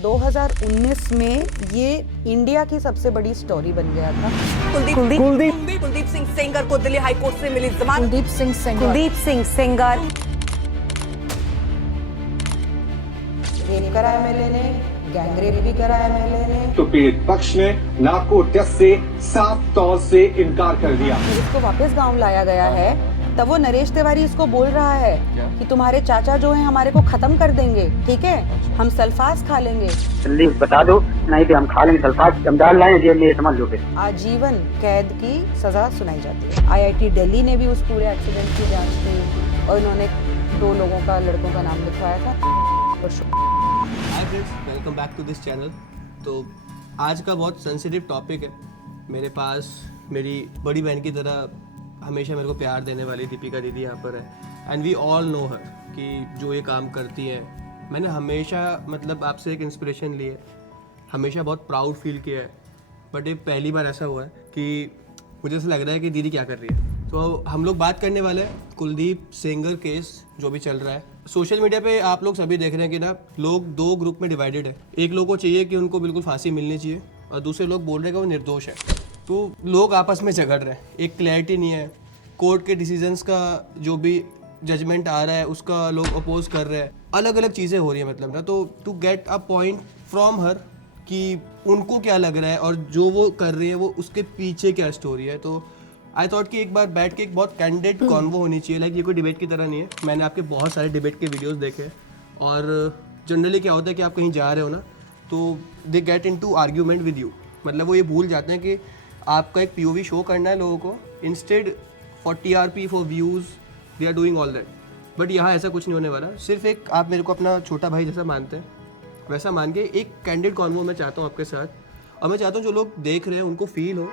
2019 में ये इंडिया की सबसे बड़ी स्टोरी बन गया था। कुलदीप सिंह सेंगर को दिल्ली हाई कोर्ट से मिली जमानत। कुलदीप सिंह सेंगर रेप करा एमएलए ने, गैंगरेप भी करा एमएलए ने। तो पीड़ित पक्ष ने नार्को टेस्ट से साफ तौर से इनकार कर दिया। इसको वापस गांव लाया गया है, तब वो नरेश तिवारी इसको बोल रहा है कि तुम्हारे चाचा जो हैं हमारे को खत्म कर देंगे, ठीक है, हम सल्फास खा लेंगे। जल्दी बता दो, नहीं तो हम खा लेंगे सल्फास, हम डाल लाएं जेल में, समझ लो। आजीवन कैद की सजा सुनाई जाती है। आईआईटी दिल्ली ने भी उस पूरे एक्सीडेंट की जांच की और इन्होंने 2 लोगों का, लड़कों का नाम लिखवाया था। Hi friends, welcome back to this channel. तो आज का बहुत सेंसिटिव टॉपिक है। मेरे पास मेरी बड़ी बहन की तरह हमेशा मेरे को प्यार देने वाली दीपिका दीदी यहाँ पर है एंड वी ऑल नो हर कि जो ये काम करती है। मैंने हमेशा मतलब आपसे एक इंस्पिरेशन ली है, हमेशा बहुत प्राउड फील किया है, बट ये पहली बार ऐसा हुआ है कि मुझे ऐसा लग रहा है कि दीदी क्या कर रही है। तो हम लोग बात करने वाले हैं कुलदीप सेंगर केस जो भी चल रहा है। सोशल मीडिया पे आप लोग सभी देख रहे हैं कि ना, लोग 2 ग्रुप में डिवाइडेड है। एक लोग को चाहिए कि उनको बिल्कुल फांसी मिलनी चाहिए और दूसरे लोग बोल रहे हैं कि वो निर्दोष है। तो लोग आपस में झगड़ रहे हैं, एक क्लैरिटी नहीं है। कोर्ट के डिसीजंस का जो भी जजमेंट आ रहा है उसका लोग अपोज कर रहे हैं। अलग अलग चीज़ें हो रही है मतलब ना। तो to get a point from her कि उनको क्या लग रहा है और जो वो कर रही है वो उसके पीछे क्या स्टोरी है। तो आई थॉट कि एक बार बैठ के एक बहुत कैंडिडेट कॉन्वो होनी चाहिए। लाइक ये कोई डिबेट की तरह नहीं है। मैंने आपके बहुत सारे डिबेट के वीडियोस देखे और जनरली क्या होता है कि आप कहीं जा रहे हो ना, तो they get into argument with you. मतलब वो ये भूल जाते हैं कि आपका एक पीओवी शो करना है लोगों को। Instead for TRP, for views, they are doing all that. But यहाँ ऐसा कुछ नहीं होने वाला। सिर्फ एक आप मेरे को अपना छोटा भाई जैसा मानते हैं, वैसा मान के एक कैंडिड कॉन्वो मैं चाहता हूँ आपके साथ। और मैं चाहता हूँ जो लोग देख रहे हैं उनको फील हो।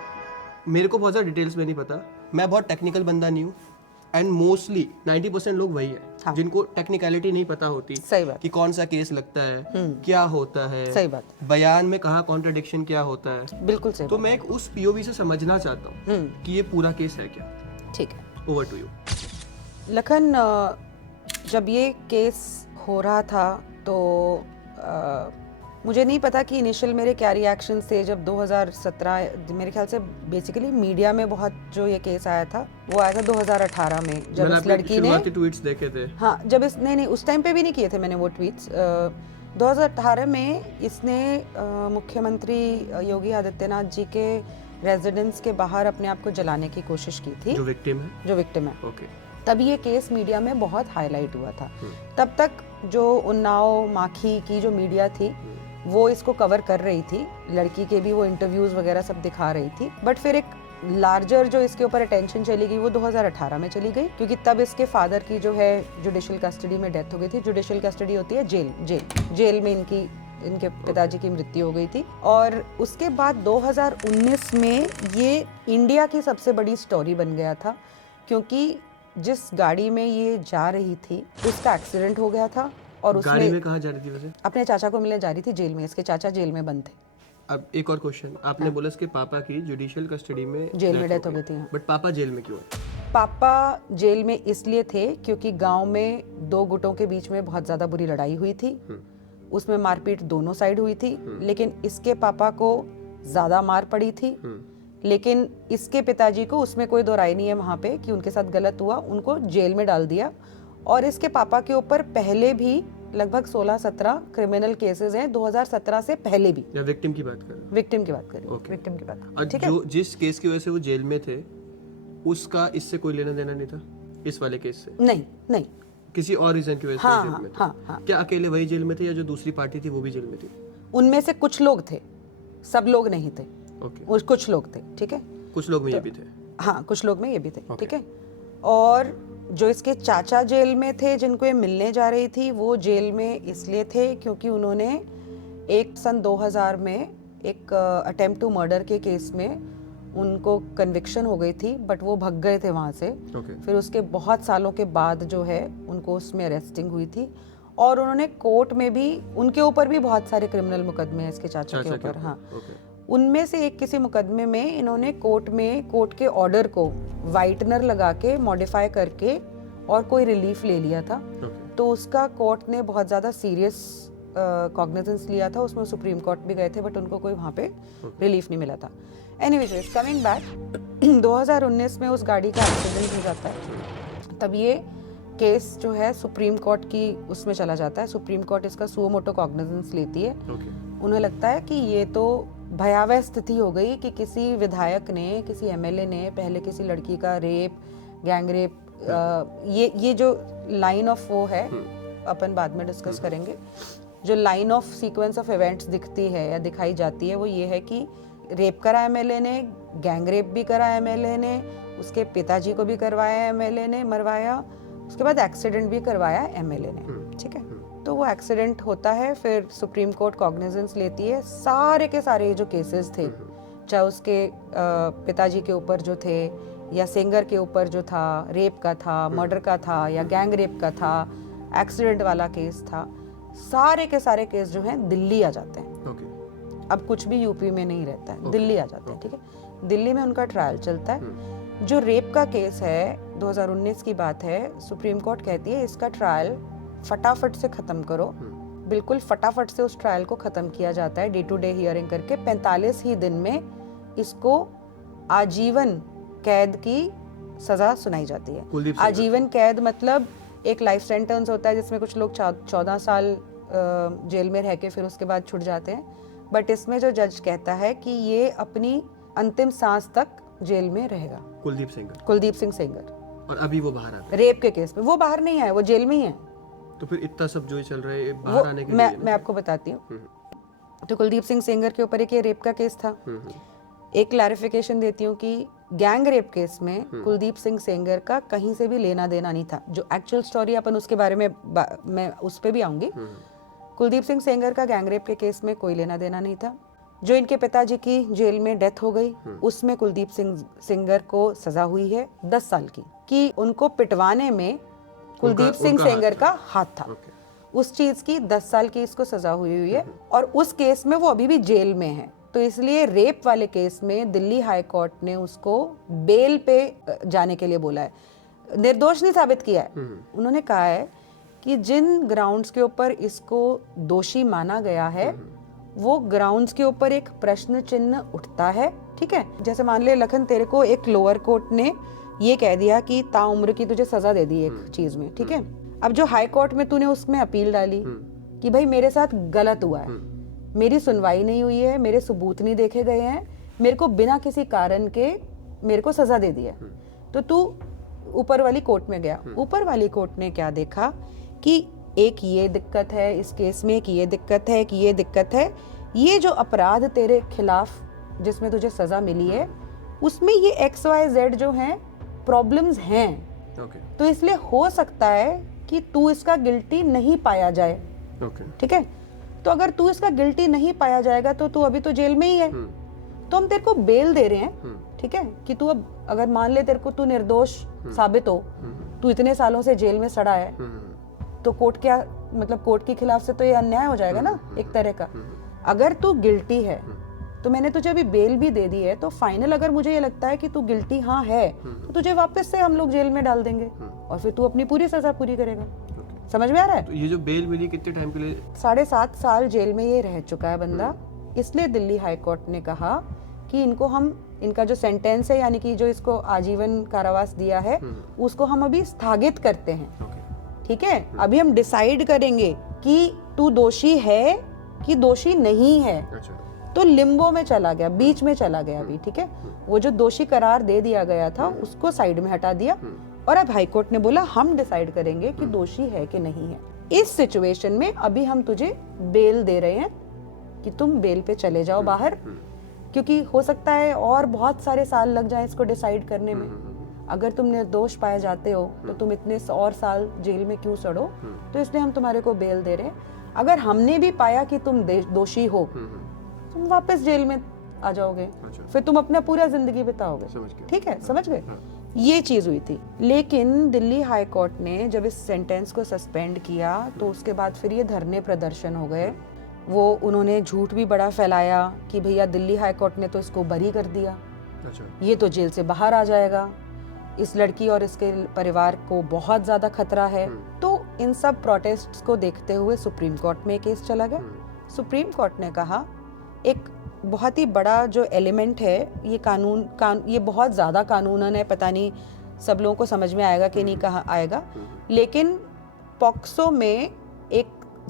मेरे को बहुत ज़्यादा डिटेल्स में नहीं पता, मैं बहुत टेक्निकल बंदा नहीं हूँ एंड मोस्टली 90% लोग वही है हाँ। जिनको टेक्निकलिटी नहीं पता होती। सही बात। कि कौन सा केस लगता है, क्या होता है, सही बात। बयान में कहाँ कॉन्ट्रडिक्शन क्या होता है। बिल्कुल सही तो मैं एक उस पीओवी से समझना चाहता हूँ कि ये पूरा केस है क्या। ठीक है ओवर टू यू। लखन, जब ये केस हो रहा था तो मुझे नहीं पता कि इनिशियल मेरे क्या रिएक्शन थे। जब 2017 मेरे ख्याल से बेसिकली मीडिया में बहुत जो ये केस आया था वो आया था 2018 में, जब इस लड़की ने ट्वीट्स देखे थे। हाँ, जब इस नहीं उस टाइम पे भी नहीं किए थे मैंने वो ट्वीट्स। 2018 में इसने मुख्यमंत्री योगी आदित्यनाथ जी के रेजिडेंस के बाहर अपने आप को जलाने की कोशिश की थी। जो विक्टिम है ओके। तब ये केस मीडिया में बहुत हाईलाइट हुआ था। तब तक जो उन्नाव माखी की जो मीडिया थी वो इसको कवर कर रही थी, लड़की के भी वो इंटरव्यूज वगैरह सब दिखा रही थी। बट फिर एक लार्जर जो इसके ऊपर अटेंशन चली गई वो 2018 में चली गई, क्योंकि तब इसके फादर की जो है जुडिशियल कस्टडी में डेथ हो गई थी। जुडिशियल कस्टडी होती है जेल में इनके पिताजी की मृत्यु हो गई थी। और उसके बाद 2019 में ये इंडिया की सबसे बड़ी स्टोरी बन गया था, क्योंकि जिस गाड़ी में ये जा रही थी उसका एक्सीडेंट हो गया था। और उसमें गाड़ी में कहाँ जा रही थी वैसे? अपने चाचा को मिलने जा रही थी जेल में। इसके चाचा जेल में बंद थे। अब एक और क्वेश्चन, आपने बोला इसके पापा की जुडिशियल कस्टडी में जेल में डेथ हो गई थी। बट पापा जेल में क्यों है? पापा जेल में इसलिए थे क्योंकि गांव में 2 गुटों के बीच में बहुत ज्यादा बुरी लड़ाई हुई थी। उसमें मारपीट दोनों साइड हुई थी, लेकिन इसके पापा को ज्यादा मार पड़ी थी। लेकिन इसके पिताजी को उसमें कोई दो राय नहीं है वहां पे कि उनके साथ गलत हुआ, उनको जेल में डाल दिया। और इसके पापा के ऊपर पहले भी लगभग 16-17 क्रिमिनल केसेस हैं 2017 से पहले भी। या विक्टिम की बात करें? विक्टिम की बात करें। Okay. विक्टिम की बात और ठीक है। जो जिस केस की वजह से वो जेल में थे उसका इससे कोई लेना देना नहीं था, इस वाले केस से? नहीं किसी और रीजन की वजह से हाँ, वो जेल में थे? हाँ। क्या अकेले वही जेल में थे या जो दूसरी पार्टी थी वो भी जेल में थी? उनमें से कुछ लोग थे, सब लोग नहीं थे। ओके। कुछ लोग थे, ठीक है। कुछ लोग में ये भी थे। हाँ, कुछ लोग में ये भी थे, ठीक है। और जो इसके चाचा जेल में थे जिनको ये मिलने जा रही थी, वो जेल में इसलिए थे क्योंकि उन्होंने सन 2000 में एक अटेम्प्ट टू मर्डर के केस में उनको कन्विक्शन हो गई थी, बट वो भग गए थे वहाँ से। फिर उसके बहुत सालों के बाद जो है उनको उसमें अरेस्टिंग हुई थी। और उन्होंने कोर्ट में भी, उनके ऊपर भी बहुत सारे क्रिमिनल मुकदमे हैं इसके चाचा के ऊपर। हाँ, उनमें से एक किसी मुकदमे में इन्होंने कोर्ट के ऑर्डर को वाइटनर लगा के मॉडिफाई करके और कोई रिलीफ ले लिया था। तो उसका कोर्ट ने बहुत ज़्यादा सीरियस कॉग्निजेंस लिया था उसमें सुप्रीम कोर्ट भी गए थे, बट उनको कोई वहाँ पे रिलीफ नहीं मिला था। एनीवेज कमिंग बैक 2019 में उस गाड़ी का एक्सीडेंट हो जाता है, तब ये केस जो है सुप्रीम कोर्ट की उसमें चला जाता है। सुप्रीम कोर्ट इसका सुओ मोटो कॉग्निजेंस लेती है। उन्हें लगता है कि ये तो भयावह स्थिति हो गई कि किसी विधायक ने, किसी एमएलए ने पहले किसी लड़की का रेप, गैंग रेप, ये जो लाइन ऑफ वो है अपन बाद में डिस्कस करेंगे, जो line of sequence of events दिखती है या दिखाई जाती है वो ये है कि रेप करा एमएलए ने, गैंग रेप भी करा एमएलए ने, उसके पिताजी को भी करवाया एमएलए ने, मरवाया, उसके बाद एक्सीडेंट भी करवाया एमएलए ने। ठीक है, तो वो एक्सीडेंट होता है, फिर सुप्रीम कोर्ट कॉग्निजेंस लेती है। सारे के सारे जो केसेस थे, चाहे उसके पिताजी के ऊपर जो थे या सिंगर के ऊपर जो था, रेप का था, मर्डर का था या गैंग रेप का था, एक्सीडेंट वाला केस था, सारे के सारे केस जो हैं दिल्ली आ जाते हैं। अब कुछ भी यूपी में नहीं रहता है, दिल्ली आ जाते हैं। ठीक है, दिल्ली में उनका ट्रायल चलता है। जो रेप का केस है 2019 की बात है, सुप्रीम कोर्ट कहती है इसका ट्रायल फटाफट से खत्म करो। बिल्कुल फटाफट से उस ट्रायल को खत्म किया जाता है, डे टू डे हियरिंग करके 45 ही दिन में इसको आजीवन कैद की सजा सुनाई जाती है। आजीवन कैद मतलब एक लाइफ सेंटेंस होता है जिसमें कुछ लोग 14 साल जेल में रह के फिर उसके बाद छूट जाते हैं, बट इसमें जो जज कहता है कि ये अपनी अंतिम सांस तक जेल में रहेगा। कुलदीप सिंह सेंगर। और अभी वो बाहर आ गए रेप के केस में। वो बाहर नहीं आए, वो जेल में ही है। तो फिर इतना सब जो चल रहा है बाहर आने के लिए मैं आपको बताती हूँ। तो कुलदीप सिंह सेंगर के ऊपर एक ये रेप का केस था। एक क्लैरिफिकेशन देती हूँ कि गैंग रेप केस में कुलदीप सिंह सेंगर का कहीं से भी लेना देना नहीं था। जो एक्चुअल स्टोरी अपन उसके बारे में मैं उस पर भी आऊंगी। कुलदीप सिंह सेंगर का गैंग रेप के केस में कोई लेना देना नहीं था। जो इनके पिताजी की जेल में डेथ हो गई उसमें कुलदीप सिंह सेंगर को सजा हुई है 10 साल की, कि उनको पिटवाने में कुलदीप सिंह सेंगर का हाथ था। उस चीज की 10 साल की इसको सजा हुई है और उस केस में वो अभी भी जेल में है। तो इसलिए रेप वाले केस में दिल्ली हाई कोर्ट ने उसको बेल पे जाने के लिए बोला है, निर्दोष नहीं साबित किया है। उन्होंने कहा है कि जिन ग्राउंड्स के ऊपर इसको दोषी माना गया है वो ग्राउंड्स के ऊपर एक प्रश्न चिन्ह उठता है। ठीक है, जैसे मान ले लखन तेरे को एक लोअर कोर्ट ने ये कह दिया कि ताउम्र की तुझे सजा दे दी एक चीज में, ठीक है। अब जो हाई कोर्ट में तूने उसमें अपील डाली कि भाई मेरे साथ गलत हुआ है, मेरी सुनवाई नहीं हुई है, मेरे सबूत नहीं देखे गए हैं, मेरे को बिना किसी कारण के मेरे को सजा दे दी है, तो तू ऊपर वाली कोर्ट में गया। ऊपर वाली कोर्ट ने क्या देखा कि एक ये दिक्कत है इस केस में, कि ये दिक्कत है, कि ये दिक्कत है, ये जो अपराध तेरे खिलाफ जिसमें तुझे सजा मिली है उसमें ये XYZ जो हैं प्रॉब्लम्स हैं। तो इसलिए हो सकता है कि तू इसका गिल्टी नहीं पाया जाए। ठीक है, तो अगर तू इसका गिल्टी नहीं पाया जाएगा तो तू अभी तो जेल में ही है, तो हम तेरे को बेल दे रहे हैं। ठीक है, कि तू अब अगर मान ले तेरे को तू निर्दोष साबित हो, तू इतने सालों से जेल में सड़ा है, तो कोर्ट क्या मतलब कोर्ट के खिलाफ से तो ये अन्याय हो जाएगा ना एक तरह का। अगर तू गिल्टी है तो मैंने तुझे अभी बेल भी दे दी है, तो फाइनल अगर मुझे ये लगता है कि तू गिल्टी हाँ है तो तुझे वापस से हम लोग जेल में डाल देंगे और फिर तू अपनी पूरी सजा पूरी करेगा। समझ में आ रहा है? तो ये जो बेल मिली कितने टाइम के लिए? 7.5 साल जेल में ये रह चुका है बंदा। इसलिए दिल्ली हाई कोर्ट ने कहा कि इनको हम इनका जो सेंटेंस है यानी कि जो इसको आजीवन कारावास दिया है उसको हम अभी स्थगित करते हैं। ठीक है, अभी हम डिसाइड करेंगे कि तू दोषी है कि दोषी नहीं है। तो लिम्बो में चला गया, बीच में चला गया अभी। ठीक है, वो जो दोषी करार दे दिया गया था उसको साइड में हटा दिया और अब हाई कोर्ट ने बोला हम डिसाइड करेंगे कि दोषी है कि नहीं है। इस सिचुएशन में अभी हम तुझे बेल दे रहे हैं कि तुम बेल पे चले जाओ बाहर, क्योंकि हो सकता है और बहुत सारे साल लग जाए इसको डिसाइड करने में। अगर तुम निर्दोष पाए जाते हो तो तुम इतने और साल जेल में क्यों सड़ो, तो इसलिए हम तुम्हारे को बेल दे रहे हैं। अगर हमने भी पाया कि तुम दोषी हो तुम वापस जेल में आ जाओगे, फिर तुम अपना पूरा जिंदगी बिताओगे। ठीक है, समझ गए? ये चीज हुई थी। लेकिन दिल्ली हाई कोर्ट ने जब इस सेंटेंस को सस्पेंड किया तो उसके बाद फिर ये धरने प्रदर्शन हो गए। वो उन्होंने झूठ भी बड़ा फैलाया कि भैया दिल्ली हाई कोर्ट ने तो इसको बरी कर दिया, ये तो जेल से बाहर आ जाएगा, इस लड़की और इसके परिवार को बहुत ज्यादा खतरा है। तो इन सब प्रोटेस्ट्स को देखते हुए सुप्रीम कोर्ट में केस चला गया। सुप्रीम कोर्ट ने कहा एक बहुत ही बड़ा जो एलिमेंट है, ये ये बहुत ज़्यादा कानूनन है, पता नहीं सब लोगों को समझ में आएगा कि नहीं कहाँ आएगा, लेकिन पॉक्सो में एक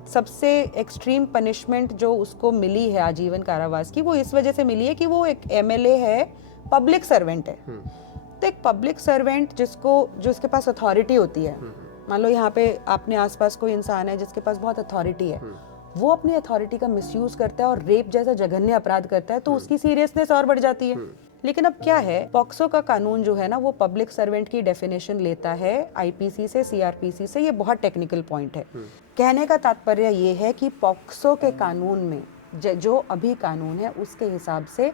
सबसे एक्सट्रीम पनिशमेंट जो उसको मिली है आजीवन कारावास की, वो इस वजह से मिली है कि वो एक एमएलए है, पब्लिक सर्वेंट है। तो एक पब्लिक सर्वेंट जो इसके पास अथॉरिटी होती है, मान लो यहाँ पे आपने आसपास कोई इंसान है जिसके पास बहुत अथॉरिटी है, वो अपनी अथॉरिटी का मिसयूज करता है और रेप जैसा जघन्य अपराध करता है, तो उसकी सीरियसनेस और बढ़ जाती है। लेकिन अब क्या है, पॉक्सो का कानून जो है ना, वो पब्लिक सर्वेंट की डेफिनेशन लेता है आईपीसी से, सीआरपीसी से। ये बहुत टेक्निकल पॉइंट है। कहने का तात्पर्य ये है कि पॉक्सो के कानून में जो अभी कानून है उसके हिसाब से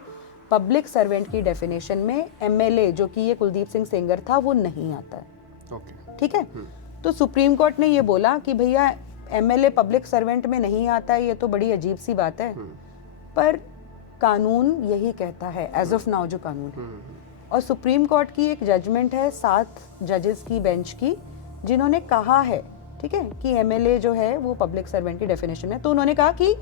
पब्लिक सर्वेंट की डेफिनेशन में एमएलए, जो कि ये कुलदीप सिंह सेंगर था, वो नहीं आता है। ठीक है। तो सुप्रीम कोर्ट ने ये बोला कि भैया एमएलए पब्लिक सर्वेंट में नहीं आता है, ये तो बड़ी अजीब सी बात है, पर कानून यही कहता है एज ऑफ नाउ जो कानून है। और सुप्रीम कोर्ट की एक जजमेंट है 7 जजेस की बेंच की, जिन्होंने कहा है, ठीक है, कि एमएलए जो है वो पब्लिक सर्वेंट की डेफिनेशन है। तो उन्होंने कहा कि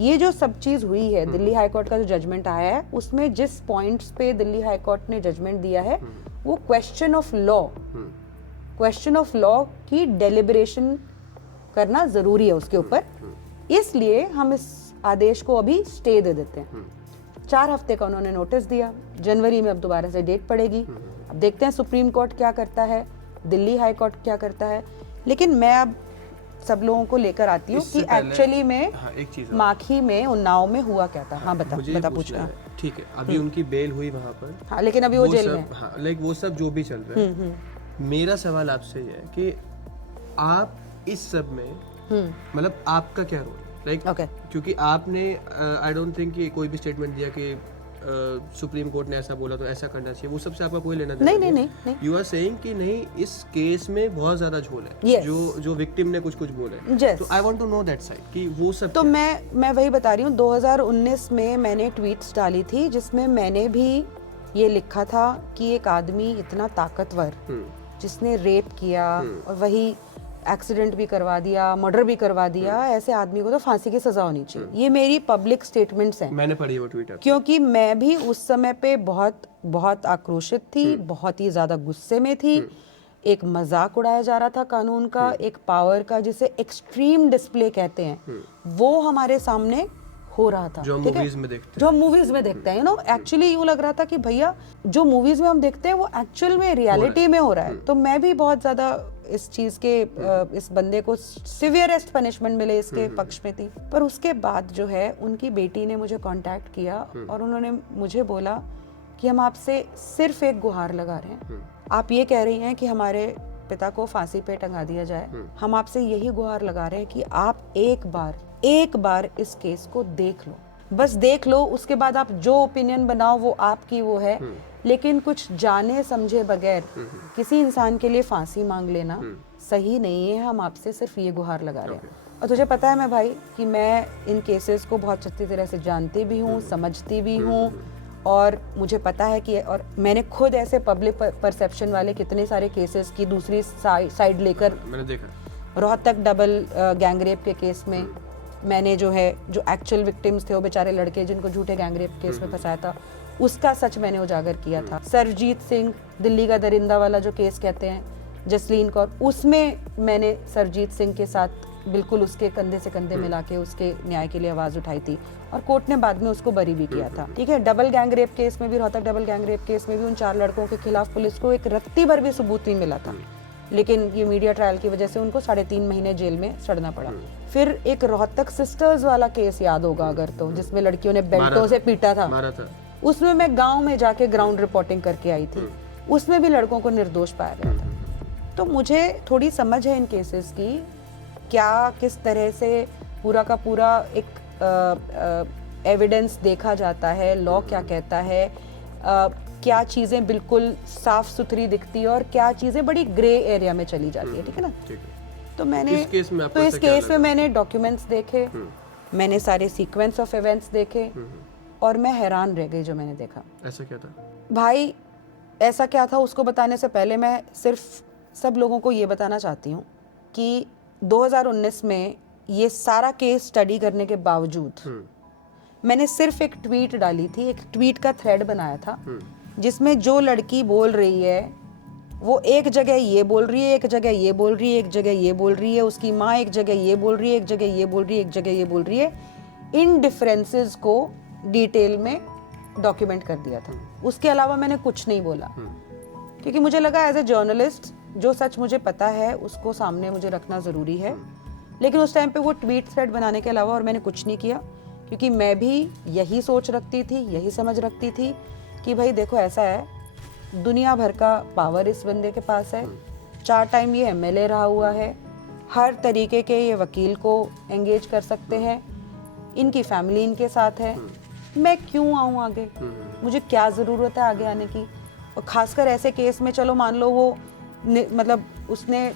ये जो सब चीज हुई है, दिल्ली हाई कोर्ट का जो जजमेंट आया है, उसमें जिस पॉइंट्स पे दिल्ली हाई कोर्ट ने जजमेंट दिया है, वो क्वेश्चन ऑफ लॉ की डेलिब्रेशन करना जरूरी है उसके ऊपर। इसलिए हम इस आदेश को अभी स्टे दे देते हैं। 4 हफ्ते का उन्होंने नोटिस दिया, जनवरी में अब दोबारा से डेट पड़ेगी। अब देखते हैं सुप्रीम कोर्ट क्या करता है, दिल्ली हाई कोर्ट क्या करता है। लेकिन मैं अब सब लोगों को लेकर आती हूँ कि एक्चुअली में एक चीज माखी में, उन्नाव में हुआ क्या था। हाँ बता पूछना। ठीक है, अभी उनकी बेल हुई वहाँ पर। हाँ, लेकिन अभी वो जेल में। हाँ, लाइक वो सब जो भी चल रहा है, मेरा सवाल आपसे ये है कि आप इस सब में मतलब आपका क्या रोल है, लाइक क्योंकि आपने आई डोंट थिंक कि कोई भी स्टेटमेंट दिया कि सुप्रीम कोर्ट ने ऐसा बोला तो ऐसा करना चाहिए, वो सबसे आपका कोई लेना देना नहीं। यू आर सेइंग कि नहीं, इस केस में बहुत ज्यादा झोल है। जो विक्टिम ने कुछ बोला है, तो I want to know that side कि वो सब। तो मैं वही बता रही हूँ, 2019 में मैंने ट्वीट्स डाली थी जिसमें मैंने भी ये लिखा था कि एक आदमी इतना ताकतवर जिसने रेप किया और वही एक्सीडेंट भी करवा दिया, मर्डर भी करवा दिया, ऐसे आदमी को तो फांसी की सजा होनी चाहिए। ये मेरी पब्लिक स्टेटमेंट्स हैं। मैंने पढ़ी वो ट्वीट, क्योंकि मैं भी उस समय पे बहुत आक्रोशित थी, बहुत ही ज्यादा गुस्से में थी। एक मजाक उड़ाया जा रहा था कानून का, एक पावर का जिसे एक्सट्रीम डिस्प्ले कहते हैं, वो हमारे सामने हो रहा था। जो मूवीज में देखते हैं, जो मूवीज में देखते हैं, एक्चुअली यूं लग रहा था कि भैया जो मूवीज में हम देखते हैं वो एक्चुअल में रियलिटी में हो रहा है। तो मैं भी बहुत ज्यादा इस चीज के इस बंदे को सिवियरेस्ट पनिशमेंट मिले इसके पक्ष में थी। पर उसके बाद जो है, उनकी बेटी ने मुझे कांटेक्ट किया और उन्होंने मुझे बोला कि हम आपसे सिर्फ एक गुहार लगा रहे हैं। आप ये कह रही हैं कि हमारे पिता को फांसी पे टंगा दिया जाए, हम आपसे यही गुहार लगा रहे हैं कि आप एक बार इस केस को देख लो, बस देख लो। उसके बाद आप जो ओपिनियन बनाओ वो आपकी वो है, लेकिन कुछ जाने समझे बगैर किसी इंसान के लिए फांसी मांग लेना सही नहीं है। हम आपसे सिर्फ ये गुहार लगा रहे हैं। और तुझे पता है मैं भाई कि मैं इन केसेस को बहुत अच्छी तरह से जानती भी हूँ, समझती भी हूँ, और मुझे पता है कि, और मैंने खुद ऐसे पब्लिक परसेप्शन वाले कितने सारे केसेस की दूसरी साइड लेकर, मैंने देखा रोहतक डबल गैंग रेप के केस में मैंने जो एक्चुअल विक्टिम्स थे, वो बेचारे लड़के जिनको झूठे गैंग रेप केस में फंसाया था, उसका सच मैंने उजागर किया था। सरजीत सिंह, दिल्ली का दरिंदा वाला जो केस कहते हैं, जसलीन कौर, उसमें मैंने सरजीत सिंह के साथ बिल्कुल उसके कंधे से कंधे मिला के उसके न्याय के लिए आवाज उठाई थी, और कोर्ट ने बाद में उसको बरी भी किया था। ठीक है, डबल गैंग रेप केस में भी, Rohtak double gang rape case में भी उन 4 लड़कों के खिलाफ पुलिस को एक रत्ती भर भी सबूत नहीं मिला था, लेकिन ये मीडिया ट्रायल की वजह से उनको 3.5 महीने जेल में सड़ना पड़ा। फिर एक रोहतक सिस्टर्स वाला केस याद होगा अगर, तो जिसमें लड़कियों ने बेल्टों से पीटा था, उसमें मैं गांव में जाके ग्राउंड रिपोर्टिंग करके आई थी, उसमें भी लड़कों को निर्दोष पाया गया था। तो मुझे थोड़ी समझ है इन केसेस की, क्या किस तरह से पूरा का पूरा एक एविडेंस देखा जाता है, लॉ क्या कहता है, क्या चीजें बिल्कुल साफ सुथरी दिखती है और क्या चीजें बड़ी ग्रे एरिया में चली जाती है। ठीक है ना? तो मैंने इस केस में मैंने डॉक्यूमेंट्स देखे, मैंने सारे सीक्वेंस ऑफ इवेंट्स देखे, और मैं हैरान रह गई जो मैंने देखा। ऐसा क्या था भाई? ऐसा क्या था उसको बताने से पहले मैं सिर्फ सब लोगों को ये बताना चाहती हूँ कि 2019 में ये सारा केस स्टडी करने के बावजूद मैंने सिर्फ एक ट्वीट डाली थी, एक ट्वीट का थ्रेड बनाया था जिसमें जो लड़की बोल रही है वो एक जगह ये बोल रही है, एक जगह ये बोल रही है, एक जगह ये बोल रही है, उसकी माँ एक जगह ये बोल रही है, एक जगह ये बोल रही है, एक जगह ये बोल रही है, इन डिफरेंसेस को डिटेल में डॉक्यूमेंट कर दिया था। उसके अलावा मैंने कुछ नहीं बोला क्योंकि मुझे लगा एज ए जर्नलिस्ट जो सच मुझे पता है उसको सामने मुझे रखना ज़रूरी है। लेकिन उस टाइम पे वो ट्वीट थ्रेड बनाने के अलावा और मैंने कुछ नहीं किया क्योंकि मैं भी यही सोच रखती थी, यही समझ रखती थी कि भाई देखो ऐसा है, दुनिया भर का पावर इस बंदे के पास है, 4 टाइम ये एमएलए रहा हुआ है, हर तरीके के ये वकील को एंगेज कर सकते हैं, इनकी फैमिली इनके साथ है, मैं क्यों आऊँ आगे, मुझे क्या ज़रूरत है आगे आने की। और ख़ासकर ऐसे केस में चलो मान लो वो मतलब उसने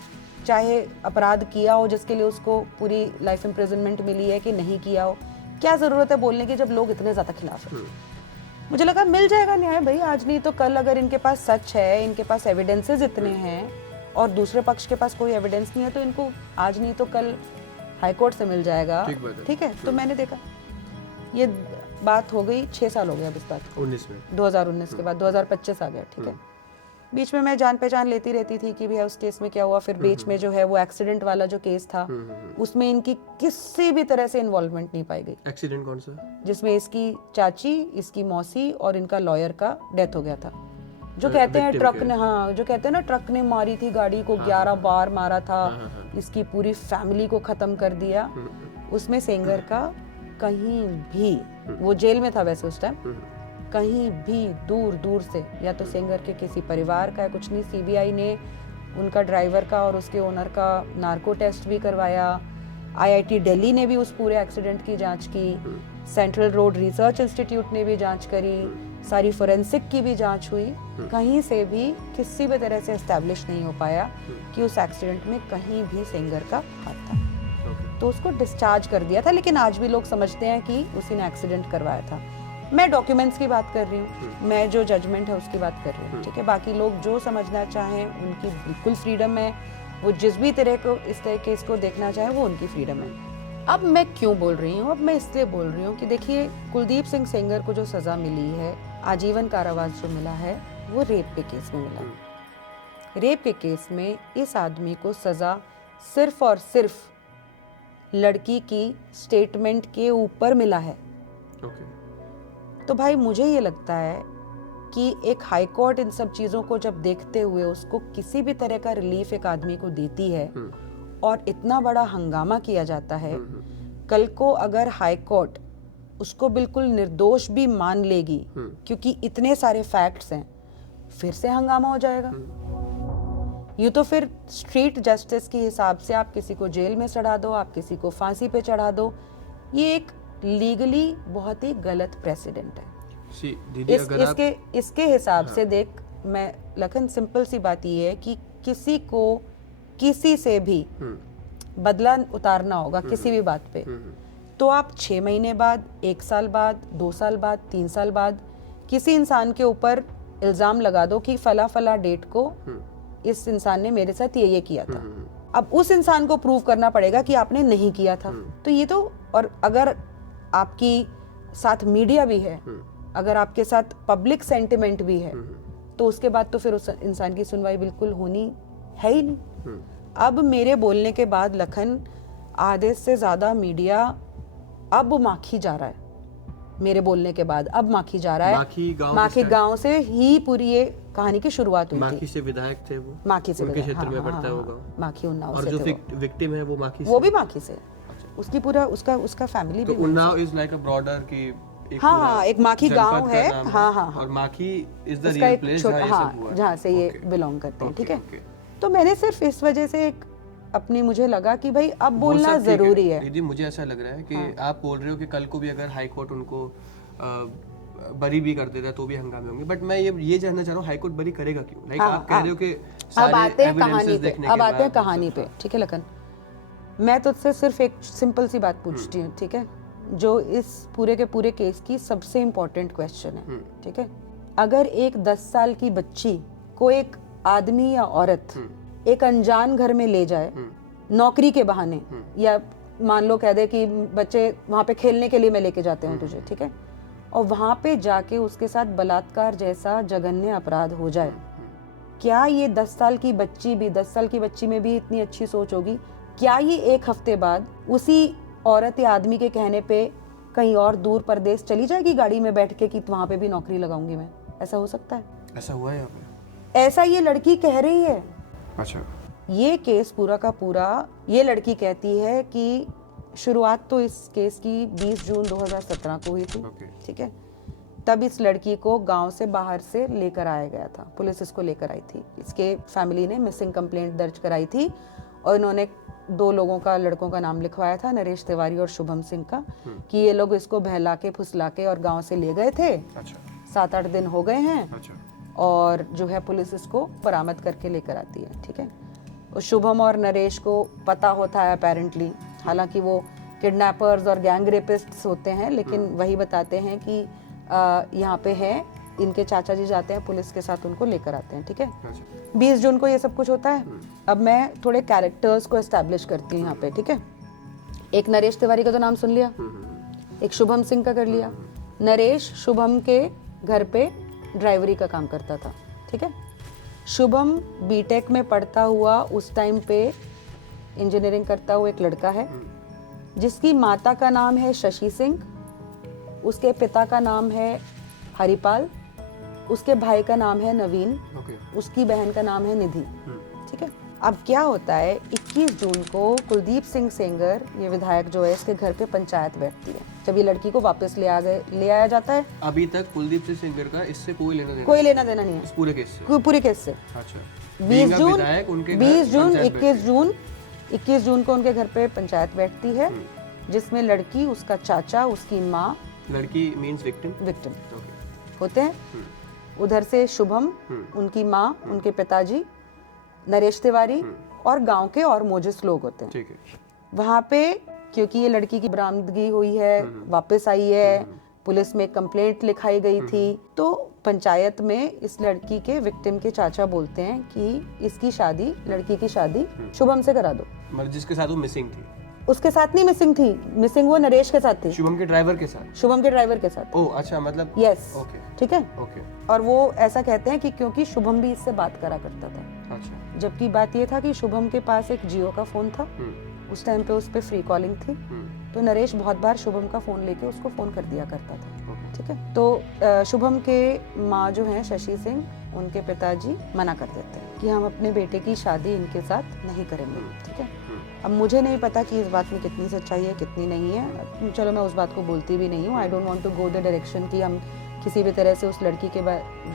चाहे अपराध किया हो जिसके लिए उसको पूरी लाइफ इम्प्रिजनमेंट मिली है कि नहीं किया हो, क्या ज़रूरत है बोलने की जब लोग इतने ज़्यादा खिलाफ हैं। मुझे लगा मिल जाएगा न्याय भाई, आज नहीं तो कल अगर इनके पास सच है, इनके पास एविडेंसेस इतने हैं और दूसरे पक्ष के पास कोई एविडेंस नहीं है तो इनको आज नहीं तो कल हाई कोर्ट से मिल जाएगा। ठीक है, तो मैंने देखा ये बात हो गई 6 साल हो गया अब इस बात को, 2019 के बाद 2025 आ गया। ठीक है, बीच में मैं जान पहचान लेती रहती थी कि भैया उस केस में क्या हुआ। फिर बीच में जो है वो एक्सीडेंट वाला जो केस था उसमें इनकी किसी भी तरह से इन्वॉल्वमेंट नहीं पाई गई। एक्सीडेंट कौन सा? जिसमें इसकी चाची, इसकी मौसी और इनका लॉयर का डेथ हो गया था। जो कहते हैं ट्रक ने, हाँ जो कहते हैं ना ट्रक ने मारी थी गाड़ी को, 11 बार मारा था, इसकी पूरी फैमिली को खत्म कर दिया। उसमें सेंगर का कहीं भी, वो जेल में था वैसे उस टाइम, कहीं भी दूर दूर से या तो सेंगर के किसी परिवार का है कुछ नहीं, सीबीआई ने उनका ड्राइवर का और उसके ओनर का नार्को टेस्ट भी करवाया, आईआईटी दिल्ली ने भी उस पूरे एक्सीडेंट की जांच की, सेंट्रल रोड रिसर्च इंस्टीट्यूट ने भी जांच करी, सारी फोरेंसिक की भी जांच हुई, कहीं से भी किसी भी तरह से एस्टैब्लिश नहीं हो पाया कि उस एक्सीडेंट में कहीं भी सेंगर का हाथ था। तो उसको डिस्चार्ज कर दिया था, लेकिन आज भी लोग समझते हैं कि उसी ने एक्सीडेंट करवाया था। मैं डॉक्यूमेंट्स की बात कर रही हूँ, मैं जो जजमेंट है उसकी बात कर रही हूँ। ठीक है, बाकी लोग जो समझना चाहें उनकी बिल्कुल फ्रीडम है, वो जिस भी तरह को इस तरह के इसको देखना चाहें वो उनकी फ्रीडम है। अब मैं क्यों बोल रही हूँ, अब मैं इसलिए बोल रही हूँ कि देखिए कुलदीप सिंह सेंगर को जो सज़ा मिली है, आजीवन कारावास जो मिला है, वो रेप के केस में मिला है। रेप के केस में इस आदमी को सज़ा सिर्फ और सिर्फ लड़की की स्टेटमेंट के ऊपर मिला है। तो भाई मुझे ये लगता है कि एक हाई कोर्ट इन सब चीज़ों को जब देखते हुए उसको किसी भी तरह का रिलीफ एक आदमी को देती है और इतना बड़ा हंगामा किया जाता है, कल को अगर हाई कोर्ट उसको बिल्कुल निर्दोष भी मान लेगी क्योंकि इतने सारे फैक्ट्स हैं, फिर से हंगामा हो जाएगा। यूँ तो फिर स्ट्रीट जस्टिस के हिसाब से आप किसी को जेल में चढ़ा दो, आप किसी को फांसी पे चढ़ा दो, ये एक लीगली बहुत ही गलत प्रेसिडेंट है। दीदी इसके हिसाब से देख, मैं लखन सिंपल सी बात ये है कि किसी को किसी से भी बदला उतारना होगा किसी भी बात पे, तो आप 6 महीने बाद, 1 साल बाद, 2 साल बाद, 3 साल बाद किसी इंसान के ऊपर इल्ज़ाम लगा दो कि फला फला डेट को इस इंसान ने मेरे साथ ये किया था। अब उस इंसान को प्रूव करना पड़ेगा कि आपने नहीं किया था। तो ये तो, और अगर आपकी साथ मीडिया भी है, अगर आपके साथ पब्लिक सेंटिमेंट भी है, तो उसके बाद तो फिर उस इंसान की सुनवाई बिल्कुल होनी है ही नहीं। अब मेरे बोलने के बाद लखन आधे से ज़्यादा मीडिया अब माखी जा रहा है। मेरे बोलने के बाद अब माखी जा रहा है। माखी गांव से ही पूरी ये कहानी की शुरुआत हुई थी। माखी से विधायक थे वो, माखी से उनके क्षेत्र में पड़ता होगा। माखी उन्नाव और से जो थे विक्टिम है वो माखी से, वो भी माखी से, उसकी पूरा उसका फैमिली भी। तो Unnao is like a broader की एक, हाँ एक माखी गांव है। हाँ हाँ, और माखी इज द रियल प्लेस जहाँ से ये बिलोंग करते हैं। ठीक है, तो मैंने सिर्फ इस वजह से एक अपनी, मुझे लगा कि भाई अब बोलना जरूरी है। दीदी मुझे ऐसा लग रहा है कि आप बोल रहे हो कि कल को भी अगर हाई कोर्ट उनको बरी भी कर देता है तो भी हंगामे होंगे, बट मैं ये जानना चाह रहा हूँ हाई कोर्ट बरी करेगा क्यों? लाइक आप कह रहे हो कि अब आते हैं कहानी पे, अब आते हैं कहानी पे। ठीक है लखन, मैं तुझसे सिर्फ एक सिंपल सी बात पूछती हूँ, ठीक है, जो इस पूरे के पूरे केस की सबसे इम्पोर्टेंट क्वेश्चन है। ठीक है, अगर एक 10 साल की बच्ची को एक आदमी या औरत एक अनजान घर में ले जाए नौकरी के बहाने, या मान लो कह दे कि बच्चे वहाँ पे खेलने के लिए मैं लेके जाते हूँ तुझे, ठीक है, और वहाँ पे जाके उसके साथ बलात्कार जैसा जघन्य अपराध हो जाए, क्या ये 10 साल की बच्ची भी, 10 साल की बच्ची में भी इतनी अच्छी सोच होगी? क्या ये एक हफ्ते बाद उसी औरत या आदमी के कहने पे कहीं और दूर परदेश चली जाएगी गाड़ी में बैठ के कि वहाँ पे भी नौकरी लगाऊंगी मैं? ऐसा हो सकता है? ऐसा हुआ है यहाँ पे? ऐसा ये लड़की कह रही है। अच्छा। ये केस पूरा का पूरा, ये लड़की कहती है कि शुरुआत तो इस केस की 20 जून 2017 को हुई थी, ठीक है। तब इस लड़की को गांव से बाहर से लेकर आया गया था, पुलिस इसको लेकर आई थी। इसके फैमिली ने मिसिंग कंप्लेंट दर्ज कराई थी और इन्होंने 2 लोगों का, लड़कों का नाम लिखवाया था, नरेश तिवारी और शुभम सिंह का, कि ये लोग इसको बहला के फुसला के और गाँव से ले गए थे। अच्छा। 7-8 दिन हो गए हैं। अच्छा। और जो है पुलिस इसको बरामद करके लेकर आती है, ठीक है। और शुभम और नरेश को पता होता है अपेरेंटली, हालांकि वो किडनैपर्स और गैंग रेपिस्ट्स होते हैं, लेकिन वही बताते हैं कि यहाँ पे है, इनके चाचा जी जाते हैं पुलिस के साथ, उनको लेकर आते हैं, ठीक है। 20 जून को ये सब कुछ होता है। अब मैं थोड़े कैरेक्टर्स को एस्टैब्लिश करती हूँ यहाँ पे, ठीक है। एक नरेश तिवारी का तो नाम सुन लिया, एक शुभम सिंह का कर लिया। नरेश शुभम के घर पे ड्राइवरी का काम करता था, ठीक है। शुभम बीटेक में पढ़ता हुआ उस टाइम पे इंजीनियरिंग करता हुआ एक लड़का है, जिसकी माता का नाम है शशि सिंह, उसके पिता का नाम है हरिपाल, उसके भाई का नाम है नवीन, उसकी बहन का नाम है निधि, ठीक है। अब क्या होता है, 21 जून को कुलदीप सिंह सेंगर, ये विधायक जो है, इसके घर पे पंचायत बैठती है जब ये लड़की को वापस ले आया जाता है। अभी तक कुलदीप सिंह सेंगर का इससे कोई लेना देना नहीं है, इस पूरे केस से, पूरे केस से। अच्छा। 20 जून 21 जून को उनके घर पे पंचायत बैठती है, जिसमें लड़की, उसका चाचा, उसकी माँ, लड़की मींस विक्टिम होते हैं, उधर से शुभम, उनकी माँ, उनके पिताजी, नरेश तिवारी और गांव के और मोजिस लोग होते हैं, ठीक है। वहाँ पे क्योंकि ये लड़की की बरामदगी हुई है, वापस आई है, पुलिस में कंप्लेंट लिखाई गई थी, तो पंचायत में इस लड़की के विक्टिम के चाचा बोलते हैं कि इसकी शादी, लड़की की शादी शुभम से करा दो। मतलब जिसके साथ वो मिसिंग थी? उसके साथ नहीं मिसिंग थी, मिसिंग वो नरेश के साथ थी, शुभम के ड्राइवर के साथ। शुभम के ड्राइवर के साथ। ओह अच्छा, मतलब यस, ओके, ठीक है, ओके। और वो ऐसा कहते हैं कि क्योंकि शुभम भी इससे बात करा करता था। अच्छा। जबकि बात ये था कि शुभम के पास एक जियो का फोन था, उस टाइम पे उस पे फ्री कॉलिंग थी, तो नरेश बहुत बार शुभम का फोन लेके उसको फोन कर दिया करता था, ठीक है। तो शुभम के माँ जो हैं शशि सिंह, उनके पिताजी मना कर देते हैं कि हम अपने बेटे की शादी इनके साथ नहीं करेंगे, ठीक है। अब मुझे नहीं पता कि इस बात में कितनी सच्चाई है, कितनी नहीं है, चलो मैं उस बात को बोलती भी नहीं हूँ। I don't want to go the direction कि हम किसी भी तरह से उस लड़की के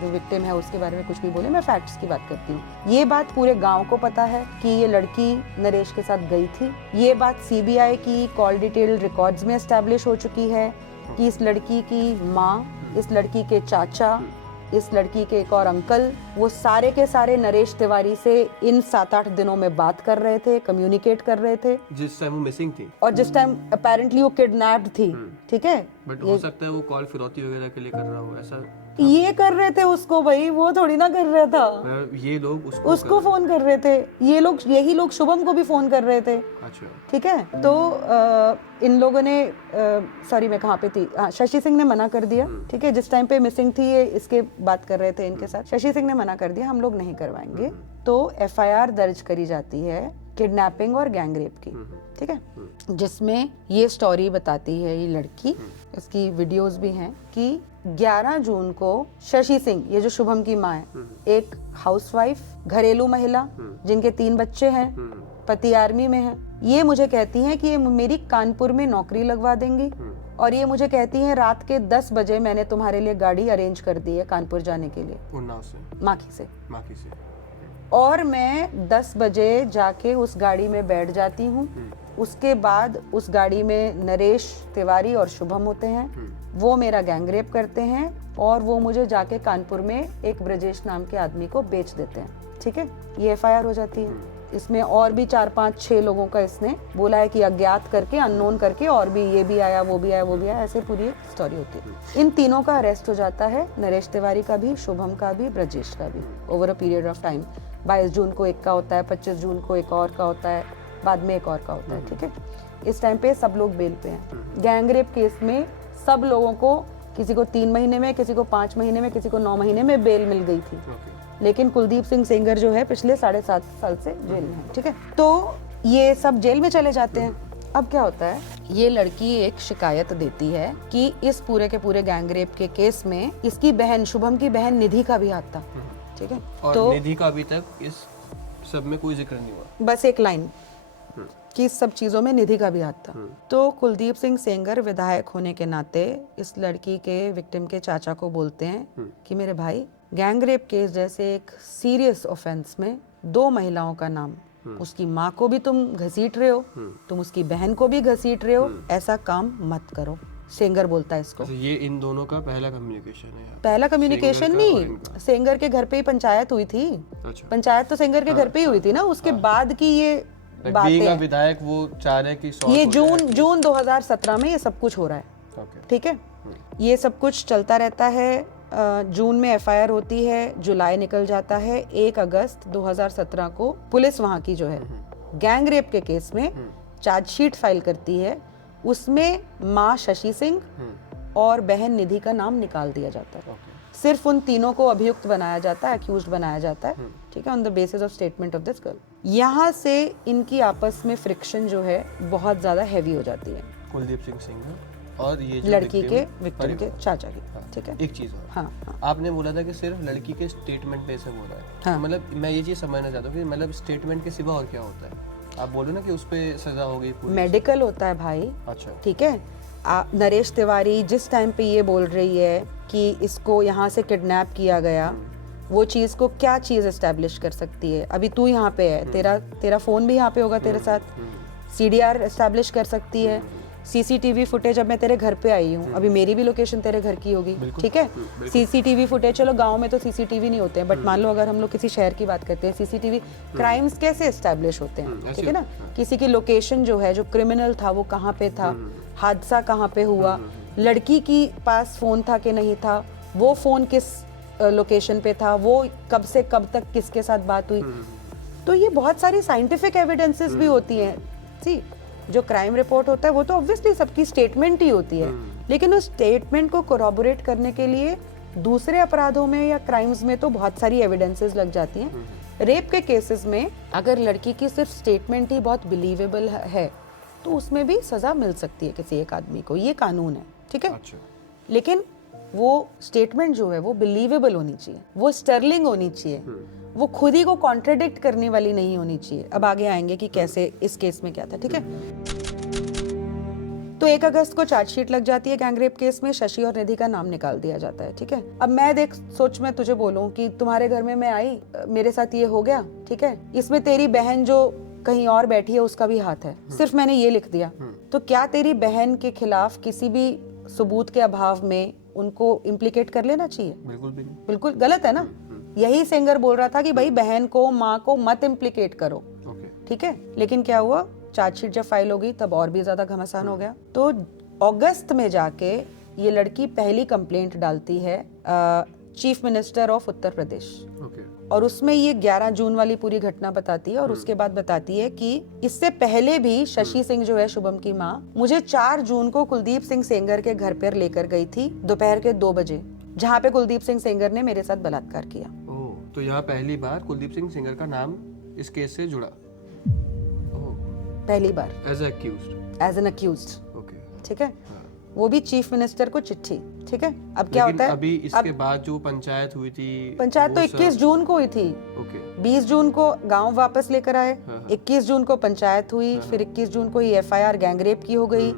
जो विक्टिम है उसके बारे में कुछ भी बोले। मैं फैक्ट्स की बात करती हूँ। ये बात पूरे गांव को पता है कि ये लड़की नरेश के साथ गई थी। ये बात सीबीआई की कॉल डिटेल रिकॉर्ड्स में एस्टैब्लिश हो चुकी है कि इस लड़की की माँ, इस लड़की के चाचा, इस लड़की के एक और अंकल, वो सारे के सारे नरेश तिवारी से इन 7-8 दिनों में बात कर रहे थे, कम्युनिकेट कर रहे थे, जिस टाइम वो मिसिंग थी और जिस टाइम अपेरेंटली वो किडनैप्ड थी, ठीक है। बट हो सकता है वो कॉल फिरौती वगैरह के लिए कर रहा हो, ऐसा ये कर रहे थे उसको, भाई वो थोड़ी ना कर रहा था, ये लोग उसको फोन कर रहे थे, ये लोग, यही लोग शुभम को भी फोन कर रहे थे, अच्छा, ठीक है। तो इन लोगों ने, सॉरी मैं कहाँ पे थी, हाँ, शशि सिंह ने मना कर दिया, ठीक है। जिस टाइम पे मिसिंग थी ये इसके बात कर रहे थे इनके साथ, शशि सिंह ने मना कर दिया, हम लोग नहीं करवाएंगे। तो एफआईआर दर्ज करी जाती है किडनैपिंग और गैंग रेप की, ठीक है, जिसमें ये स्टोरी बताती है ये लड़की, इसकी वीडियोस भी हैं कि 11 जून को शशि सिंह, ये जो शुभम की माँ है, एक हाउसवाइफ, घरेलू महिला जिनके 3 बच्चे हैं, पति आर्मी में है, ये मुझे कहती हैं कि ये मेरी कानपुर में नौकरी लगवा देंगी, और ये मुझे कहती हैं रात के 10 बजे मैंने तुम्हारे लिए गाड़ी अरेंज कर दी है कानपुर जाने के लिए, उन्नाव से, माखी से, और मैं 10 बजे जाके उस गाड़ी में बैठ जाती हूँ। उसके बाद उस गाड़ी में नरेश तिवारी और शुभम होते हैं, वो मेरा गैंग रेप करते हैं और वो मुझे जाके कानपुर में एक ब्रजेश नाम के आदमी को बेच देते हैं, ठीक है। ये एफआईआर हो जाती है। इसमें और भी 4-5-6 लोगों का इसने बोला है कि अज्ञात करके, अननोन करके, और भी ये भी आया, वो भी आया, वो भी आया, ऐसे पूरी स्टोरी होती है। इन तीनों का अरेस्ट हो जाता है, नरेश तिवारी का भी, शुभम का भी, ब्रजेश का भी, over a period of time. 22 जून को एक का होता है, 25 जून को एक और का होता है, बाद में एक और का होता है, ठीक है। इस टाइम पे सब लोग बेल पे हैं। गैंग रेप केस में सब लोगों को, किसी को 3 महीने में, किसी को 5 महीने में, किसी को 9 महीने में बेल मिल गई थी। लेकिन कुलदीप सिंह सेंगर जो है पिछले 7.5 साल से जेल में है, ठीक है। तो ये सब जेल में चले जाते हैं। अब क्या होता है, ये लड़की एक शिकायत देती है कि इस पूरे के पूरे गैंग रेप के केस में इसकी बहन, शुभम की बहन निधि का भी हाथ था, ठीक है। और तो निधि का अभी तक इस सब में कोई जिक्र नहीं हुआ, बस एक लाइन कि इस सब चीजों में निधि का भी हाथ था। तो कुलदीप सिंह सेंगर विधायक होने के नाते इस लड़की के विक्टिम के चाचा को बोलते हैं कि मेरे भाई, गैंग रेप केस जैसे एक सीरियस ऑफेंस में 2 महिलाओं का नाम, उसकी माँ को भी तुम घसीट रहे हो, तुम उसकी बहन को भी घसीट रहे हो, ऐसा काम मत करो। सेंगर बोलता है इसको। अच्छा, ये इन दोनों का पहला कम्युनिकेशन है यहाँ पे। पहला कम्युनिकेशन सेंगर का और नहीं, इनका। सेंगर के घर पे ही पंचायत हुई थी। अच्छा, पंचायत तो सेंगर के घर पे ही हुई थी ना, उसके बाद की ये बीइंग बातें अ हैं। विधायक वो चाह रहे हैं कि ये जून 2017 में ये सब कुछ हो रहा है, ओके, ठीक है। ये सब कुछ चलता रहता है। जून में एफआईआर होती है, जुलाई निकल जाता है। 1 अगस्त 2017 को पुलिस वहाँ की जो है गैंग रेप के केस में चार्जशीट फाइल करती है। उसमें माँ शशि सिंह और बहन निधि का नाम निकाल दिया जाता है। सिर्फ उन तीनों को अभियुक्त बनाया जाता है, अक्यूज्ड बनाया जाता है, ठीक है, on the basis of statement of this girl. यहाँ से इनकी आपस में फ्रिक्शन जो है बहुत ज्यादा हैवी हो जाती है, कुलदीप सिंह सेंगर और ये जो लड़की के विक्टिम अरे के वाह। चाचा की, हाँ, ठीक है। एक चीज और, हाँ, हाँ। आपने बोला था कि सिर्फ लड़की के स्टेटमेंट पे सब हो रहा है, हाँ। तो मतलब मैं ये चीज समझना चाहता हूँ कि मतलब स्टेटमेंट के सिवा और क्या होता है। आप बोलो ना कि उस पे सजा हो गई पूरी। मेडिकल होता है भाई, अच्छा, ठीक है। नरेश तिवारी जिस टाइम पे ये बोल रही है कि इसको यहाँ से किडनैप किया गया, वो चीज़ को क्या चीज़ एस्टेब्लिश कर सकती है। अभी तू यहाँ पे है, तेरा फोन भी यहाँ पे होगा तेरे साथ, सीडीआर एस्टेब्लिश कर सकती है। सीसीटीवी फुटेज, अब मैं तेरे घर पे आई हूँ, अभी मेरी भी लोकेशन तेरे घर की होगी, ठीक है। सीसीटीवी फुटेज, चलो गांव में तो सीसीटीवी नहीं होते हैं, बट मान लो अगर हम लोग किसी शहर की बात करते हैं, सीसीटीवी क्राइम्स कैसे एस्टेब्लिश होते हैं, ठीक है ना। किसी की लोकेशन जो है, जो क्रिमिनल था वो कहाँ पे था, हादसा कहाँ पे हुआ, लड़की की पास फोन था कि नहीं था, वो फोन किस लोकेशन पे था, वो कब से कब तक किसके साथ बात हुई। तो ये बहुत सारी साइंटिफिक एविडेंसेस भी होती हैं। सी, जो क्राइम रिपोर्ट होता है वो तो ऑब्वियसली सबकी स्टेटमेंट ही होती है, लेकिन उस स्टेटमेंट को कोरॉबोरेट करने के लिए दूसरे अपराधों में या क्राइम्स में तो बहुत सारी एविडेंसेस लग जाती हैं। रेप के केसेस में अगर लड़की की सिर्फ स्टेटमेंट ही बहुत बिलीवेबल है तो उसमें भी सजा मिल सकती है किसी एक आदमी को, ये कानून है, ठीक है। अच्छा, लेकिन वो स्टेटमेंट जो है वो बिलीवेबल होनी चाहिए, वो स्टर्लिंग होनी चाहिए, वो खुद ही को कॉन्ट्रडिक्ट करने वाली नहीं होनी चाहिए। अब आगे आएंगे कि कैसे इस केस में क्या था, ठीक है। तो 1 अगस्त को चार्जशीट लग जाती है गैंग रेप केस में, शशि और निधि का नाम निकाल दिया जाता है, ठीक है। अब मैं देख, सोच मैं तुझे बोलूं कि तुम्हारे घर में मैं आई, मेरे साथ ये हो गया, ठीक है, इसमें तेरी बहन जो कहीं और बैठी है उसका भी हाथ है, सिर्फ मैंने ये लिख दिया, तो क्या तेरी बहन के खिलाफ किसी भी सबूत के अभाव में उनको इम्प्लीकेट कर लेना चाहिए? बिल्कुल भी नहीं। बिल्कुल गलत है ना। यही सेंगर बोल रहा था कि भाई बहन को, माँ को मत इम्प्लीकेट करो, ओके, ठीक है। लेकिन क्या हुआ, चार्जशीट जब फाइल हो गई तब और भी ज्यादा घमासान हो गया। तो अगस्त में जाके ये लड़की पहली कंप्लेंट डालती है chief minister of Uttar Pradesh, okay, और उसमें ये 11 जून वाली पूरी घटना बताती है। और उसके बाद बताती है कि इससे पहले भी शशि सिंह जो है शुभम की माँ, मुझे 4 जून को कुलदीप सिंह सेंगर के घर पर लेकर गई थी दोपहर के 2 बजे, जहाँ पे कुलदीप सिंह सेंगर ने मेरे साथ बलात्कार किया। ओह, तो यहाँ पहली बार कुलदीप सिंह सेंगर का नाम इस केस से जुड़ा, पहली बार as accused, as an accused, okay, ठीक है। वो भी चीफ मिनिस्टर को चिट्ठी, ठीक है। अब क्या होता है, अभी इसके बाद जो पंचायत हुई थी, पंचायत तो वो 21 जून को हुई थी, ओके, 20 जून को गांव वापस लेकर आए, हाँ। 21 जून को पंचायत हुई, फिर 21 जून को ही एफआईआर गैंग रेप की हो गई,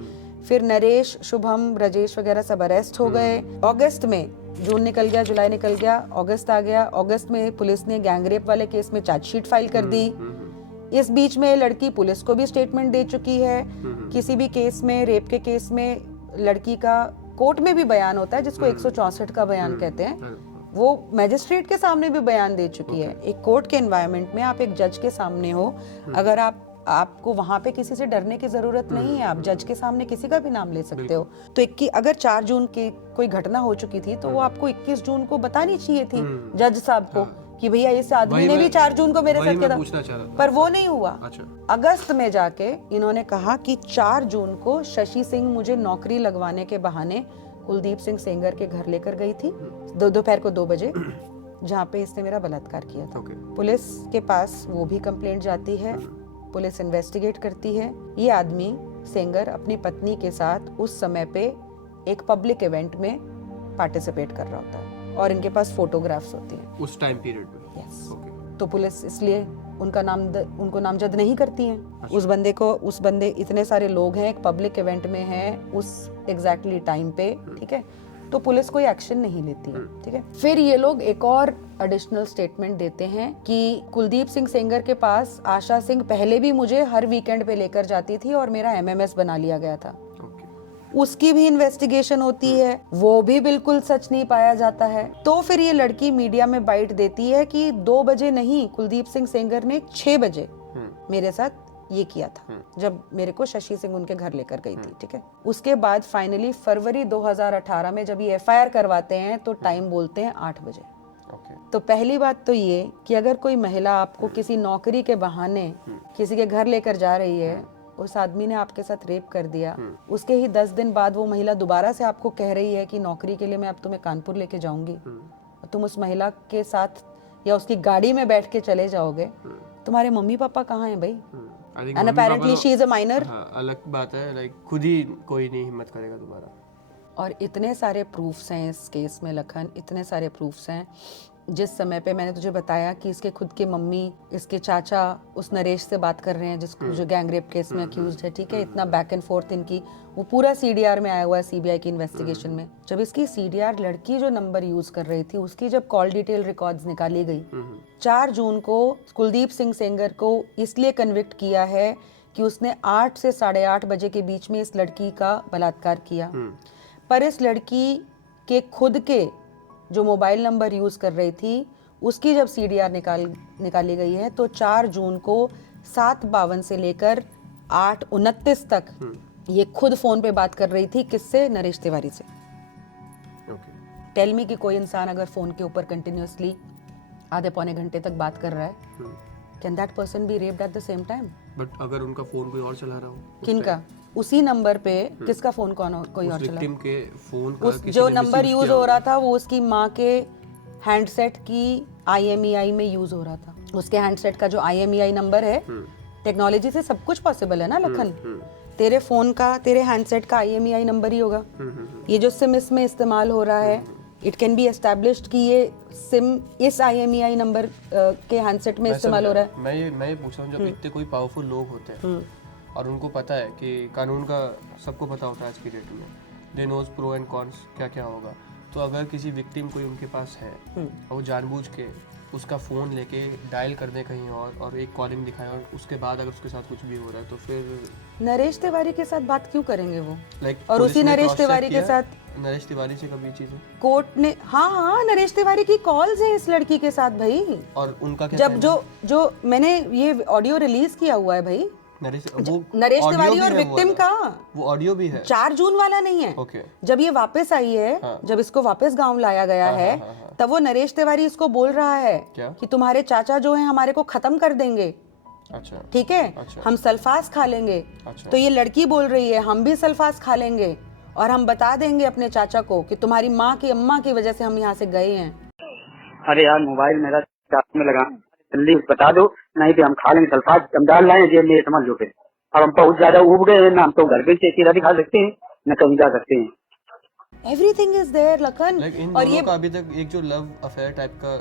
फिर नरेश, शुभम, ब्रजेश वगैरह सब अरेस्ट हो गए। अगस्त में, जून निकल गया, जुलाई निकल गया, अगस्त आ गया। अगस्त में पुलिस ने गैंग रेप वाले केस में चार्जशीट फाइल कर दी। इस बीच में लड़की पुलिस को भी स्टेटमेंट दे चुकी है। किसी भी केस में, रेप के केस में, लड़की का कोर्ट में भी बयान होता है जिसको 164 का बयान कहते हैं, वो मैजिस्ट्रेट के सामने भी बयान दे चुकी है। एक कोर्ट के एनवायरनमेंट में आप एक जज के सामने हो, अगर आपको वहां पे किसी से डरने की जरूरत नहीं है, आप जज के सामने किसी का भी नाम ले सकते हो। तो अगर 4 जून की कोई घटना हो चुकी थी तो वो आपको 21 जून को बतानी चाहिए थी जज साहब को कि भैया इस आदमी वही ने भी मैं- 4 जून को मेरे वही साथ किया मैं था, पूछना चाह रहा था। पर वो नहीं हुआ। अच्छा। अगस्त में जाके इन्होंने कहा कि 4 जून को शशि सिंह मुझे नौकरी लगवाने के बहाने कुलदीप सिंह सेंगर के घर लेकर गई थी दोपहर को 2 बजे, जहाँ पे इसने मेरा बलात्कार किया था। ओके। पुलिस के पास वो भी कंप्लेंट जाती है, पुलिस इन्वेस्टिगेट करती है। ये आदमी सेंगर अपनी पत्नी के साथ उस समय पे एक पब्लिक इवेंट में पार्टिसिपेट कर रहा होता है और इनके पास फोटोग्राफ्स होती हैं। उस टाइम पीरियड में। यस। ओके। तो पुलिस इसलिए उनको नामजद नहीं करती है। अच्छा। उस बंदे इतने सारे लोग हैं, एक पब्लिक इवेंट में हैं उस एग्जैक्टली टाइम पे, ठीक है, तो पुलिस कोई एक्शन नहीं लेती है, ठीक है। फिर ये लोग एक और एडिशनल स्टेटमेंट देते हैं कि कुलदीप सिंह सेंगर के पास आशा सिंह पहले भी मुझे हर वीकेंड पे लेकर जाती थी और मेरा एमएमएस बना लिया गया था। उसकी भी इन्वेस्टिगेशन होती है, वो भी बिल्कुल सच नहीं पाया जाता है। तो फिर ये लड़की मीडिया में बाइट देती है कि 2 बजे नहीं, कुलदीप सिंह सेंगर ने 6 बजे मेरे साथ ये किया था, जब मेरे को शशि सिंह उनके घर लेकर गई थी, ठीक है। उसके बाद फाइनली फरवरी 2018 में जब ये एफआईआर करवाते हैं तो टाइम बोलते हैं 8 बजे। तो पहली बात तो ये कि अगर कोई महिला आपको किसी नौकरी के बहाने किसी के घर लेकर जा रही है, उस आदमी ने आपके साथ रेप कर दिया, उसके ही 10 दिन बाद वो महिला दोबारा से आपको कह रही है कि नौकरी के लिए मैं अब तुम्हें कानपुर लेके जाऊंगी, तुम उस महिला के साथ या उसकी गाड़ी में बैठ के चले जाओगे, तुम्हारे मम्मी पापा कहाँ हैं भाई? And apparently she is a minor. अलग बात है, लाइक खुद ही कोई नहीं हिम्मत करेगा दोबारा। और इतने सारे प्रूफ्स हैं इस केस में लखन, इतने सारे प्रूफ्स हैं। जिस समय पे मैंने तुझे बताया कि इसके खुद के मम्मी, इसके चाचा उस नरेश से बात कर रहे हैं जिसको जो गैंग रेप केस में अक्यूज्ड है, ठीक है, इतना बैक एंड फोर्थ इनकी, वो पूरा सीडीआर में आया हुआ है सीबीआई की इन्वेस्टिगेशन में। जब इसकी सीडीआर लड़की जो नंबर यूज कर रही थी उसकी जब कॉल डिटेल रिकॉर्ड्स निकाली गई, 4 जून को कुलदीप सिंह सेंगर को इसलिए कन्विक्ट किया है कि उसने 8 से 8:30 बजे के बीच में इस लड़की का बलात्कार किया। पर इस लड़की के खुद के जो मोबाइल नंबर यूज कर रही थी उसकी जब सीडीआर निकाली गई है तो 4 जून को 7:52 से लेकर 8:29 तक ये खुद फोन पे बात कर रही थी, किससे? नरेश तिवारी से। टेल मी कि कोई इंसान अगर फोन के ऊपर कंटिन्यूअसली आधे पौने घंटे तक बात कर रहा है, can that person be raped at the same time? But अगर उनका फोन कोई और चला रहा हो, किनका? उसी नंबर पे किसका फोन कोई और चला? विक्टिम के फोन का उस किसी जो ने नंबर misuse यूज किया हो होगा। रहा था वो उसकी माँ के हैंडसेट की IMEI में यूज हो रहा था। उसके हैंडसेट का जो IMEI नंबर है, टेक्नोलॉजी से सब कुछ पॉसिबल है ना लखन। तेरे फोन का, तेरे हैंडसेट का IMEI नंबर ही होगा। ये जो सिम इसमें इस्तेमाल हो रहा है, इट कैन बी एस्टैब्लिश्ड कि ये सिम इस IMEI नंबर के हैंडसेट में इस्तेमाल हो रहा है। मैं ये पूछ रहा हूँ, जब इतने कोई पावरफुल लोग होते हैं और उनको पता है कि कानून का सबको पता होता है आज की डेट में, they knows pro and cons क्या क्या होगा, तो अगर किसी विक्टिम कोई उनके पास है और वो जानबूझ के उसका फ़ोन लेके डायल कर दे कहीं और एक कॉलिंग दिखाए और उसके बाद अगर उसके साथ कुछ भी हो रहा है तो फिर नरेश तिवारी के साथ बात क्यों करेंगे वो? लाइक और उसी नरेश तिवारी के साथ नरेश तिवारी से कभी चीजें कोर्ट ने, हाँ नरेश तिवारी की कॉल्स है इस लड़की के साथ भाई। और उनका क्या जब जो मैंने ये ऑडियो रिलीज किया हुआ है भाई, नरेश तिवारी और विक्टिम का वो ऑडियो भी है, 4 जून वाला नहीं है। ओके। जब ये वापस आई है, जब इसको वापस गांव लाया गया है, तब वो नरेश तिवारी इसको बोल रहा है कि तुम्हारे चाचा जो है हमारे को खत्म कर देंगे, अच्छा ठीक है, हम सल्फास खा लेंगे। तो ये लड़की बोल रही है हम भी सल्फास खा लेंगे और हम बता देंगे अपने चाचा को कि तुम्हारी माँ की अम्मा की वजह से हम यहाँ से गए हैं। अरे यार मोबाइल मेरा चार्ज में लगा, जल्दी बता दो, नहीं तो हम खा लेंगे सल्फात, हम डाल लाए जेब में, समझ लो। फिर अब हम बहुत ज्यादा उब गए हैं ना, हम तो घर पे सीधा दिखा सकते हैं न कहीं जा सकते हैं। Everything is there Lakhan. और ये अभी तक एक जो लव अफेयर टाइप का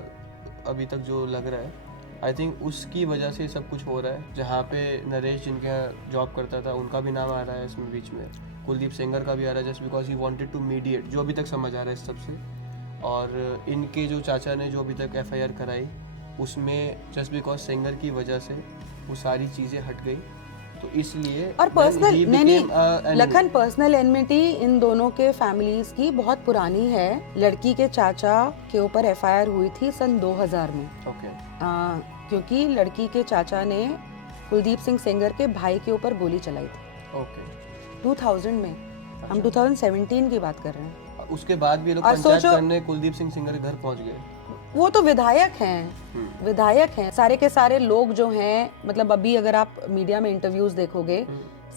अभी तक जो लग रहा है, आई थिंक उसकी वजह से सब कुछ हो रहा है। जहाँ पे नरेश जिनके यहाँ जॉब करता था उनका भी नाम आ रहा है इसमें, बीच में कुलदीप सेंगर का भी आ रहा है, just because he wanted to mediate, जो अभी तक समझ आ रहा है इस सबसे। और इनके जो चाचा ने जो अभी तक FIR कराई उसमें जस्ट बिकॉज सेंगर की वजह से वो सारी चीज़ें हट गई, तो इसलिए और पर्सनल नहीं लखन, पर्सनल एनमिटी इन दोनों के फैमिलीज की बहुत पुरानी है। लड़की के चाचा के ऊपर FIR हुई थी सन 2000 में। ओके। क्योंकि लड़की के चाचा ने कुलदीप सिंह सेंगर के भाई के ऊपर गोली चलाई थी। ओके। 2000 में, हम 2017 की बात कर रहे हैं। उसके बाद भी ये लोग पंचायत करने कुलदीप सिंह सेंगर के घर पहुंच गए। वो तो विधायक हैं सारे के सारे लोग जो हैं। मतलब अभी अगर आप मीडिया में इंटरव्यूज देखोगे,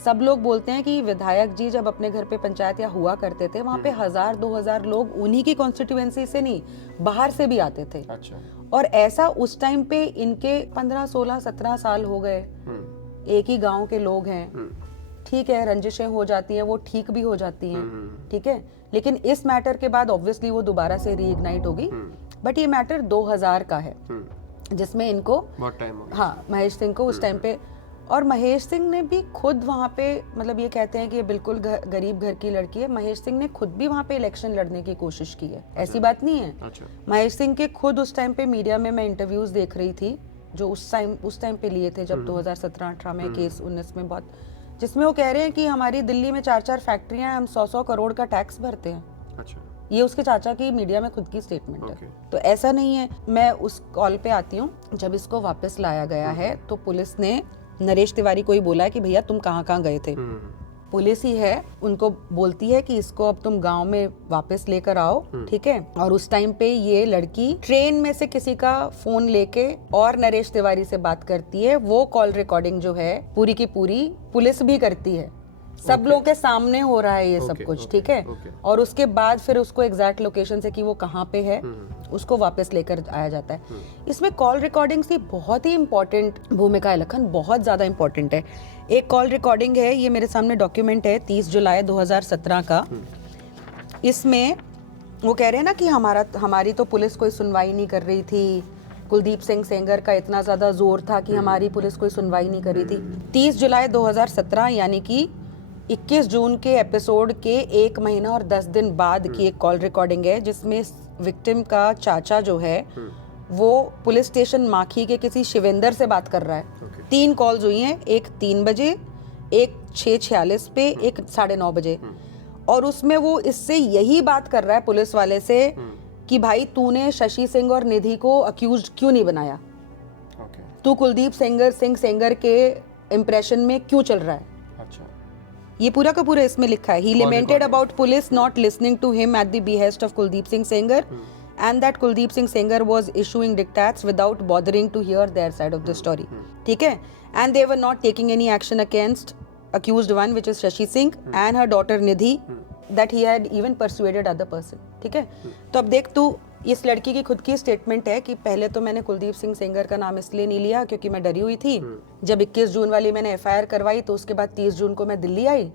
सब लोग बोलते हैं कि विधायक जी जब अपने घर पे पंचायत या हुआ करते थे, वहाँ पे 1000-2000 लोग उन्हीं की कॉन्स्टिट्यूएंसी से नहीं, बाहर से भी आते थे। अच्छा। और ऐसा उस टाइम पे इनके 15, 16, 17 साल हो गए, एक ही गांव के लोग हैं। ठीक है, रंजिशें हो जाती हैं, वो ठीक भी हो जाती हैं, ठीक है, लेकिन इस मैटर के बाद ऑब्वियसली वो दोबारा से रीइग्नाइट होगी। बट ये मैटर 2000 का है, जिसमें इनको बहुत टाइम हो गया। हाँ, महेश सिंह को उस टाइम पे, और महेश सिंह ने भी खुद वहाँ पे, मतलब ये कहते हैं कि ये बिल्कुल गरीब घर की लड़की है, महेश सिंह ने खुद भी वहाँ पे इलेक्शन लड़ने की कोशिश की है, ऐसी बात नहीं है। अच्छा। महेश सिंह के खुद उस टाइम पे मीडिया में मैं इंटरव्यूज देख रही थी, जो उस टाइम पे लिए थे जब 2017-18 में, केस 19 में बहुत, जिसमें वो कह रहे हैं कि हमारी दिल्ली में 4-4 फैक्ट्रियां हैं, हम 100-100 करोड़ का टैक्स भरते हैं। अच्छा। ये उसके चाचा की मीडिया में खुद की स्टेटमेंट है। Okay. तो ऐसा नहीं है। मैं उस कॉल पे आती हूँ, जब इसको वापस लाया गया है तो पुलिस ने नरेश तिवारी को ही बोला है कि भैया तुम कहाँ गए थे। पुलिस ही है, उनको बोलती है कि इसको अब तुम गांव में वापस लेकर आओ, ठीक है। और उस टाइम पे ये लड़की ट्रेन में से किसी का फोन लेके और नरेश तिवारी से बात करती है। वो कॉल रिकॉर्डिंग जो है पूरी की पूरी पुलिस भी करती है, सब लोगों के सामने हो रहा है ये सब कुछ, ठीक है। और उसके बाद फिर उसको एग्जैक्ट लोकेशन से कि वो कहाँ पे है, उसको वापस लेकर आया जाता है। इसमें कॉल रिकॉर्डिंग्स की बहुत ही इंपॉर्टेंट भूमिका है लखन, बहुत ज्यादा इंपॉर्टेंट है। एक कॉल रिकॉर्डिंग है, ये मेरे सामने डॉक्यूमेंट है 30 जुलाई 2017 का। इसमें वो कह रहे हैं ना कि हमारी तो पुलिस कोई सुनवाई नहीं कर रही थी, कुलदीप सिंह सेंगर का इतना ज्यादा जोर था कि हमारी पुलिस कोई सुनवाई नहीं कर रही थी। 30 जुलाई 2017 यानी कि 21 जून के एपिसोड के 1 महीना और 10 दिन बाद की एक कॉल रिकॉर्डिंग है, जिसमें विक्टिम का चाचा जो है वो पुलिस स्टेशन माखी के किसी शिवेंद्र से बात कर रहा है। 3 कॉल्स हुई हैं, एक 3 बजे, एक 6:46 पे, एक 9:30 बजे। और उसमें वो इससे यही बात कर रहा है पुलिस वाले से कि भाई तूने शशि सिंह और निधि को अक्यूज्ड क्यों नहीं बनाया, तू कुलदीप सिंह सेंगर के इम्प्रेशन में क्यों चल रहा है। ये पूरा का पूरा इसमें लिखा है। He lamented about police not listening to him at the behest of Kuldeep Singh Sengar and that Kuldeep Singh Sengar was issuing diktats without bothering to hear their side of the story. ठीक है? And they were not taking any action against accused one, which is Shashi Singh and her daughter Nidhi, that he had even persuaded other person. ठीक है? तो अब देख तू, इस लड़की की खुद की स्टेटमेंट है कि पहले तो मैंने कुलदीप सिंह सेंगर का नाम इसलिए नहीं लिया क्योंकि मैं डरी हुई थी। जब 21 जून वाली मैंने एफआईआर करवाई तो उसके बाद 30 जून को मैं दिल्ली आई।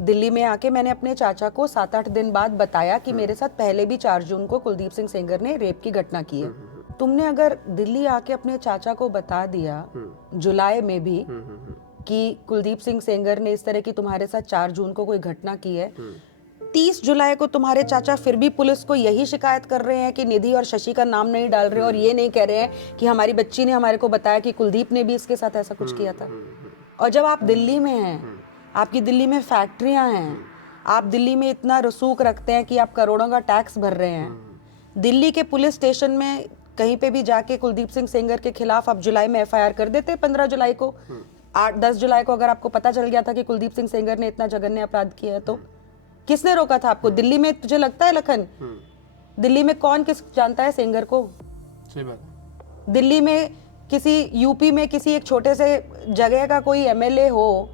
दिल्ली में आके मैंने अपने चाचा को 7-8 दिन बाद बताया कि मेरे साथ पहले भी 4 जून को कुलदीप सिंह सेंगर ने रेप की घटना की है। तुमने अगर दिल्ली आके अपने चाचा को बता दिया जुलाई में भी कि कुलदीप सिंह सेंगर ने इस तरह की तुम्हारे साथ 4 जून को कोई घटना की है, 30 जुलाई को तुम्हारे चाचा फिर भी पुलिस को यही शिकायत कर रहे हैं कि निधि और शशि का नाम नहीं डाल रहे और ये नहीं कह रहे हैं कि हमारी बच्ची ने हमारे को बताया कि कुलदीप ने भी इसके साथ ऐसा कुछ किया था। और जब आप दिल्ली में हैं, आपकी दिल्ली में फैक्ट्रियां हैं, आप दिल्ली में इतना रसूख रखते हैं कि आप करोड़ों का टैक्स भर रहे हैं, दिल्ली के पुलिस स्टेशन में कहीं पे भी जाके कुलदीप सिंह सेंगर के खिलाफ आप जुलाई में एफआईआर कर देते। 15 जुलाई को, 8-10 जुलाई को अगर आपको पता चल गया था कि कुलदीप सिंह सेंगर ने इतना जघन्य अपराध किया है तो किसने रोका था आपको? दिल्ली में तुझे लगता है लखन, दिल्ली में कौन किस जानता है सेंगर को? सही बात। दिल्ली में किसी, यूपी में किसी एक छोटे से जगह का कोई एमएलए हो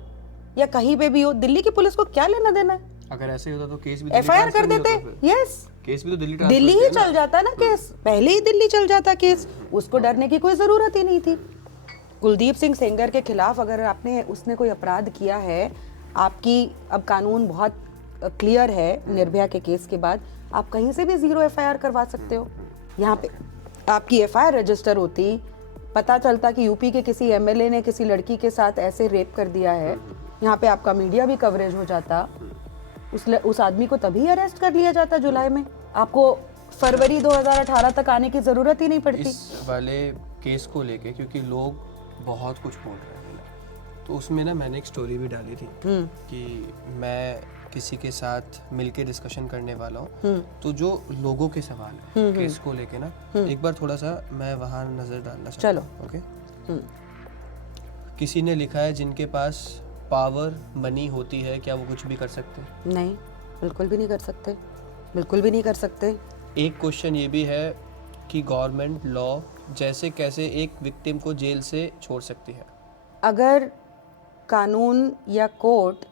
या कहीं पे भी हो, दिल्ली की पुलिस को क्या लेना देना है? अगर ऐसे ही होता तो केस भी एफआईआर कर देते। यस, केस भी तो दिल्ली ही चल जाता ना केस, पहले ही दिल्ली चल जाता केस, उसको डरने की कोई जरूरत ही नहीं थी। कुलदीप सिंह सेंगर के खिलाफ अगर उसने कोई अपराध किया है, आपकी अब कानून बहुत क्लियर है निर्भया के केस के बाद, आप कहीं से भी 0 एफआईआर करवा सकते हो। यहाँ पे आपकी एफआईआर रजिस्टर होती, पता चलता कि यूपी के किसी एमएलए ने किसी लड़की के साथ ऐसे रेप कर दिया है, यहाँ पे आपका मीडिया भी कवरेज हो जाता, उस आदमी को तभी अरेस्ट कर लिया जाता जुलाई में, आपको फरवरी 2018 तक आने की जरूरत ही नहीं पड़ती। इस वाले केस को लेके क्योंकि लोग बहुत कुछ बोल रहे हैं, तो उसमें ना मैंने एक स्टोरी भी डाली थी कि मैं किसी के साथ मिलके डिस्कशन करने वाला हूँ, तो जो लोगों के सवाल है केस को लेके ना, एक बार थोड़ा सा मैं वहाँ नजर डालना चाहता हूँ। ओके, किसी ने लिखा है जिनके पास पावर मनी होती है क्या वो कुछ भी कर सकते हैं? नहीं, बिल्कुल भी नहीं कर सकते, बिल्कुल भी नहीं कर सकते। एक क्वेश्चन ये भी है कि गवर्नमेंट लॉ जैसे कैसे एक विक्टिम को जेल से छोड़ सकती है? अगर कानून या कोर्ट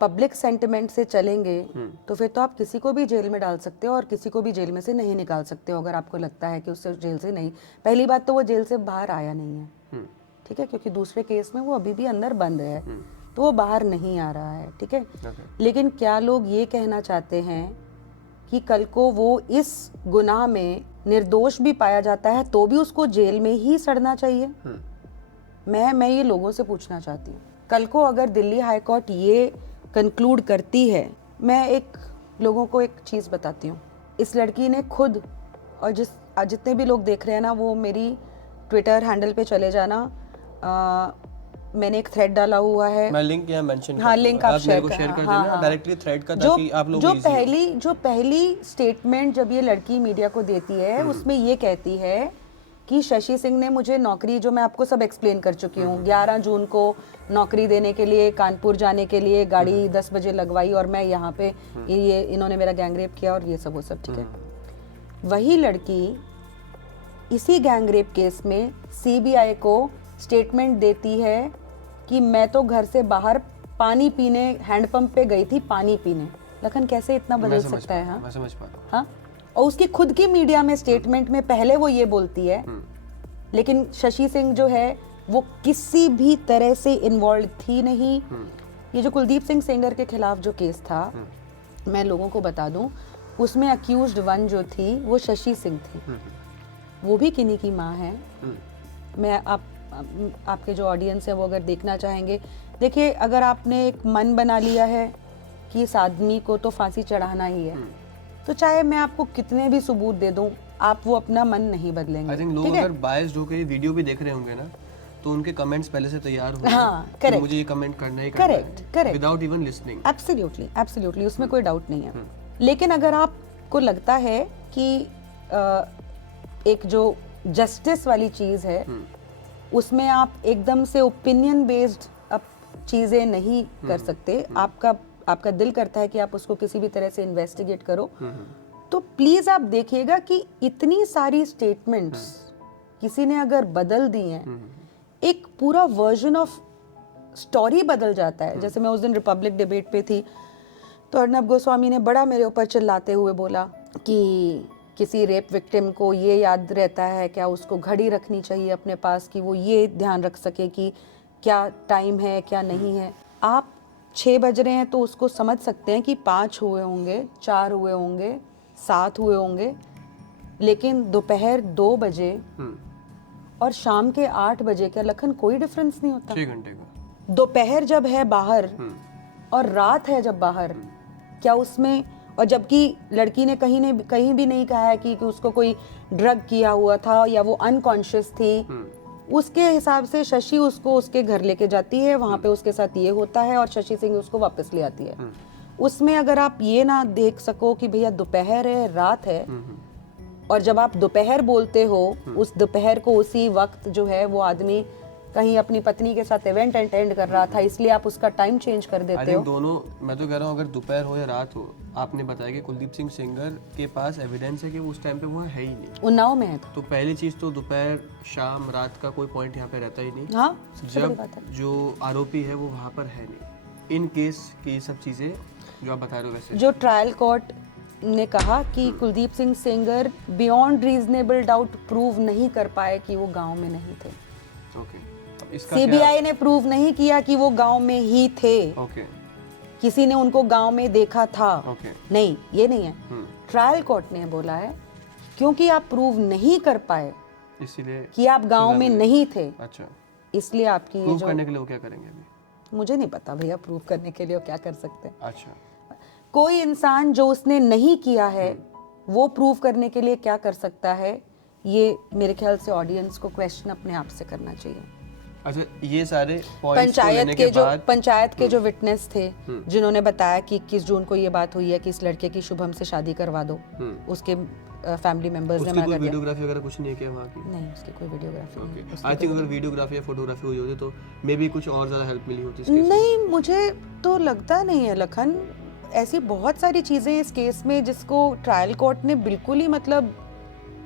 पब्लिक सेंटिमेंट से चलेंगे तो फिर तो आप किसी को भी जेल में डाल सकते हो और किसी को भी जेल में से नहीं निकाल सकते हो, अगर आपको लगता है कि उससे जेल से नहीं। पहली बात तो वो जेल से बाहर आया नहीं है, ठीक है, क्योंकि दूसरे केस में वो अभी भी अंदर बंद है, तो वो बाहर नहीं आ रहा है, ठीक है। लेकिन क्या लोग ये कहना चाहते हैं कि कल को वो इस गुनाह में निर्दोष भी पाया जाता है तो भी उसको जेल में ही सड़ना चाहिए? मैं ये लोगों से पूछना चाहती हूँ। कल को अगर दिल्ली हाई कोर्ट ये कंक्लूड करती है, मैं एक लोगों को एक चीज़ बताती हूँ। इस लड़की ने खुद, और जितने भी लोग देख रहे हैं ना, वो मेरी ट्विटर हैंडल पे चले जाना, मैंने एक थ्रेड डाला हुआ है, मैं लिंक यहाँ मेंशन कर हाँ, दूंगा। लिंक आप मेरे को शेयर शेयर कर हाँ, देना हाँ। डायरेक्टली थ्रेड का, ताकि आप लोग जो पहली स्टेटमेंट जब ये लड़की मीडिया को देती है उसमें ये कहती है कि शशि सिंह ने मुझे नौकरी, जो मैं आपको सब एक्सप्लेन कर चुकी हूँ, 11 जून को नौकरी देने के लिए कानपुर जाने के लिए गाड़ी 10 बजे लगवाई और मैं यहाँ पे ये इन्होंने मेरा गैंगरेप किया और ये सब वो सब, ठीक है। वही लड़की इसी गैंगरेप केस में सीबीआई को स्टेटमेंट देती है कि मैं तो घर से बाहर पानी पीने हैंडपंप पे गई थी पानी पीने। लखन कैसे इतना बदल सकता है? हाँ, मैं समझ पा रहा हूँ। हाँ, और उसकी खुद की मीडिया में स्टेटमेंट में पहले वो ये बोलती है, लेकिन शशि सिंह जो है वो किसी भी तरह से इन्वॉल्व थी नहीं। ये जो कुलदीप सिंह सेंगर के खिलाफ जो केस था, मैं लोगों को बता दूं, उसमें अक्यूज्ड वन जो थी वो शशि सिंह थी, वो भी किन्हीं की माँ है। मैं आपके जो ऑडियंस है वो अगर देखना चाहेंगे, देखिए, अगर आपने एक मन बना लिया है कि इस आदमी को तो फांसी चढ़ाना ही है, तो चाहे मैं आपको कितने भी सबूत दे दूं, आप वो अपना मन नहीं बदलेंगे। आई थिंक लोग अगर बायस्ड होकर ये वीडियो भी देख रहे होंगे ना, तो उनके कमेंट्स पहले से तैयार होंगे। हाँ, कि करेक्ट, मुझे ये कमेंट करना ही करना है, correct, without even listening. Absolutely, उसमें कोई डाउट नहीं है। लेकिन अगर आपको लगता है कि एक जो जस्टिस वाली चीज है उसमें आप एकदम से ओपिनियन बेस्ड अब चीजें नहीं कर सकते, आपका दिल करता है कि आप उसको किसी भी तरह से इन्वेस्टिगेट करो, तो प्लीज आप देखिएगा कि इतनी सारी स्टेटमेंट्स किसी ने अगर बदल दी हैं, एक पूरा वर्जन ऑफ स्टोरी बदल जाता है। जैसे मैं उस दिन रिपब्लिक डिबेट पे थी तो अर्नब गोस्वामी ने बड़ा मेरे ऊपर चिल्लाते हुए बोला कि किसी रेप विक्टिम को ये याद रहता है क्या, उसको घड़ी रखनी चाहिए अपने पास कि वो ये ध्यान रख सके कि क्या टाइम है क्या नहीं है। आप 6 बज रहे हैं तो उसको समझ सकते हैं कि 5 हुए होंगे, 4 हुए होंगे, 7 हुए होंगे, लेकिन दोपहर 2 बजे और शाम के 8 बजे क्या लखन कोई डिफरेंस नहीं होता? 6 घंटे का दोपहर जब है बाहर और रात है जब बाहर, क्या उसमें, और जबकि लड़की ने कहीं भी नहीं कहा है कि उसको कोई ड्रग किया हुआ था या वो अनकॉन्शियस थी, उसके हिसाब से शशि उसको उसके घर लेके जाती है, वहां पे उसके साथ ये होता है और शशि सिंह उसको वापस ले आती है। उसमें अगर आप ये ना देख सको कि भैया दोपहर है रात है, और जब आप दोपहर बोलते हो उस दोपहर को उसी वक्त जो है वो आदमी कहीं अपनी पत्नी के साथ इवेंट अटेंड कर रहा था, इसलिए आप उसका टाइम चेंज कर देते हो। दोनों, मैं तो कह रहा हूँ अगर दोपहर हो या रात हो, आपने बताया कि कुलदीप सिंह सेंगर के पास एविडेंस है कि वो उस टाइम पे वहाँ है ही नहीं, उन्नाव में है तो पहली चीज तो दोपहर शाम रात का कोई पॉइंट यहाँ पे रहता ही नहीं। हाँ, सबसे बड़ी जब बात है। जो आरोपी है वो वहाँ पर है नहीं। इन केस की सब चीजें जो आप बता रहे हो, वैसे जो ट्रायल कोर्ट ने कहा कि Kuldeep Singh Sengar beyond reasonable doubt prove नहीं कर पाए कि वो गांव में नहीं थे। ओके, इसका सीबीआई ने प्रूव नहीं किया कि वो गांव में ही थे। ओके, किसी ने उनको गांव में देखा था। ओके, नहीं, ये नहीं है। ट्रायल कोर्ट ने बोला है क्योंकि आप प्रूव नहीं कर पाए इसीलिए कि आप गांव में नहीं थे, अच्छा, इसलिए आपकी ये प्रूव जो, करने के लिए वो क्या करेंगे अभी? मुझे नहीं पता भैया प्रूव करने के लिए वो क्या कर सकते हैं। अच्छा, कोई इंसान जो उसने नहीं किया है वो प्रूव करने के लिए क्या कर सकता है, ये मेरे ख्याल से ऑडियंस को क्वेश्चन अपने आप से करना चाहिए। अच्छा, ये सारे पॉइंट्स को लेने के बाद पंचायत के जो विटनेस थे जिन्होंने बताया कि 21 जून को ये बात हुई है कि इस लड़के की शुभम से शादी करवा दो, उसके फैमिली मेंबर्स ने उसकी मना कोई कर दिया। वीडियोग्राफी वगैरह कुछ नहीं किया वहाँ की? नहीं, उसकी कोई वीडियोग्राफी नहीं। ओके, आई थिंक अगर वीडियोग्राफी या फोटोग्राफी हुई होती तो मे बी कुछ और ज़्यादा हेल्प मिली होती इसके। नहीं, मुझे तो लगता नहीं है लखन, ऐसी बहुत सारी चीज़ें इस केस में जिसको ट्रायल कोर्ट ने बिल्कुल ही मतलब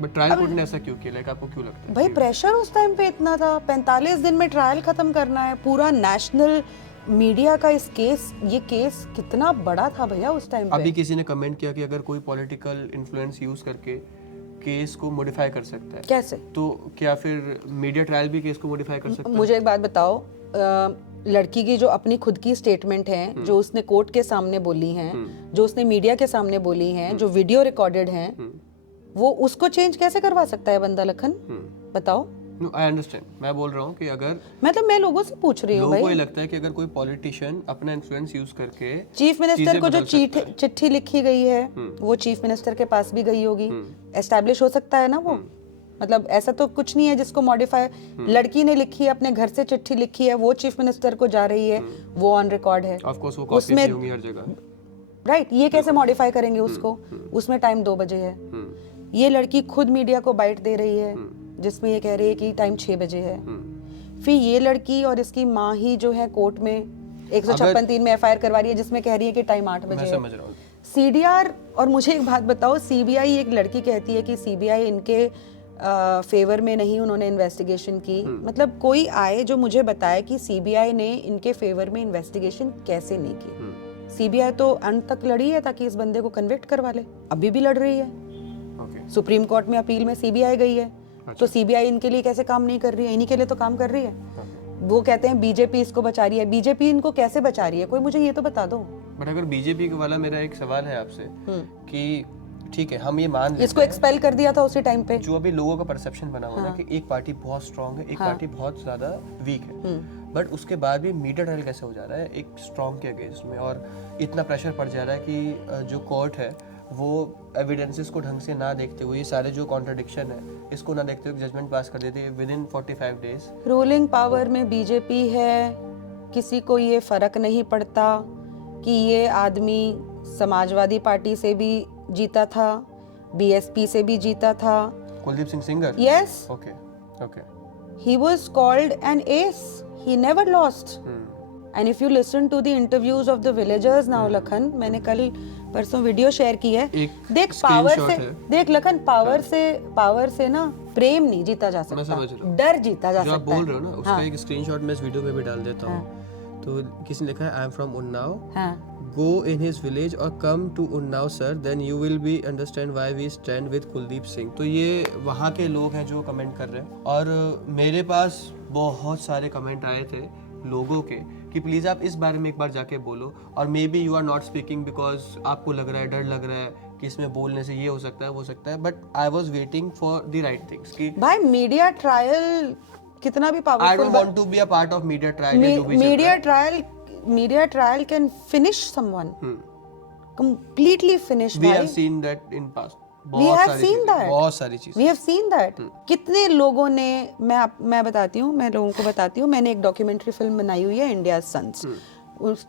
बट ट्रायल कोर्ट ने ऐसा क्यों किया, लाइक आपको क्यों लगता है? भाई प्रेशर उस टाइम पे इतना था, 45 दिन में ट्रायल खत्म करना है, पूरा नेशनल मीडिया का इस केस, ये केस कितना बड़ा था भैया उस टाइम पे। अभी किसी ने कमेंट किया कि अगर कोई पॉलिटिकल इन्फ्लुएंस यूज करके केस को मॉडिफाई कर सकता है, कैसे? तो क्या फिर मीडिया ट्रायल भी केस को मॉडिफाई कर सकता है? मुझे एक बात बताओ, लड़की की जो अपनी खुद की स्टेटमेंट है, जो उसने कोर्ट के सामने बोली हैं, जो उसने मीडिया के सामने बोली हैं, जो वीडियो रिकॉर्डेड हैं, वो उसको चेंज कैसे करवा सकता है बंदा? लखन बताओ। नो आई अंडरस्टैंड, मैं बोल रहा हूँ कि अगर मतलब मैं लोगों से पूछ रही हूँ लोगों को ये भाई, लगता है कि अगर कोई पॉलिटिशियन अपना इन्फ्लुएंस यूज करके चीफ मिनिस्टर चीजें को जो बदल सकता है। चिट्ठी लिखी गई है वो चीफ मिनिस्टर के पास भी गई होगी, एस्टैब्लिश हो सकता है ना वो। मतलब ऐसा तो कुछ नहीं है जिसको मॉडिफाई, लड़की ने लिखी है, अपने घर से चिट्ठी लिखी है, वो चीफ मिनिस्टर को जा रही है, वो ऑन रिकॉर्ड है, ऑफ कोर्स वो कॉपीज उसमें- होंगी हर जगह। राइट। ये कैसे मॉडिफाई करेंगे उसको? उसमें टाइम 2 बजे है, ये लड़की खुद मीडिया को बाइट दे रही है जिसमें ये कह रही है कि टाइम 6 बजे है। फिर ये लड़की और इसकी माँ ही जो है कोर्ट में 156(3) में एफआईआर करवा रही है जिसमें कह रही है कि टाइम 8 बजे मैं है। समझ रहा हूँ। सीडीआर, और मुझे एक बात बताओ, सीबीआई, एक लड़की कहती है कि सीबीआई इनके फेवर में नहीं उन्होंने इन्वेस्टिगेशन की। मतलब कोई आए जो मुझे बताए कि सीबीआई ने इनके फेवर में इन्वेस्टिगेशन कैसे नहीं की। सीबीआई तो अंत तक लड़ी है ताकि इस बंदे को कन्विक्ट करवा ले, अभी भी लड़ रही है। ओके, सुप्रीम कोर्ट में अपील में सीबीआई गई है, तो सीबीआई इनके लिए कैसे काम नहीं कर रही है? इन्हीं के लिए तो काम कर रही है। वो कहते हैं बीजेपी इसको बचा रही है, बीजेपी इनको कैसे बचा रही है? कोई मुझे ये तो बता दो। बट अगर बीजेपी वाला, मेरा एक सवाल है आपसे कि ठीक है, हम ये मान लेते इसको हैं, एक्सपेल कर दिया था उसी टाइम पे। जो अभी लोगों का परसेप्शन बना हुआ है ना कि एक पार्टी बहुत स्ट्रांग है, एक पार्टी बहुत ज्यादा वीक है, बट उसके बाद भी मीडिया ट्रायल कैसे हो जा रहा है एक स्ट्रांग के अगेंस्ट में, और इतना प्रेशर पड़ जा रहा है कि जो कोर्ट है वो एविडेंसेस को ढंग से ना देखते हुए, ये सारे जो कॉन्ट्रडिक्शन है इसको ना देखते हुए जजमेंट पास कर देती है with in 45 days. Ruling power में बीजेपी है, किसी को ये फर्क नहीं पड़ता कि ये आदमी समाजवादी पार्टी से भी जीता था, बीएसपी से भी जीता था। Kuldeep Singh Sengar? Yes, okay okay. he was called an ace, he never lost. And if you listen to the interviews of the villagers now, Lakhan, मैंने कल परसों वीडियो शेयर की है, एक देख पावर screenshot से, है। देख लखन, पावर से ना प्रेम नहीं जीता जा मैं सकता, समझ रहा हूँ। डर जीता जा जो सकता आप है। बोल रहे हो ना, उसका एक स्क्रीनशॉट मैं इस वीडियो में भी डाल देता हूँ। तो किसी ने लिखा है, आई एम फ्रॉम उन्नाव, हाँ, go in his village or come to Unnao sir, then you will be understand why we stand with Kuldeep Singh. तो ये वहाँ के लोग हैं जो कमेंट कर रहे हैं, और मेरे पास बहुत सारे कमेंट आए थे लोगों के कि प्लीज़ आप इस बारे में एक बार जाके बोलो, और maybe you are not speaking because आपको लग रहा है, डर लग रहा है कि इसमें बोलने से ये हो सकता है वो हो सकता है, but I was waiting for the right things कि भाई मीडिया ट्रायल कितना भी I powerful, don't want to be a part of media trial. Media trial can finish someone, completely finish। We भाई have seen that in past, We have seen that. बहुत सारी चीजें। We have seen that. कितने लोगों ने, मैं बताती हूँ, मैं लोगों को बताती हूँ, मैंने एक डॉक्यूमेंट्री फिल्म बनाई हुई है, इंडिया सन्स।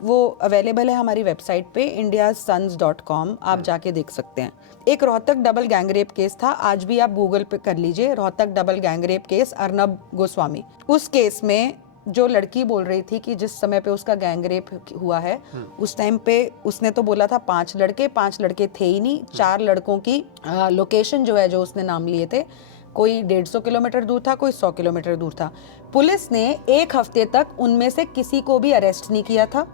वो अवेलेबल है हमारी वेबसाइट पे indiasons.com, आप जाके देख सकते हैं। एक रोहतक डबल गैंगरेप केस था, आज भी आप गूगल पे कर लीजिए, Rohtak double gangrape case, Arnab Goswami. उस केस में जो लड़की बोल रही थी कि जिस समय पे उसका गैंगरेप हुआ है, उस टाइम पे उसने तो बोला था 5 लड़के थे ही नहीं, 4 लड़कों की लोकेशन जो है, जो उसने नाम लिए थे, कोई 150 किलोमीटर दूर था, कोई 100 किलोमीटर दूर था। पुलिस ने 1 हफ्ते तक उनमें से किसी को भी अरेस्ट नहीं किया था,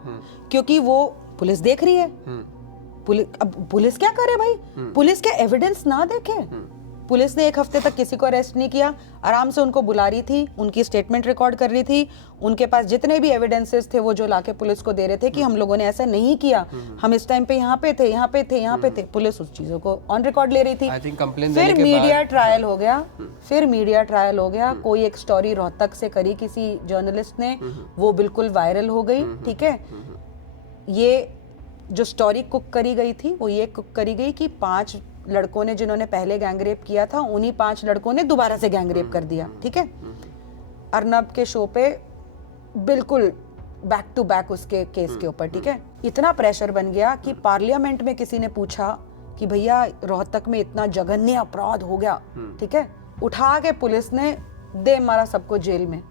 क्योंकि वो पुलिस देख रही है। अब पुलिस क्या करे भाई? पुलिस क्या एविडेंस ना देखे? पुलिस ने 1 हफ्ते तक किसी को अरेस्ट नहीं किया, आराम से उनको बुला रही थी, उनकी स्टेटमेंट रिकॉर्ड कर रही थी, उनके पास जितने भी एविडेंसेस थे वो जो लाके पुलिस को दे रहे थे कि हम लोगों ने ऐसा नहीं किया, हम इस टाइम पे यहाँ पे थे, पुलिस उस चीजों को ऑन रिकॉर्ड ले रही थी। फिर मीडिया ट्रायल हो गया, कोई एक स्टोरी रोहतक से करी किसी जर्नलिस्ट ने, वो बिल्कुल वायरल हो गई, ठीक है। ये जो स्टोरी कुक करी गई थी वो ये कुक करी गई कि 5 लड़कों ने जिन्होंने पहले गैंगरेप किया था, उन्हीं 5 लड़कों ने दोबारा से गैंगरेप कर दिया, ठीक है। अर्नब के शो पे बिल्कुल बैक टू बैक उसके केस के ऊपर, ठीक है। इतना प्रेशर बन गया कि पार्लियामेंट में किसी ने पूछा कि भैया रोहतक में इतना जघन्य अपराध हो गया, ठीक है, उठा के पुलिस ने दे मारा सबको जेल में।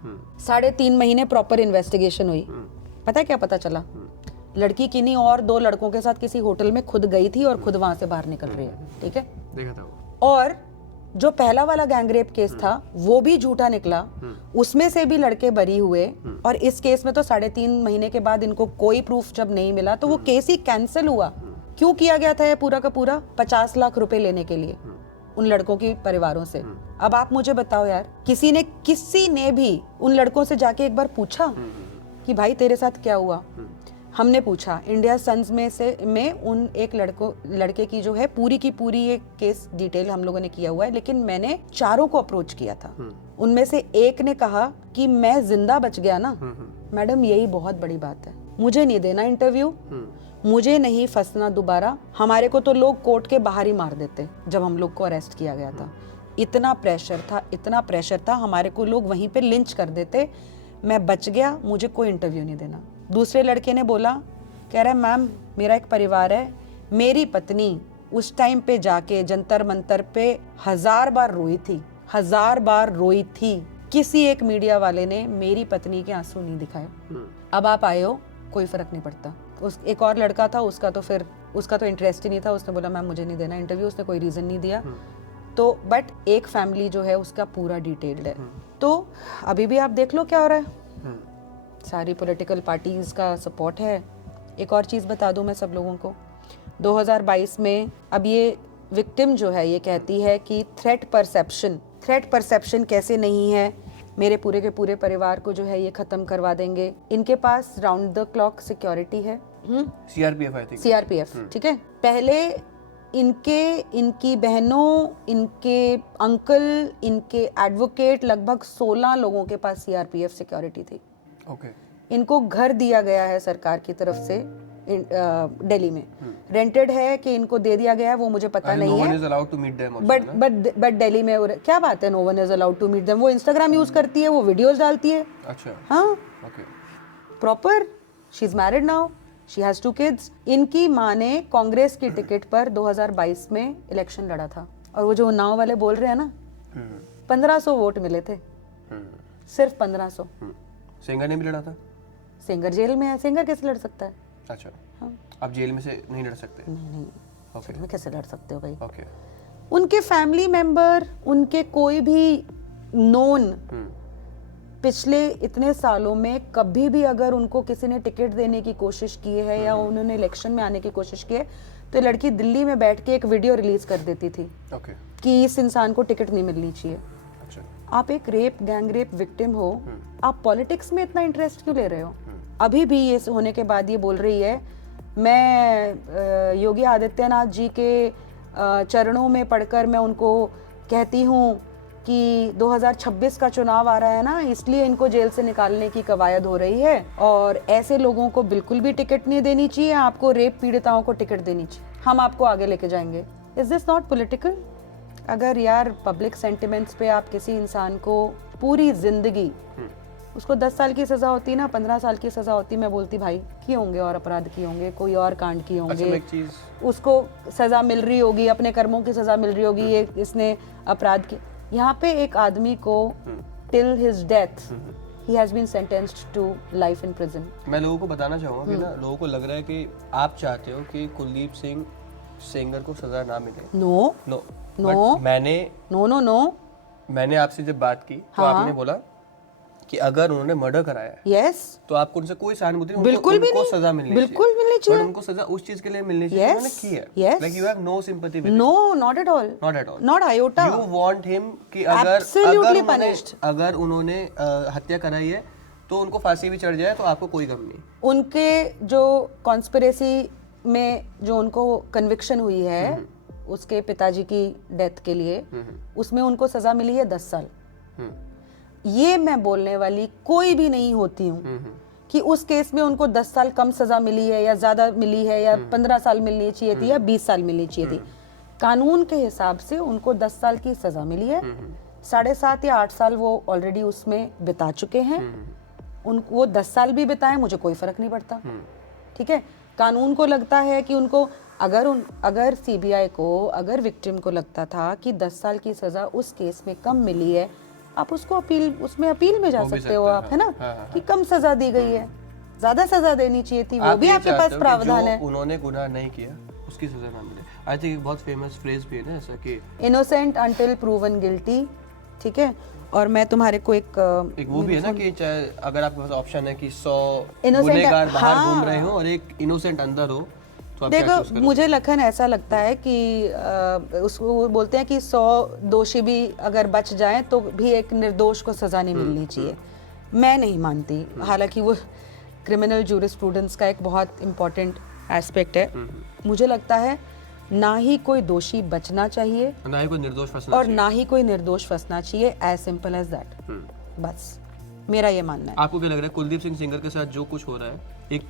3.5 महीने प्रॉपर इन्वेस्टिगेशन हुई। पता है क्या पता चला? लड़की किन्हीं और 2 लड़कों के साथ किसी होटल में खुद गई थी और खुद वहां से बाहर निकल रही है, ठीक है। देखा था और जो पहला वाला गैंगरेप केस था वो भी झूठा निकला, उसमें से भी लड़के बरी हुए, और इस केस में तो 3.5 महीने के बाद इनको कोई प्रूफ जब नहीं मिला तो वो केस ही कैंसिल हुआ। क्यों किया गया था ये पूरा का पूरा? 50 लाख रुपए लेने के लिए उन लड़कों की परिवारों से। अब आप मुझे बताओ यार, किसी ने भी उन लड़कों से जाके एक बार पूछा कि भाई तेरे साथ क्या हुआ? हमने पूछा इंडिया सन्स में उन एक लड़के की जो है पूरी की पूरी ये केस डिटेल हम लोगों ने किया हुआ है, लेकिन मैंने 4 को अप्रोच किया था। उनमें से एक ने कहा कि मैं जिंदा बच गया ना मैडम, यही बहुत बड़ी बात है, मुझे नहीं देना इंटरव्यू, मुझे नहीं फंसना दोबारा। हमारे को तो लोग कोर्ट के बाहर ही मार देते जब हम लोग को अरेस्ट किया गया था। इतना प्रेशर था, हमारे को लोग वहीं पे लिंच कर देते। मैं बच गया, मुझे कोई इंटरव्यू नहीं देना। दूसरे लड़के ने बोला, कह रहा है मैम मेरा एक परिवार है, मेरी पत्नी उस टाइम पे जाके जंतर मंतर पे 1000 बार रोई थी। किसी एक मीडिया वाले ने मेरी पत्नी के आंसू नहीं दिखाए। अब आप आए हो, कोई फर्क नहीं पड़ता। एक और लड़का था, उसका तो इंटरेस्ट ही नहीं था, उसने बोला मैम मुझे नहीं देना इंटरव्यू, उसने कोई रीजन नहीं दिया। तो बट एक फैमिली जो है उसका पूरा डिटेल्ड है। तो अभी भी आप देख लो क्या हो रहा है, सारी पॉलिटिकल पार्टीज का सपोर्ट है। एक और चीज बता दूं मैं सब लोगों को, 2022 में अब ये विक्टिम जो है ये कहती है कि थ्रेट परसेप्शन कैसे नहीं है, मेरे पूरे के पूरे परिवार को जो है ये खत्म करवा देंगे। इनके पास राउंड द क्लॉक सिक्योरिटी है, सीआरपीएफ, ठीक है। पहले इनकी बहनों, इनके अंकल, इनके एडवोकेट, लगभग 16 लोगों के पास सीआरपीएफ सिक्योरिटी थी। इनको घर दिया गया है सरकार की तरफ से दिल्ली में, रेंटेड है कि इनको दे दिया गया है वो मुझे पता नहीं है, बट दिल्ली में क्या बात है, no one is allowed to meet them. वो इंस्टाग्राम यूज करती है, वो वीडियोस डालती है। अच्छा, हाँ, proper, she is married now, she has 2 kids. इनकी माँ ने कांग्रेस की टिकट पर 2022 में इलेक्शन लड़ा था, और वो जो उन्नाव वाले बोल रहे हैं ना, 1500 वोट मिले थे, सिर्फ 1500। सेंगर ने भी लड़ा था? सेंगर जेल में है, सेंगर कैसे लड़ सकता है? अच्छा, हाँ। आप जेल में से नहीं लड़ सकते? नहीं, ओके। में कैसे लड़ सकते हो भाई? ओके। उनके फैमिली मेंबर, उनके कोई भी नोन पिछले इतने सालों में कभी भी अगर उनको किसी ने टिकट देने की कोशिश की है या उन्होंने इलेक्शन में आने की कोशिश की है, तो लड़की दिल्ली में बैठ के एक वीडियो रिलीज कर देती थी कि इस इंसान को टिकट नहीं मिलनी चाहिए। आप एक गैंग रेप विक्टिम हो, आप पॉलिटिक्स में इतना इंटरेस्ट क्यों ले रहे हो? अभी भी ये होने के बाद ये बोल रही है, मैं योगी आदित्यनाथ जी के चरणों में पढ़कर मैं उनको कहती हूँ कि 2026 का चुनाव आ रहा है ना, इसलिए इनको जेल से निकालने की कवायद हो रही है, और ऐसे लोगों को बिल्कुल भी टिकट नहीं देनी चाहिए, आपको रेप पीड़िताओं को टिकट देनी चाहिए, हम आपको आगे लेके जाएंगे। Is this not political? अगर यार पब्लिक सेंटिमेंट्स पे आप किसी इंसान को पूरी जिंदगी, उसको 10 साल की सजा होती ना, 15 साल की सजा होती, मैं बोलती भाई किए होंगे और अपराध किए होंगे, कोई और कांड किए होंगे, उसको सजा मिल रही होगी, अपने कर्मों की सजा मिल रही होगी, ये इसने अपराध किया। यहाँ पे एक आदमी को till his death he has been sentenced to life in prison। मैं लोगों को बताना चाहूँगा कि ना, लोगों को लग रहा है कि आप चाहते हो कि कुलदीप सिंह सेंगर को सजा ना मिले। नो, मैंने आपसे जब बात की तो आपने बोला कि अगर उन्होंने मर्डर कराया है, तो आपको उनसे कोई सहानुभूति नहीं, बिल्कुल भी नहीं, सजा मिलनी बिल्कुल मिलनी चाहिए, उनको सजा उस चीज के लिए मिलनी चाहिए उन्होंने की है। Like you have no sympathy with him. No, not at all, not iota। You want him कि अगर उन्होंने हत्या कराई है तो उनको फांसी भी चढ़ जाए तो आपको कोई गम नहीं। उनके जो कॉन्स्पिरेसी में जो उनको कन्विक्शन हुई है उसके पिताजी की डेथ के लिए, उसमें उनको सजा मिली है 10 साल। ये मैं बोलने वाली कोई भी नहीं होती हूँ कि उस केस में उनको 10 साल कम सजा मिली है या ज्यादा मिली है या 15 साल मिलनी चाहिए थी या 20 साल मिलनी चाहिए थी। कानून के हिसाब से उनको 10 साल की सजा मिली है, 7.5 या 8 साल वो ऑलरेडी उसमें बिता चुके हैं। उनको वो 10 साल भी बिताए, मुझे कोई फर्क नहीं पड़ता, ठीक है। कानून को लगता है कि उनको अगर सीबीआई को, अगर विक्टिम को लगता था कि 10 साल की सजा उस केस में कम मिली है, आप उसको अपील में जा सकते हो आप, है ना, कि कम सजा दी गई है, ज्यादा सजा देनी चाहिए थी, वो भी आपके पास प्रावधान है। उन्होंने गुनाह नहीं किया उसकी सजा ना मिले। आई थिंक एक बहुत फेमस फ्रेज भी है ना ऐसा कि इनोसेंट अंटिल प्रूवन गिल्टी, ठीक है। और मैं तुम्हारे को एक वो भी है ना कि चाहे अगर आपके पास ऑप्शन है कि 100 Innocent- गुनहगार बाहर हाँ। घूम रहे हो और एक इनोसेंट अंदर हो, तो आप क्या चूज देखो, करोगे? मुझे लखन ऐसा लगता है कि उसको वो बोलते हैं कि 100 दोषी भी अगर बच जाएं तो भी एक निर्दोष को सजा नहीं मिलनी चाहिए। मैं नहीं मानती, हालांकि वो क्रिमिनल जूरिस्प्रूडेंस का एक बहुत इम्पोर्टेंट एस्पेक्ट है। मुझे लगता है ना ही कोई दोषी बचना चाहिए ना ही कोई निर्दोष फंसना और चाहिए। ना ही कोई निर्दोष फंसना चाहिए, एज सिंपल एज दैट। बस मेरा ये मानना है। आपको क्या लग रहा है कुलदीप सिंह सेंगर के साथ जो कुछ हो रहा है, एक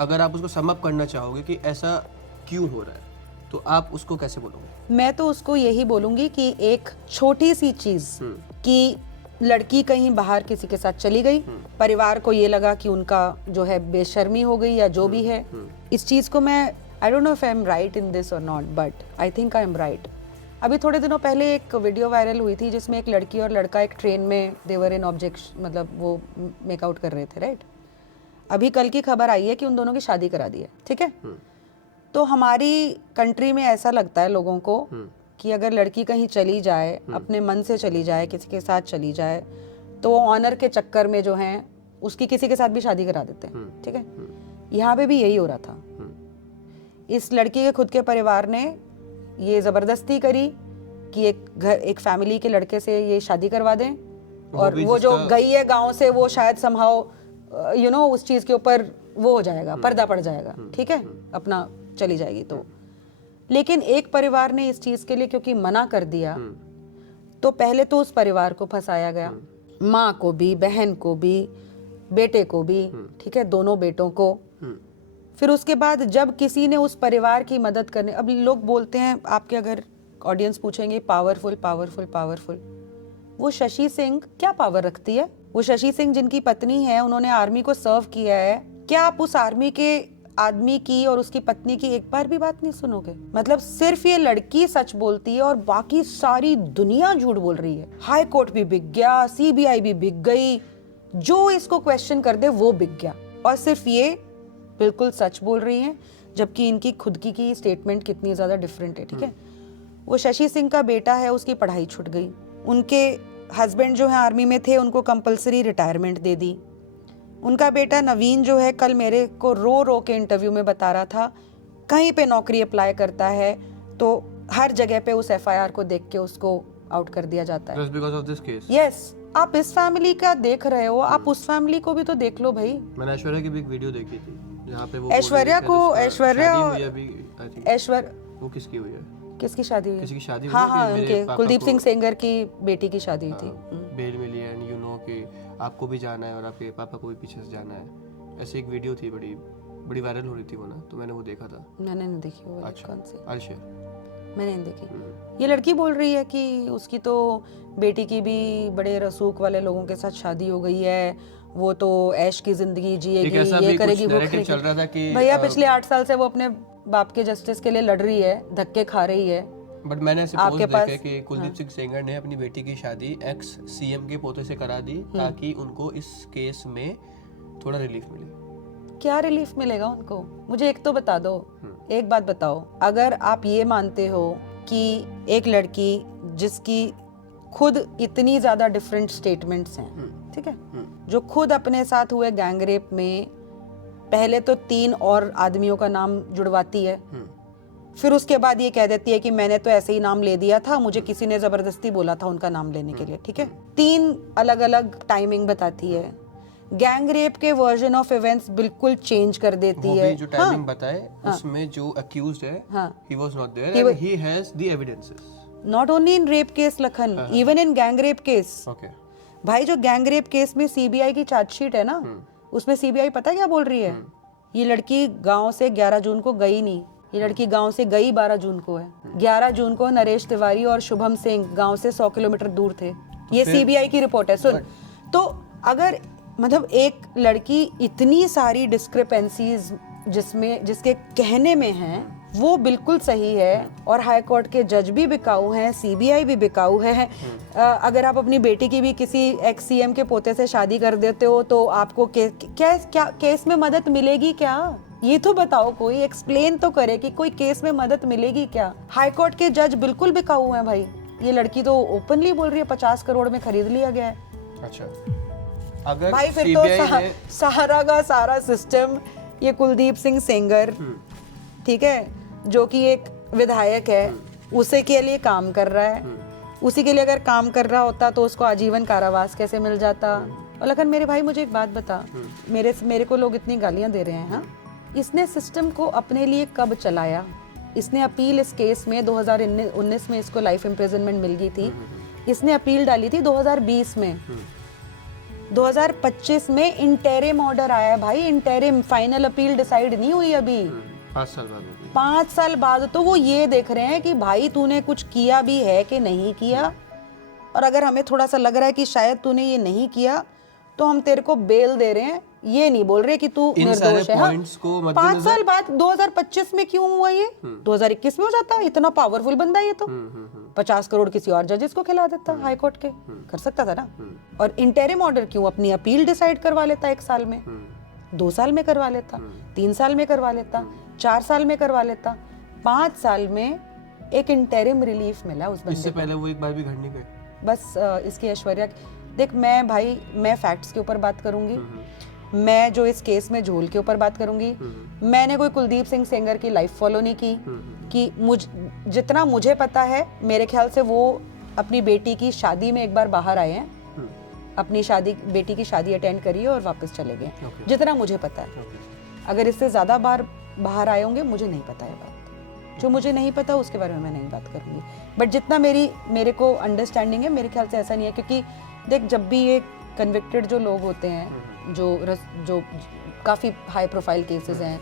अगर आप उसको सम अप करना चाहोगे कि ऐसा क्यों हो रहा है, तो आप उसको कैसे बोलोगे? मैं तो उसको यही बोलूंगी कि एक छोटी सी चीज कि लड़की कहीं बाहर किसी के साथ चली गई, परिवार को ये लगा कि उनका जो है बेशर्मी हो गई या जो भी है, इस चीज को मैं I don't know if I am right in this और not, but I think I am right. अभी थोड़े दिनों पहले एक वीडियो वायरल हुई थी जिसमें एक लड़की और लड़का एक ट्रेन में देवर इन ऑब्जेक्ट, मतलब वो मेकआउट कर रहे थे, राइट। अभी कल की खबर आई है कि उन दोनों की शादी करा दी है, ठीक है। तो हमारी कंट्री में ऐसा लगता है लोगों को कि अगर लड़की कहीं चली जाए, अपने मन से चली जाए, किसी के साथ चली जाए, तो वो ऑनर के चक्कर में जो है उसकी किसी के साथ भी शादी करा देते हैं, ठीक है। यहाँ पे भी यही हो रहा था। इस लड़की के खुद के परिवार ने ये जबरदस्ती करी कि एक फैमिली के लड़के से ये शादी करवा दें, और वो जो गई है गांव से वो शायद समहाउ उस चीज के ऊपर वो हो जाएगा, पर्दा पड़ जाएगा, ठीक है, अपना चली जाएगी। तो लेकिन एक परिवार ने इस चीज के लिए क्योंकि मना कर दिया, तो पहले तो उस परिवार को फंसाया गया, माँ को भी, बहन को भी, बेटे को भी, ठीक है, दोनों बेटों को। फिर उसके बाद जब किसी ने उस परिवार की मदद करने, अब लोग बोलते हैं, आपके अगर ऑडियंस पूछेंगे पावरफुल पावरफुल पावरफुल, वो शशि सिंह क्या पावर रखती है? वो शशि सिंह जिनकी पत्नी है, उन्होंने आर्मी को सर्व किया है, क्या आप उस आर्मी के आदमी की और उसकी पत्नी की एक बार भी बात नहीं सुनोगे? मतलब सिर्फ ये लड़की सच बोलती है और बाकी सारी दुनिया झूठ बोल रही है। हाई कोर्ट भी बिक गया, सीबीआई भी बिक गई, जो इसको क्वेश्चन कर दे वो बिक गया, और सिर्फ ये बिल्कुल सच बोल रही हैं, जबकि इनकी खुद की स्टेटमेंट कितनी ज्यादा डिफरेंट है, ठीक है। वो शशि सिंह का बेटा है, उसकी पढ़ाई छूट गई, उनके हस्बैंड जो है आर्मी में थे, उनको कंपलसरी रिटायरमेंट दे दी। उनका बेटा नवीन जो है, कल मेरे को रो रो के इंटरव्यू में बता रहा था, कहीं पे नौकरी अप्लाई करता है तो हर जगह पे उस एफआईआर को देख के उसको आउट कर दिया जाता है। Just because of this case? Yes, आप इस फैमिली का देख रहे हो, आप उस फैमिली को भी तो देख लो भाई। मैंने ऐश्वर्या की भी एक वीडियो देखी थी जहाँ पे वो ऐश्वर्या को, ऐश्वर्या ऐश्वर्या वो किसकी हुई है? किसकी शादी हुई? किसी की शादी हुई हाँ है कि हाँ, मेरे उनके पापा कुलदीप को- सिंह सेंगर की बेटी की शादी हुई थी। बेल मिली है, एंड यू नो कि आपको भी जाना है और आपके पापा को भी पीछे से जाना है। ऐसी एक वीडियो थी, बड़ी वायरल हो रही थी वो ना, तो मैंने वो देखा था। मैंने नहीं देखी वो। अच्छा, कौन सी? I'll share। मैंने नहीं देखी। ये लड़की बोल रही है कि उसकी तो बेटी की भी बड़े रसूख वाले लोगों के साथ शादी हो गई है, वो तो ऐश की जिंदगी जिएगी, ऐसा ये भी करेगी, कुछ वो narrative करेगी। चल रहा था कि भैया पिछले 8 साल से वो अपने बाप के जस्टिस के लिए लड़ रही है, धक्के खा रही है। बट मैंने ऐसे आपके पोस्ट पास- देखे कि कुलदीप सिंह सेंगर ने अपनी बेटी की शादी एक्स सीएम के पोते से करा दी ताकि उनको इस केस में थोड़ा रिलीफ मिले। क्या रिलीफ मिलेगा उनको? मुझे एक तो बता दो, एक बात बताओ, अगर आप ये मानते हो कि एक लड़की जिसकी खुद इतनी ज्यादा डिफरेंट स्टेटमेंट्स हैं, ठीक है, जो खुद अपने साथ हुए गैंग रेप में पहले तो 3 और आदमियों का नाम जुड़वाती है, फिर उसके बाद ये कह देती है कि मैंने तो ऐसे ही नाम ले दिया था, मुझे किसी ने जबरदस्ती बोला था उनका नाम लेने के लिए, ठीक है। 3 अलग अलग टाइमिंग बताती है, गैंग रेप के वर्जन ऑफ इवेंट्स बिल्कुल चेंज कर देती वो है। भी जो टाइमिंग बताए उसमें जो अक्यूज्ड है he was not there and he has the evidences। Not only in rape case Lakhan, even in gang rape case. Okay भाई जो गैंग रेप केस में सीबीआई की चार्जशीट है ना, उसमें सीबीआई पता क्या बोल रही है? ये लड़की गांव से 11 जून को गई नहीं, ये लड़की गांव से गई 12 जून को है। 11 जून को नरेश तिवारी और शुभम सिंह गांव से 100 किलोमीटर दूर थे। ये सीबीआई की रिपोर्ट है। सुन, तो अगर मतलब एक लड़की इतनी सारी डिस्क्रिपेंसीज जिसके कहने में हैं, वो बिल्कुल सही है, और हाई कोर्ट के जज भी बिकाऊ हैं, सीबीआई भी बिकाऊ है। अगर आप अपनी बेटी की भी किसी एक्स सीएम के पोते से शादी कर देते हो तो आपको क्या केस में मदद मिलेगी क्या? ये तो बताओ, कोई एक्सप्लेन तो करे कि कोई केस में मदद मिलेगी क्या। हाई कोर्ट के जज बिल्कुल बिकाऊ हैं भाई। ये लड़की तो ओपनली बोल रही है 50 करोड़ में खरीद लिया गया है। अच्छा, अगर भाई फिर तो CBI ने सारा का सारा सिस्टम ये कुलदीप सिंह सेंगर, ठीक है, जो कि एक विधायक है, उसे के लिए काम कर रहा है। उसी के लिए अगर काम कर रहा होता तो उसको आजीवन कारावास कैसे मिल जाता। और लेकिन मेरे भाई मुझे एक बात बता, मेरे को लोग इतनी गालियां दे रहे हैं, हाँ, इसने सिस्टम को अपने लिए कब चलाया? इसने अपील इस केस में 2019 में इसको लाइफ इम्प्रिजनमेंट मिल गई थी। इसने अपील डाली थी 2020 में। 2025 में इंटरिम ऑर्डर आया है भाई, इंटरिम, फाइनल अपील डिसाइड नहीं हुई अभी। 5 साल बाद होगी। 5 साल बाद तो वो ये देख रहे हैं कि भाई तूने कुछ किया भी है कि नहीं किया, और अगर हमें थोड़ा सा लग रहा है कि शायद तूने ये नहीं किया तो हम तेरे को बेल दे रहे हैं, ये नहीं बोल रहे कि तू निर्दोष है। हाँ, 5 साल बाद 2025 में क्यों हुआ ये? 2021 में हो जाता। इतना पावरफुल बंदा है ये तो। 50 करोड़ किसी और जजेस को खिला देता, हाई कोर्ट के, कर सकता था ना। और इंटरिम ऑर्डर क्यों? अपनी अपील डिसाइड करवा लेता 1 साल में, 2 साल में करवा लेता, 3 साल में करवा लेता, 4 साल में करवा लेता। 5 साल में एक इंटरिम रिलीफ मिला उस बंदे इससे को। पहले वो एक बार भी घर नहीं गए। बस इसकी ऐश्वर्या, देख मैं फैक्ट्स के ऊपर बात करूंगी, मैं जो इस केस में झोल के ऊपर बात करूंगी। मैंने कोई कुलदीप सिंह सेंगर की लाइफ फॉलो नहीं की कि जितना मुझे पता है, मेरे ख्याल से वो अपनी बेटी की शादी में एक बार बाहर आए हैं, अपनी बेटी की शादी अटेंड करी है और वापस चले गए, जितना मुझे पता है। अगर इससे ज्यादा बार बाहर आए होंगे, मुझे नहीं पता है बात। जो मुझे नहीं पता उसके बारे में मैं नहीं बात करूंगी, बट जितना मेरे को अंडरस्टैंडिंग है, मेरे ख्याल से ऐसा नहीं है। क्योंकि देख, जब भी ये कन्विक्टेड जो लोग होते हैं, जो काफ़ी हाई प्रोफाइल केसेस हैं,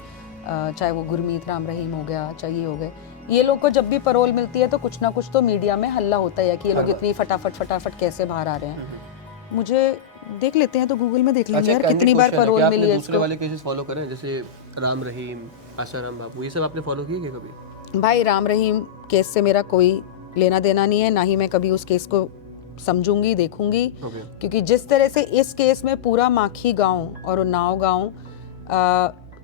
चाहे वो गुरमीत राम रहीम हो गया, चाहे ये हो गए, ये लोग को जब भी पैरोल मिलती है तो कुछ ना कुछ तो मीडिया में हल्ला होता है कि ये लोग इतनी फटाफट कैसे बाहर आ रहे हैं। मुझे देख लेते हैं तो गूगल में देख लेंगे यार कितनी बार पैरोल मिली है। दूसरे वाले केसेस फॉलो करें, जैसे राम रहीम, आसाराम बापू, ये सब आपने फॉलो किए क्या कभी? भाई राम रहीम केस से मेरा कोई लेना देना नहीं है, ना ही मैं कभी उस केस को समझूंगी, देखूंगी। क्योंकि जिस तरह से इस केस में पूरा माखी गांव और उन्नाव गांव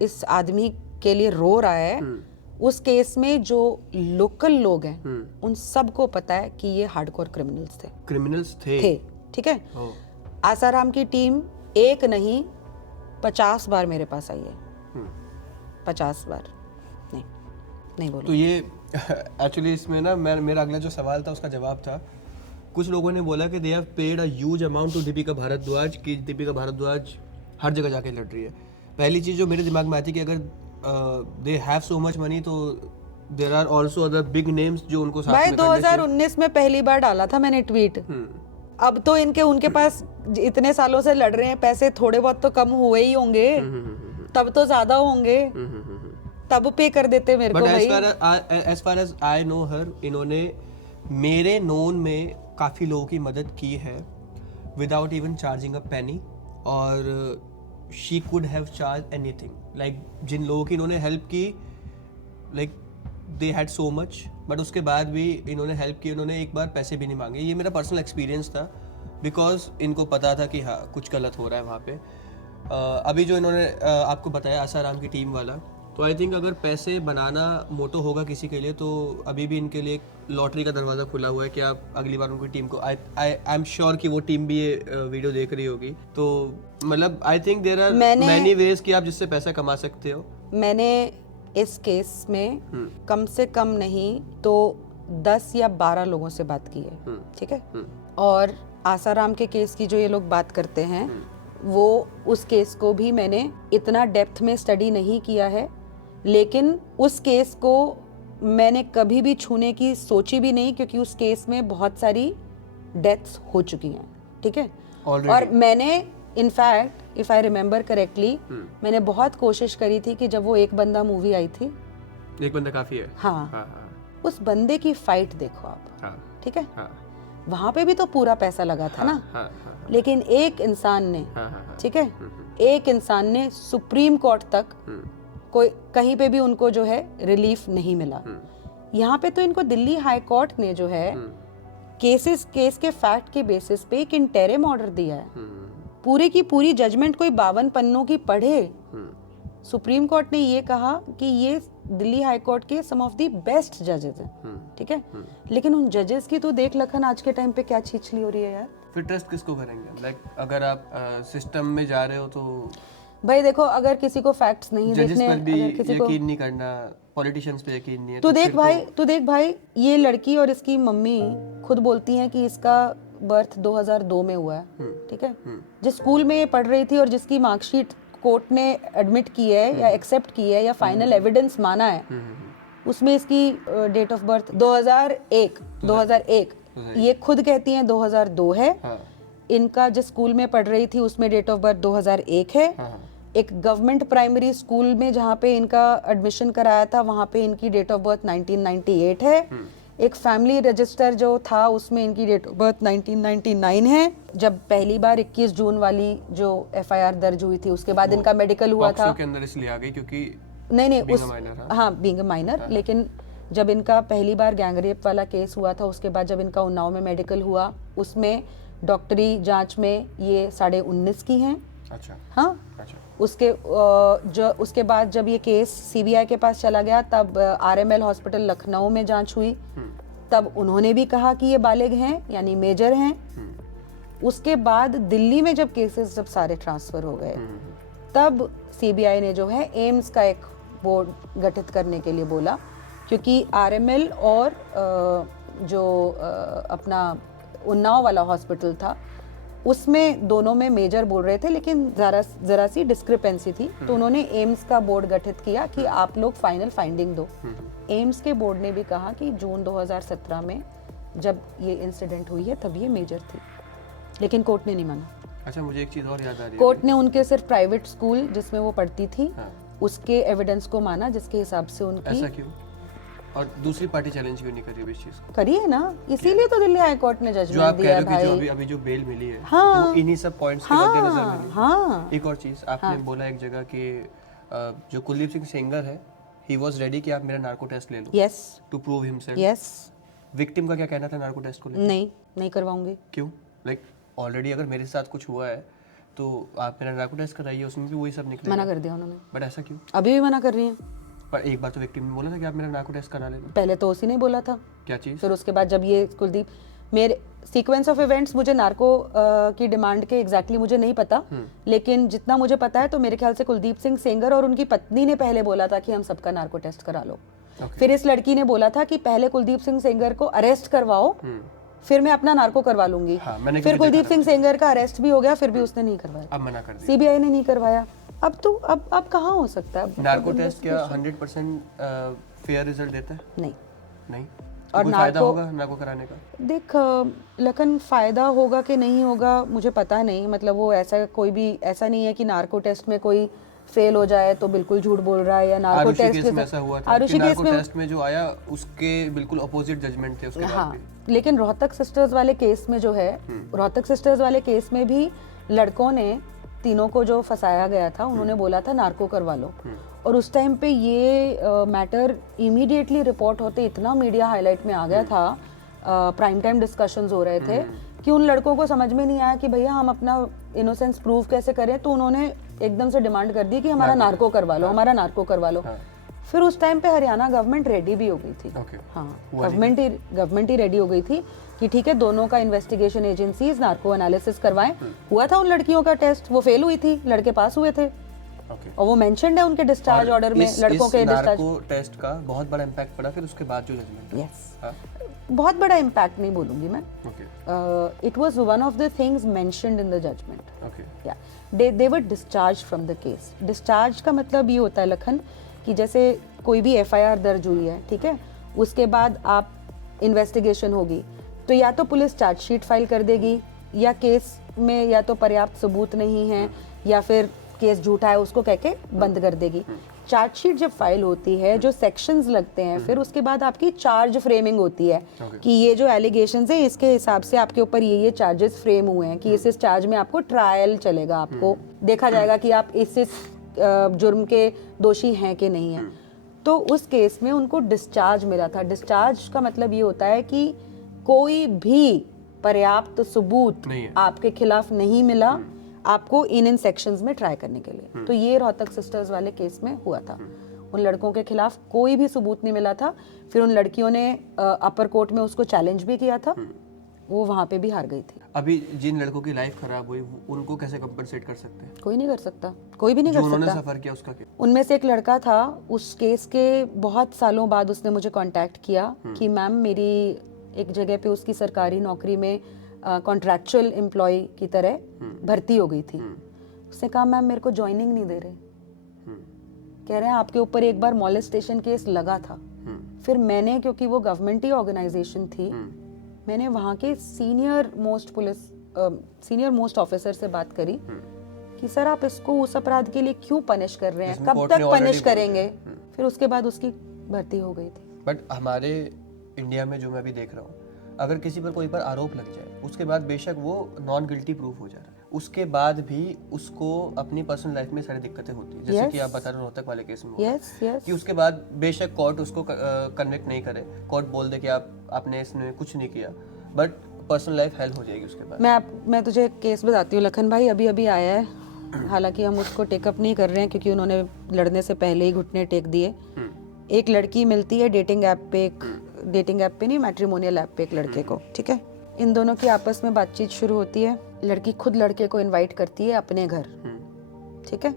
इस आदमी के लिए रो रहा है, उस केस में जो लोकल लोग हैं उन सबको पता है कि ये हार्डकोर क्रिमिनल्स थे। ठीक है। आसाराम की टीम एक नहीं 50 बार मेरे पास आई है, 50 बार नहीं बोलो। तो ये एक्चुअली इसमें ना मेरा अगला जो सवाल था उसका जवाब था, कुछ लोगों ने बोला कि they have paid a huge amount to Deepika Bhardwaj, कि दीपिका भारद्वाज हर जगह जाके लड़ रही है। पहली चीज़ जो मेरे दिमाग में आती है कि अगर they have so much money तो there are also other big names जो उनको साथ भाई में 2019 में पहली बार डाला था मैंने ट्वीट। अब तो उनके पास इतने सालों से लड़ रहे हैं, पैसे थोड़े बहुत तो कम हुए ही होंगे, तब तो ज्यादा होंगे, तब पे कर देते मेरे को भाई। As far as I know her, इन्होंने मेरे नोन में काफ़ी लोगों की मदद की है without even charging a penny, और she could have charge anything. Like जिन लोगों की इन्होंने हेल्प की, like they had so much, but उसके बाद भी इन्होंने हेल्प की, उन्होंने एक बार पैसे भी नहीं मांगे। ये मेरा पर्सनल एक्सपीरियंस था, बिकॉज इनको पता था कि हाँ कुछ गलत हो रहा है वहाँ पे। अभी जो इन्होंने आपको बताया आसाराम की टीम वाला, तो आई थिंक अगर पैसे बनाना मोटो होगा किसी के लिए, तो अभी भी इनके लिए लॉटरी का दरवाज़ा खुला हुआ है कि आप अगली बार उनकी टीम को, आई एम श्योर कि वो टीम भी ये वीडियो देख रही होगी। तो मतलब I think there are many ways कि आप जिससे पैसा कमा सकते हो। मैंने इस केस में कम से कम नहीं तो 10 या 12 लोगों से बात की है, ठीक है। और आसाराम के केस की जो ये लोग बात करते हैं, वो उस केस को भी मैंने इतना डेप्थ में स्टडी नहीं किया है, लेकिन उस केस को मैंने कभी भी छूने की सोची भी नहीं, क्योंकि उस केस में बहुत सारी डेथ्स हो चुकी हैं, ठीक है। और मैंने in fact if I remember correctly, मैंने बहुत कोशिश करी थी कि जब वो एक बंदा मूवी आई थी, एक बंदा काफी है, हाँ, उस बंदे की फाइट देखो आप, ठीक है। वहां पे भी तो पूरा पैसा लगा था ना, लेकिन एक इंसान ने, ठीक है, एक इंसान ने सुप्रीम कोर्ट तक कोई कहीं पे भी उनको जो है रिलीफ नहीं मिला। यहाँ पे तो इनको दिल्ली हाई कोर्ट ने जो है केस के फैक्ट के बेसिस पे एक इंटरिम ऑर्डर दिया है। पूरी की पूरी जजमेंट कोई 52 पन्नों की पढ़े सुप्रीम कोर्ट ने ये कहा कि ये दिल्ली हाई कोर्ट के सम ऑफ द बेस्ट जजेस हैं, ठीक है, लेकिन उन जजेस की तो देख लखन आज के टाइम पे क्या छीछली हो रही है यार। फिर ट्रस्ट किसको करेंगे? लाइक अगर आप सिस्टम में जा रहे हो तो भाई देखो, अगर किसी को फैक्ट्स नहीं जजेस देखने, पर भी अगर किसी को यकीन नहीं करना, पॉलिटिशियंस पे यकीन नहीं है, तू देख फिर भाई, तू देख भाई, ये लड़की और इसकी मम्मी खुद बोलती हैं कि इसका बर्थ 2002 में हुआ है, ठीक है। जिस स्कूल में ये पढ़ रही थी और जिसकी मार्कशीट कोर्ट ने एडमिट की है या एक्सेप्ट की है या फाइनल एविडेंस माना है, उसमें इसकी डेट ऑफ बर्थ 2001 ये खुद कहती हैं 2002 है। हाँ। इनका जिस स्कूल में पढ़ रही थी उसमें डेट ऑफ बर्थ 2001 है। एक गवर्नमेंट प्राइमरी स्कूल में जहाँ पे इनका एडमिशन कराया था वहाँ पे इनकी डेट ऑफ बर्थ 1998 है। एक फैमिली रजिस्टर जो था उसमें इनकी डेट ऑफ बर्थ 1999 है। जब पहली बार 21 जून वाली जो एफआईआर दर्ज हुई थी उसके बाद इनका मेडिकल हुआ था। के अंदर इसलिए आ गई क्योंकि नहीं being उस a minor, हाँ बीइंग अ माइनर, लेकिन जब इनका पहली बार गैंगरेप वाला केस हुआ था उसके बाद जब इनका उन्नाव में मेडिकल हुआ उसमें डॉक्टरी जांच में ये 19.5 की हैं। अच्छा। हाँ, अच्छा। उसके बाद जब ये केस सीबीआई के पास चला गया तब आरएमएल हॉस्पिटल लखनऊ में जांच हुई, तब उन्होंने भी कहा कि ये बालिग हैं यानी मेजर हैं। उसके बाद दिल्ली में जब केसेस जब सारे ट्रांसफर हो गए तब सीबीआई ने जो है एम्स का एक बोर्ड गठित करने के लिए बोला, क्योंकि आरएमएल और जो अपना उन्नाव वाला हॉस्पिटल था उसमें दोनों में मेजर बोल रहे थे, लेकिन जरा सी डिस्क्रिपेंसी थी, तो उन्होंने एम्स का बोर्ड गठित किया कि आप लोग फाइनल फाइंडिंग दो। एम्स के बोर्ड ने भी कहा कि जून 2017 में जब ये इंसिडेंट हुई है तब ये मेजर थी, लेकिन कोर्ट ने नहीं माना। अच्छा, मुझे एक चीज और याद आ रही है। कोर्ट ने उनके सिर्फ प्राइवेट स्कूल जिसमें वो पढ़ती थी हाँ। उसके एविडेंस को माना, जिसके हिसाब से उनकी ऐसा क्यों? और दूसरी पार्टी चैलेंज क्यों नहीं कर रही इस चीज को? करी है ना, इसीलिए तो दिल्ली हाई कोर्ट ने जो जजमेंट आप कह दिया रहे हो कि जो भाई। अभी जो बेल मिली है हाँ। वो इन्हीं सब पॉइंट्स के मद्देनजर हाँ, मिली है। हाँ, एक और चीज आपने बोला एक जगह कि जो कुलदीप सिंह सेंगर है, ही वाज रेडी कि आप मेरा नार्को टेस्ट ले लो yes to prove himself. Yes, victim का क्या कहना था नार्को टेस्ट को लेकर? नहीं करवाऊंगी। क्यों? लाइक ऑलरेडी अगर मेरे साथ कुछ हुआ है तो आप मेरा नार्को टेस्ट कराइए, उसमें भी वही सब निकलेगा। मना कर दिया उन्होंने, बट ऐसा क्यों? अभी भी मना कर रही हैं। पर एक बार तो विक्टिम ने बोला था कि आप मेरा नार्को टेस्ट करा लेना। पहले तो उसी ने बोला था, क्या चीज? फिर उसके बाद जब ये कुलदीप, मेरे सीक्वेंस ऑफ इवेंट्स मुझे नार्को की डिमांड के एग्जैक्टली मुझे नहीं पता, लेकिन जितना मुझे पता है तो मेरे ख्याल से कुलदीप सिंह सेंगर और उनकी पत्नी ने पहले बोला था कि हम सबका नार्को टेस्ट करा लो। फिर इस लड़की ने बोला था कि पहले कुलदीप सिंह सेंगर को अरेस्ट करवाओ, फिर मैं अपना नार्को करवा लूंगी। हाँ, मैंने फिर कभी कुलदीप देखा सिंह सेंगर का अरेस्ट भी हो गया, फिर भी उसने नहीं करवाया, अब मना कर दिया। सीबीआई ने नहीं करवाया। अब कहाँ हो सकता है? नार्को टेस्ट क्या 100% फेयर रिजल्ट देता है? नहीं। नहीं। और कोई फायदा नार्को- होगा नार्को कराने का? देख लखन, फायदा होगा कि नहीं होगा मुझे पता नहीं, मतलब वो ऐसा कोई भी ऐसा नहीं है कि नार्को टेस्ट में कोई फेल हो जाए तो बिल्कुल झूठ बोल रहा है, या नार्को आरुषि टेस्ट केस में ऐसा हुआ था कि आरुषि केस नार्को में टेस्ट में जो आया उसके बिल्कुल अपोजिट जजमेंट थे उसके बाद हाँ, भी। लेकिन रोहतक सिस्टर्स वाले केस में जो है, रोहतक सिस्टर्स वाले केस में भी लड़कों ने तीनों को जो फंसाया गया था उन्होंने बोला था नार्को करवा लो, और उस टाइम पे ये मैटर इमीडिएटली रिपोर्ट होते इतना मीडिया हाईलाइट में आ गया था, प्राइम टाइम डिस्कशंस हो रहे थे कि उन लड़कों को समझ में नहीं आया कि भैया हम अपना इनोसेंस प्रूव कैसे करें, तो उन्होंने एकदम से डिमांड कर दी कि हमारा नार्को करवा लो, हमारा नार्को करवा लो। फिर उस टाइम पे हरियाणा गवर्नमेंट रेडी भी हो गई थी। हाँ, गवर्नमेंट ही रेडी हो गई थी कि ठीक है दोनों का इन्वेस्टिगेशन एजेंसीज नार्को एनालिसिस करवाएं। हुआ था उन लड़कियों का टेस्ट, वो फेल हुई थी, लड़के पास हुए थे, और वो मेंशनड है उनके डिस्चार्ज ऑर्डर में लड़कों के डिस्चार्ज। नार्को टेस्ट का बहुत बड़ा इम्पैक्ट पड़ा फिर उसके बाद जो जजमेंट। यस, बहुत बड़ा इम्पैक्ट नहीं बोलूंगी मैं, it was one of the things mentioned in the judgment. Okay, या they were discharge from the case. Discharge का मतलब ये होता है लखन कि जैसे कोई भी एफआईआर दर्ज हुई है, ठीक है, उसके बाद आप इन्वेस्टिगेशन होगी तो या तो पुलिस चार्जशीट फाइल कर देगी, या केस में या तो पर्याप्त सबूत नहीं है, या फिर केस झूठा है उसको कह के बंद कर देगी। चार्जशीट जब फाइल होती है, जो सेक्शंस लगते हैं, फिर उसके बाद आपकी चार्ज फ्रेमिंग होती है कि ये जो एलिगेशंस है इसके हिसाब से आपके ऊपर ये चार्जेस फ्रेम हुए हैं कि इस चार्ज में आपको ट्रायल चलेगा, आपको देखा जाएगा कि आप इस जुर्म के दोषी हैं कि नहीं है। तो उस केस में उनको डिस्चार्ज मिला था। डिस्चार्ज का मतलब ये होता है कि कोई भी पर्याप्त सबूत आपके खिलाफ नहीं मिला, आपको इन सेक्शंस में ट्राई करने के लिए। तो ये रोहतक सिस्टर्स वाले केस में हुआ था। उन लड़कों के खिलाफ कोई भी सबूत नहीं मिला था। फिर उन लड़कियों ने अपर कोर्ट में उसको चैलेंज भी किया था, वो वहाँ पे भी हार गई थी। अभी जिन लड़कों की लाइफ खराब हुई उनको कैसे कंपनसेट कर सकते हैं? कोई नहीं कर सकता, कोई भी नहीं जो कर उन्होंने सकता। सफर किया उसका क्या? उनमें से एक लड़का था, उस केस के बहुत सालों बाद उसने मुझे कांटेक्ट किया कि मैम मेरी एक जगह पे उसकी सरकारी नौकरी में कॉन्ट्रैक्चुअल एम्प्लॉय की तरह भर्ती हो गई थी। उसने कहा मैम मेरे को ज्वाइनिंग नहीं दे रहे, कह रहे हैं आपके ऊपर एक बार मॉलेस्टेशन केस लगा था। फिर मैंने, क्योंकि वो गवर्नमेंट ही ऑर्गेनाइजेशन थी, मैंने वहाँ के सीनियर मोस्ट ऑफिसर से बात करी कि सर आप इसको उस अपराध के लिए क्यों पनिश कर रहे हैं, जिसमें कब कोर्ट तक ने already पनिश बोला करेंगे। फिर उसके बाद उसकी भर्ती हो गई थी। बट हमारे इंडिया में जो मैं अभी देख रहा हूँ, अगर किसी पर कोई पर आरोप लग जाए, उसके बाद बेशक वो नॉन गिल्टी प्रूफ हो जा रहा है, उसके बाद भी उसको अपनी पर्सनल लाइफ में सारी दिक्कतें होती है, जैसे कि आप बता रहे हो रोहतक वाले केस में हुआ। यस कि उसके बाद बेशक कोर्ट उसको कन्विक्ट नहीं करे, कोर्ट बोल दे कि आपने इसने कुछ नहीं किया, बट पर्सनल लाइफ हेल हो जाएगी उसके बाद। मैं तुझे एक केस बताती हूँ लखन भाई, अभी आया है, हालांकि हम उसको टेकअप नहीं कर रहे हैं क्योंकि उन्होंने लड़ने से पहले ही घुटने टेक दिए। एक लड़की मिलती है डेटिंग ऐप पे नहीं, मैट्रिमोनियल ऐप पे एक लड़के को, ठीक है। इन दोनों की आपस में बातचीत शुरू होती है, लड़की खुद लड़के को इनवाइट करती है अपने घर, ठीक है,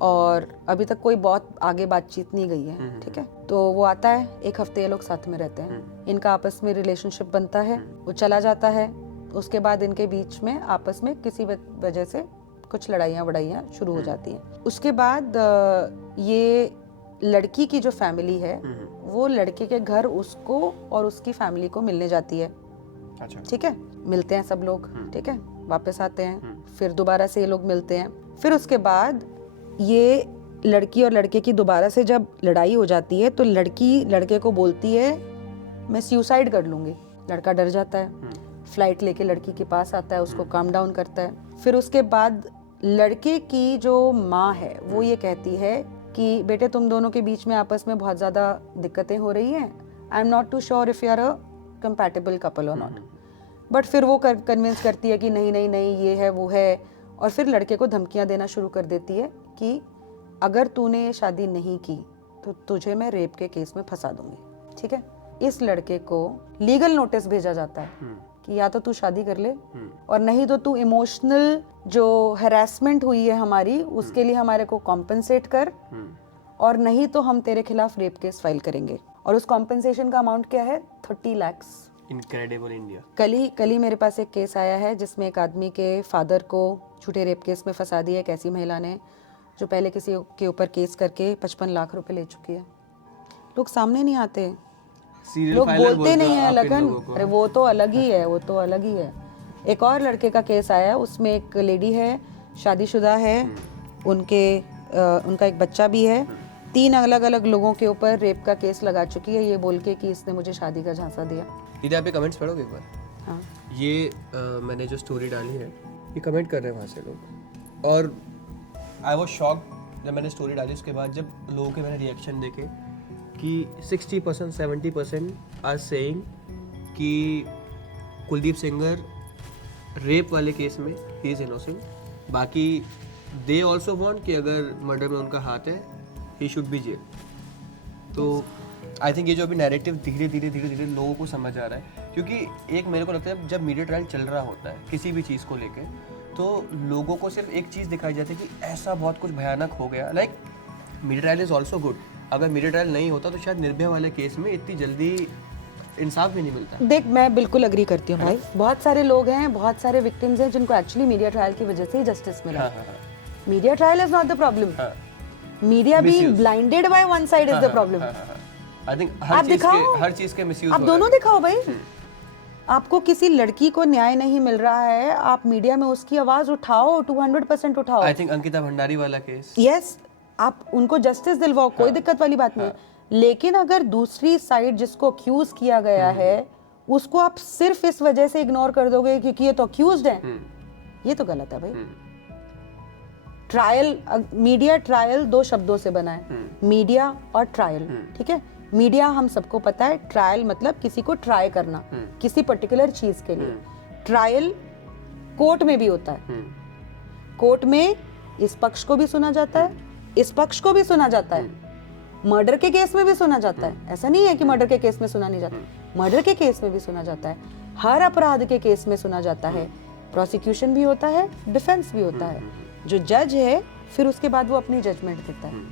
और अभी तक कोई बहुत आगे बातचीत नहीं गई है, ठीक है। तो वो आता है, एक हफ्ते ये लोग साथ में रहते हैं, इनका आपस में रिलेशनशिप बनता है, वो चला जाता है। उसके बाद इनके बीच में आपस में किसी वजह से कुछ लड़ाइयाँ शुरू हो जाती हैं। उसके बाद ये लड़की की जो फैमिली है वो लड़के के घर उसको और उसकी फैमिली को मिलने जाती है, अच्छा, ठीक है। मिलते हैं सब लोग, ठीक है, वापस आते हैं, फिर दोबारा से ये लोग मिलते हैं। फिर उसके बाद ये लड़की और लड़के की दोबारा से जब लड़ाई हो जाती है तो लड़की लड़के को बोलती है मैं सुसाइड कर लूंगी। लड़का डर जाता है, फ्लाइट लेके लड़की के पास आता है, उसको काम डाउन करता है। फिर उसके बाद लड़के की जो माँ है वो ये कहती है कि बेटे तुम दोनों के बीच में आपस में बहुत ज़्यादा दिक्कतें हो रही हैं, I am not too sure if you are a compatible couple और नॉट। बट फिर वो कन्विंस करती है कि नहीं नहीं नहीं ये है वो है, और फिर लड़के को धमकियां देना शुरू कर देती है कि अगर तूने ये शादी नहीं की तो तुझे मैं रेप के केस में फंसा दूंगी, ठीक है। इस लड़के को लीगल नोटिस भेजा जाता है कि या तो तू शादी कर ले और नहीं तो तू इमोशनल जो हैरेसमेंट हुई है हमारी उसके लिए हमारे को कॉम्पनसेट कर, और नहीं तो हम तेरे खिलाफ रेप केस फाइल करेंगे। और उस कॉम्पनसेशन का अमाउंट क्या है? 30 लाख। Incredible India. कल ही मेरे पास एक केस आया है जिसमें एक आदमी के फादर को झूठे रेप केस में फंसा दिया एक ऐसी महिला ने जो पहले किसी के ऊपर केस करके 55 लाख रुपए ले चुकी है। लोग सामने नहीं आते, लोग बोलते नहीं है लखन। अरे वो तो अलग ही है, वो तो अलग ही है। एक और लड़के का केस आया, उसमें एक लेडी है, शादीशुदा है, उनका एक बच्चा भी है, 3 अलग अलग लोगों के ऊपर रेप का केस लगा चुकी है ये बोल के कि इसने मुझे शादी का झांसा दिया। दीदी आप ये कमेंट्स पढ़ोगे एक बार? हाँ। ये मैंने जो स्टोरी डाली है ये कमेंट कर रहे हैं वहाँ से लोग, और आई वॉज शॉक्ड जब मैंने स्टोरी डाली। उसके बाद जब लोगों के मैंने रिएक्शन देखे कि 60% 70% आर सेइंग कि कुलदीप सेंगर रेप वाले केस में ही इज़ इनोसेंट। बाकी दे ऑल्सो वांट कि अगर मर्डर में उनका हाथ है ही शुड बी जेल। तो आई थिंक ये जो अभी नैरेटिव धीरे धीरे लोगों को समझ आ रहा है, क्योंकि एक मेरे को लगता है जब मीडिया ट्रायल चल रहा होता है किसी भी चीज़ को लेके तो लोगों को सिर्फ एक चीज़ दिखाई जाती है कि ऐसा बहुत कुछ भयानक हो गया। Like media trial is also good. अगर मीडिया ट्रायल नहीं होता तो शायद निर्भया वाले केस में इतनी जल्दी इंसाफ भी नहीं मिलता। देख मैं बिल्कुल अग्री करती हूँ भाई, बहुत सारे लोग हैं, बहुत सारे विक्टिम्स हैं जिनको एक्चुअली मीडिया ट्रायल की वजह से ही जस्टिस मिला। Media trial is not the problem, media being blinded by one side is the problem. I think हर चीज के मिसयूज आप दोनों दिखाओ भाई। आपको किसी लड़की को न्याय नहीं मिल रहा है, आप मीडिया में उसकी आवाज उठाओ, 200% उठाओ। आई थिंक अंकिता भंडारी वाला केस, यस, आप उनको जस्टिस दिलवाओ, कोई दिक्कत वाली बात नहीं। लेकिन अगर दूसरी साइड जिसको अक्यूज किया गया है उसको आप सिर्फ इस वजह से इग्नोर कर दोगे क्योंकि ये तो अक्यूज्ड है, ये तो गलत है भाई। ट्रायल, मीडिया ट्रायल 2 शब्दों से बना है, मीडिया और ट्रायल, ठीक है। मीडिया हम सबको पता है, ट्रायल मतलब किसी को ट्राई करना किसी पर्टिकुलर चीज के लिए। ट्रायल कोर्ट में भी होता है, कोर्ट में इस पक्ष को भी सुना जाता है, इस पक्ष को भी सुना जाता है, मर्डर के केस में भी सुना जाता है। ऐसा नहीं है कि मर्डर के केस में सुना नहीं जाता, मर्डर के केस में भी सुना जाता है, हर अपराध के केस में सुना जाता है। प्रोसिक्यूशन भी होता है, डिफेंस भी होता है। जो जज है फिर उसके बाद वो अपनी जजमेंट देता है।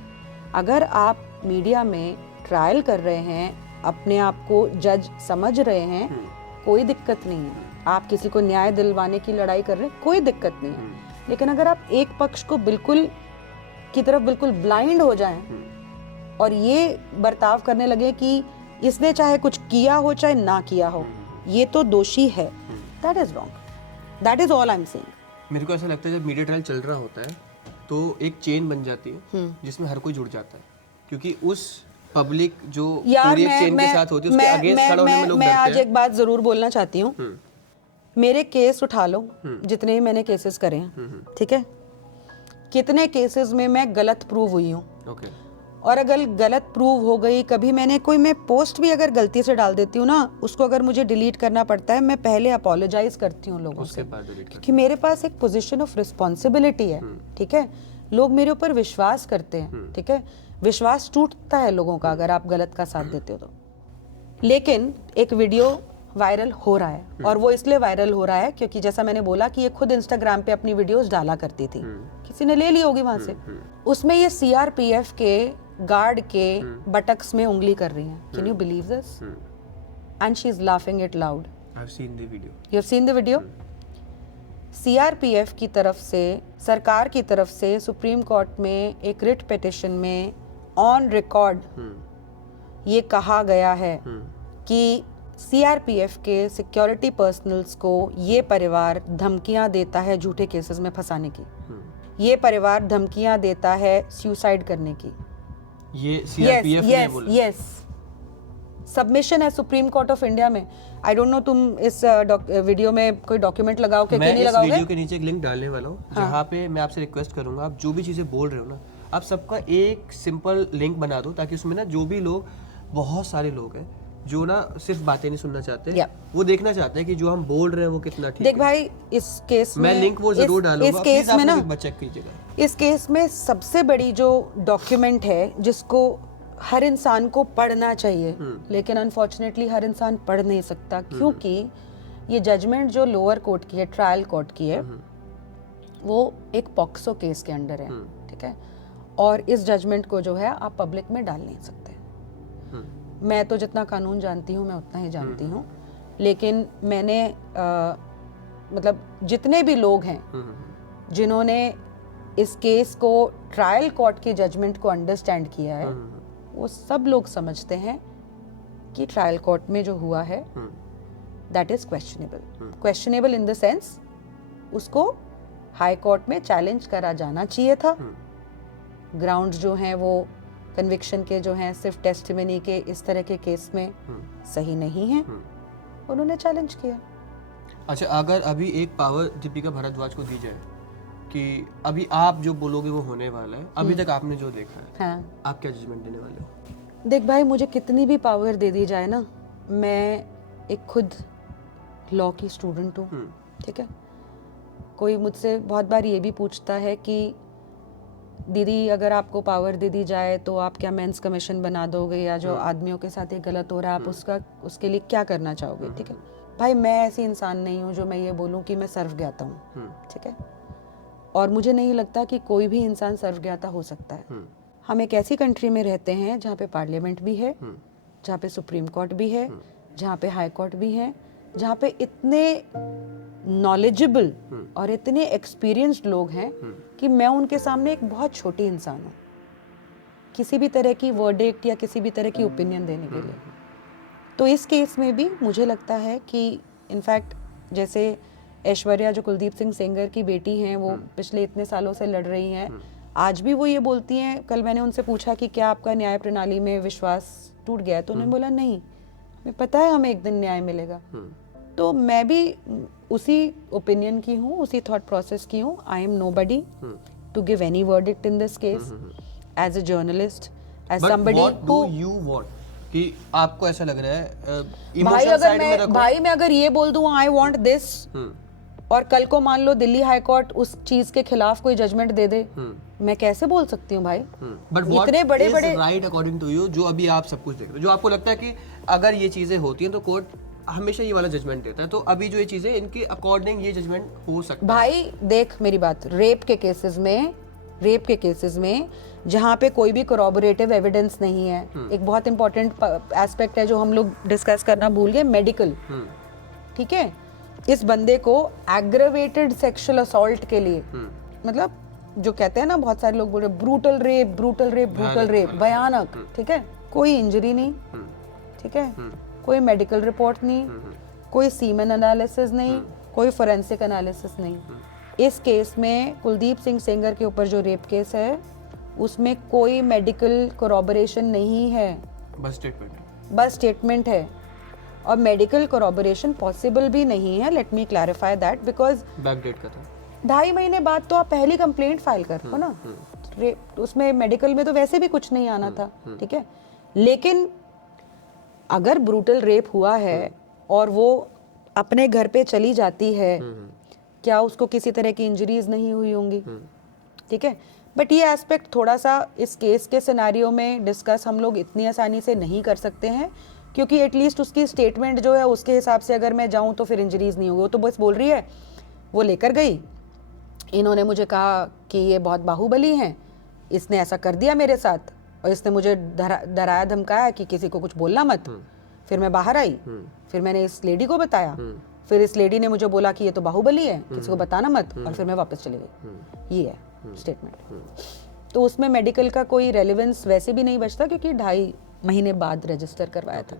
अगर आप मीडिया में ट्रायल कर रहे हैं, अपने आप को जज समझ रहे हैं, कोई दिक्कत नहीं है। आप किसी को न्याय दिलवाने की लड़ाई कर रहे हैं, कोई दिक्कत नहीं है। लेकिन अगर आप एक पक्ष को बिल्कुल की तरफ बिल्कुल ब्लाइंड हो जाएं और ये बर्ताव करने लगे कि इसने चाहे कुछ किया हो चाहे ना किया हो, ये तो दोषी है, that is wrong, that is all I am saying. मेरे को ऐसा लगता है जब मीडिया ट्रायल चल रहा होता है तो एक चेन बन जाती है जिसमें हर कोई जुड़ जाता है, क्योंकि उस पब्लिक जो पूरी एक चेन के साथ होती है उसके अगेंस्ट खड़ा होने में लोग डरते हैं। मैं आज एक बात जरूर बोलना चाहती हूँ। मेरे केस उठा लो, जितने ही मैंने केसेस करे हैं, ठीक है, कितने केसेस में मैं गलत प्रूव हुई हूँ। ओके। और अगर गलत प्रूव हो गई, कभी मैंने कोई मैं पोस्ट भी अगर गलती से डाल देती हूँ ना, उसको अगर मुझे डिलीट करना पड़ता है, मैं पहले अपोलोजाइज करती हूँ लोगों से, क्योंकि मेरे पास एक पोजीशन ऑफ रिस्पॉन्सिबिलिटी है, ठीक है। लोग मेरे ऊपर विश्वास करते हैं, ठीक है। विश्वास टूटता है लोगों का अगर आप गलत का साथ देते हो तो। लेकिन एक वीडियो वायरल हो रहा है, और वो इसलिए वायरल हो रहा है क्योंकि जैसा मैंने बोला कि ये खुद इंस्टाग्राम पे अपनी वीडियोस डाला करती थी, किसी ने ले ली होगी वहां से। उसमें ये सीआरपीएफ के गार्ड के बटक्स में उंगली कर रही है। Can you believe this? And she is laughing it loud. I have seen the video. You have seen the video? CRPF की तरफ से, सरकार की तरफ से सुप्रीम कोर्ट में एक रिट पिटिशन में ऑन रिकॉर्ड ये कहा गया है कि सीआरपीएफ के सिक्योरिटी पर्सनल्स को ये परिवार धमकियां देता है झूठे केसेस में फंसाने की, ये परिवार धमकियां देता है सुसाइड करने की। ये सीआरपीएफ ने बोला? यस, सबमिशन है सुप्रीम कोर्ट ऑफ इंडिया में। आई डोंट नो तुम इस वीडियो में कोई डॉक्यूमेंट लगाओगे कि नहीं लगाओगे? मैं इस वीडियो के नीचे एक लिंक डालने वाला हूँ, जहाँ पे मैं आपसे रिक्वेस्ट करूंगा, आप जो भी चीजें बोल रहे हो ना, आप सबका एक सिंपल लिंक बना दो, ताकि उसमें ना जो भी लोग, बहुत सारे लोग हैं जो ना सिर्फ बातें नहीं सुनना चाहते, वो देखना चाहते हैं कि जो हम बोल रहे हैं वो कितना ठीक है। देख भाई, इस केस में मैं लिंक वो जरूर डालूंगा, इस केस में ना चेक कीजिएगा। इस केस में सबसे बड़ी जो डॉक्यूमेंट है जिसको हर इंसान को पढ़ना चाहिए, लेकिन अनफॉर्चुनेटली हर इंसान पढ़ नहीं सकता, क्योंकि ये जजमेंट जो लोअर कोर्ट की है, ट्रायल कोर्ट की है, वो एक पॉक्सो केस के अंडर है, ठीक है। और इस जजमेंट को जो है आप पब्लिक में डाल नहीं सकते। मैं तो जितना कानून जानती हूँ मैं उतना ही जानती हूँ, लेकिन मैंने मतलब जितने भी लोग हैं जिन्होंने इस केस को, ट्रायल कोर्ट के जजमेंट को अंडरस्टैंड किया है, वो सब लोग समझते हैं कि ट्रायल कोर्ट में जो हुआ है that is questionable. Questionable in the sense उसको हाई कोर्ट में चैलेंज करा जाना चाहिए था। ग्राउंड्स जो हैं वो कन्विक्शन के जो हैं सिर्फ टेस्टिमनी के इस तरह के केस में सही नहीं है, उन्होंने चैलेंज किया। अच्छा, अगर अभी एक पावर दीपिका भारद्वाज को दी जाए कि अभी आप जो बोलोगे वो होने वाला है, अभी तक आपने जो देखा है, हाँ। आप क्या जजमेंट देने वाले हो? देख भाई, मुझे कितनी भी पावर दे दी जाए ना, मैं एक खुद लॉ की स्टूडेंट हूँ, ठीक है। कोई मुझसे बहुत बार ये भी पूछता है कि दीदी अगर आपको पावर दे दी जाए तो आप क्या मेंस कमीशन बना दोगे, या जो आदमियों के साथ ये गलत हो रहा है आप उसके लिए क्या करना चाहोगे, ठीक है। भाई, मैं ऐसी इंसान नहीं हूँ जो मैं ये बोलूँ कि मैं सर्वज्ञाता हूँ, ठीक है। और मुझे नहीं लगता कि कोई भी इंसान सर्वज्ञाता हो सकता है। हम एक ऐसी कंट्री में रहते हैं जहाँ पे पार्लियामेंट भी है, जहाँ पे सुप्रीम कोर्ट भी है, जहाँ पे हाई कोर्ट भी है, जहाँ पे इतने नॉलेजेबल और इतने एक्सपीरियंस्ड लोग हैं कि मैं उनके सामने एक बहुत छोटी इंसान हूँ किसी भी तरह की वर्डिक्ट या किसी भी तरह की ओपिनियन देने के लिए। तो इस केस में भी मुझे लगता है कि इनफैक्ट जैसे ऐश्वर्या जो कुलदीप सिंह सेंगर की बेटी हैं, वो पिछले इतने सालों से लड़ रही हैं, आज भी वो ये बोलती हैं। कल मैंने उनसे पूछा कि क्या आपका न्याय प्रणाली में विश्वास टूट गया है, तो उन्होंने बोला नहीं, हमें पता है हमें एक दिन न्याय मिलेगा। तो मैं भी उसी ओपिनियन की हूँ, उसी थॉट प्रोसेस की हूँ। I am nobody to give any verdict in this case as a journalist, as somebody who you want कि आपको ऐसा लग रहा है भाई, अगर मैं भाई मैं अगर ये बोल दूं आई वांट दिस, और कल को मान लो दिल्ली हाई कोर्ट उस चीज के खिलाफ कोई जजमेंट दे दे, मैं कैसे बोल सकती हूँ भाई? बट इतने बड़े बड़े राइट अकॉर्डिंग टू यू, जो अभी आप सब कुछ देख रहे हो, जो आपको लगता है कि अगर ये चीजें होती हैं तो कोर्ट हमेशा ये वाला जजमेंट देता है, तो अभी जो ये चीजें इनके अकॉर्डिंग ये जजमेंट हो सकता है। भाई देख मेरी बात, रेप के केसेस में जहाँ पे कोई भी कोरोबोरेटिव एविडेंस नहीं है, एक बहुत इंपॉर्टेंट एस्पेक्ट है जो हम लोग डिस्कस करना भूल गए, मेडिकल। ठीक है, इस बंदे को एग्रेवेटेड सेक्सुअल असॉल्ट के लिए, मतलब जो कहते हैं ना बहुत सारे लोग बोल रहे ब्रूटल रेप, भयानक, ठीक है, कोई इंजरी नहीं, ठीक है, कोई मेडिकल रिपोर्ट नहीं, कोई सीमेन एनालिसिस नहीं, कोई फोरेंसिक एनालिसिस नहीं। इस केस में कुलदीप सिंह सेंगर के ऊपर जो रेप केस है उसमें कोई मेडिकल कोरोबोरेशन नहीं है, बस स्टेटमेंट है, और मेडिकल कोरोबोरेशन पॉसिबल भी नहीं है। Let me clarify that, because backdate का था 2.5 महीने बाद तो आप पहली कंप्लेंट फाइल कर हो ना, उसमें मेडिकल में तो वैसे भी कुछ नहीं आना था, ठीक है। लेकिन अगर ब्रूटल रेप हुआ है और वो अपने घर पे चली जाती है, क्या उसको किसी तरह की इंजरीज नहीं हुई होंगी? ठीक है, बट ये एस्पेक्ट थोड़ा सा इस केस के सिनेरियो में डिस्कस हम लोग इतनी आसानी से नहीं कर सकते हैं, क्योंकि एटलीस्ट उसकी स्टेटमेंट जो है उसके हिसाब से अगर मैं जाऊं तो फिर इंजरीज नहीं होगी। वो तो बस बोल रही है, वो लेकर गई, इन्होंने मुझे कहा कि ये बहुत बाहुबली हैं, इसने ऐसा कर दिया मेरे साथ और इसने मुझे डराया धमकाया कि किसी को कुछ बोलना मत। फिर मैं बाहर आई, फिर मैंने इस लेडी को बताया, फिर इस लेडी ने मुझे बोला कि ये तो बाहुबली है, किसी को बताना मत, और फिर मैं वापस चली गई। ये है स्टेटमेंट। तो उसमें मेडिकल का कोई रेलेवेंस वैसे भी नहीं बचता, क्योंकि 2.5 महीने बाद रजिस्टर करवाया था।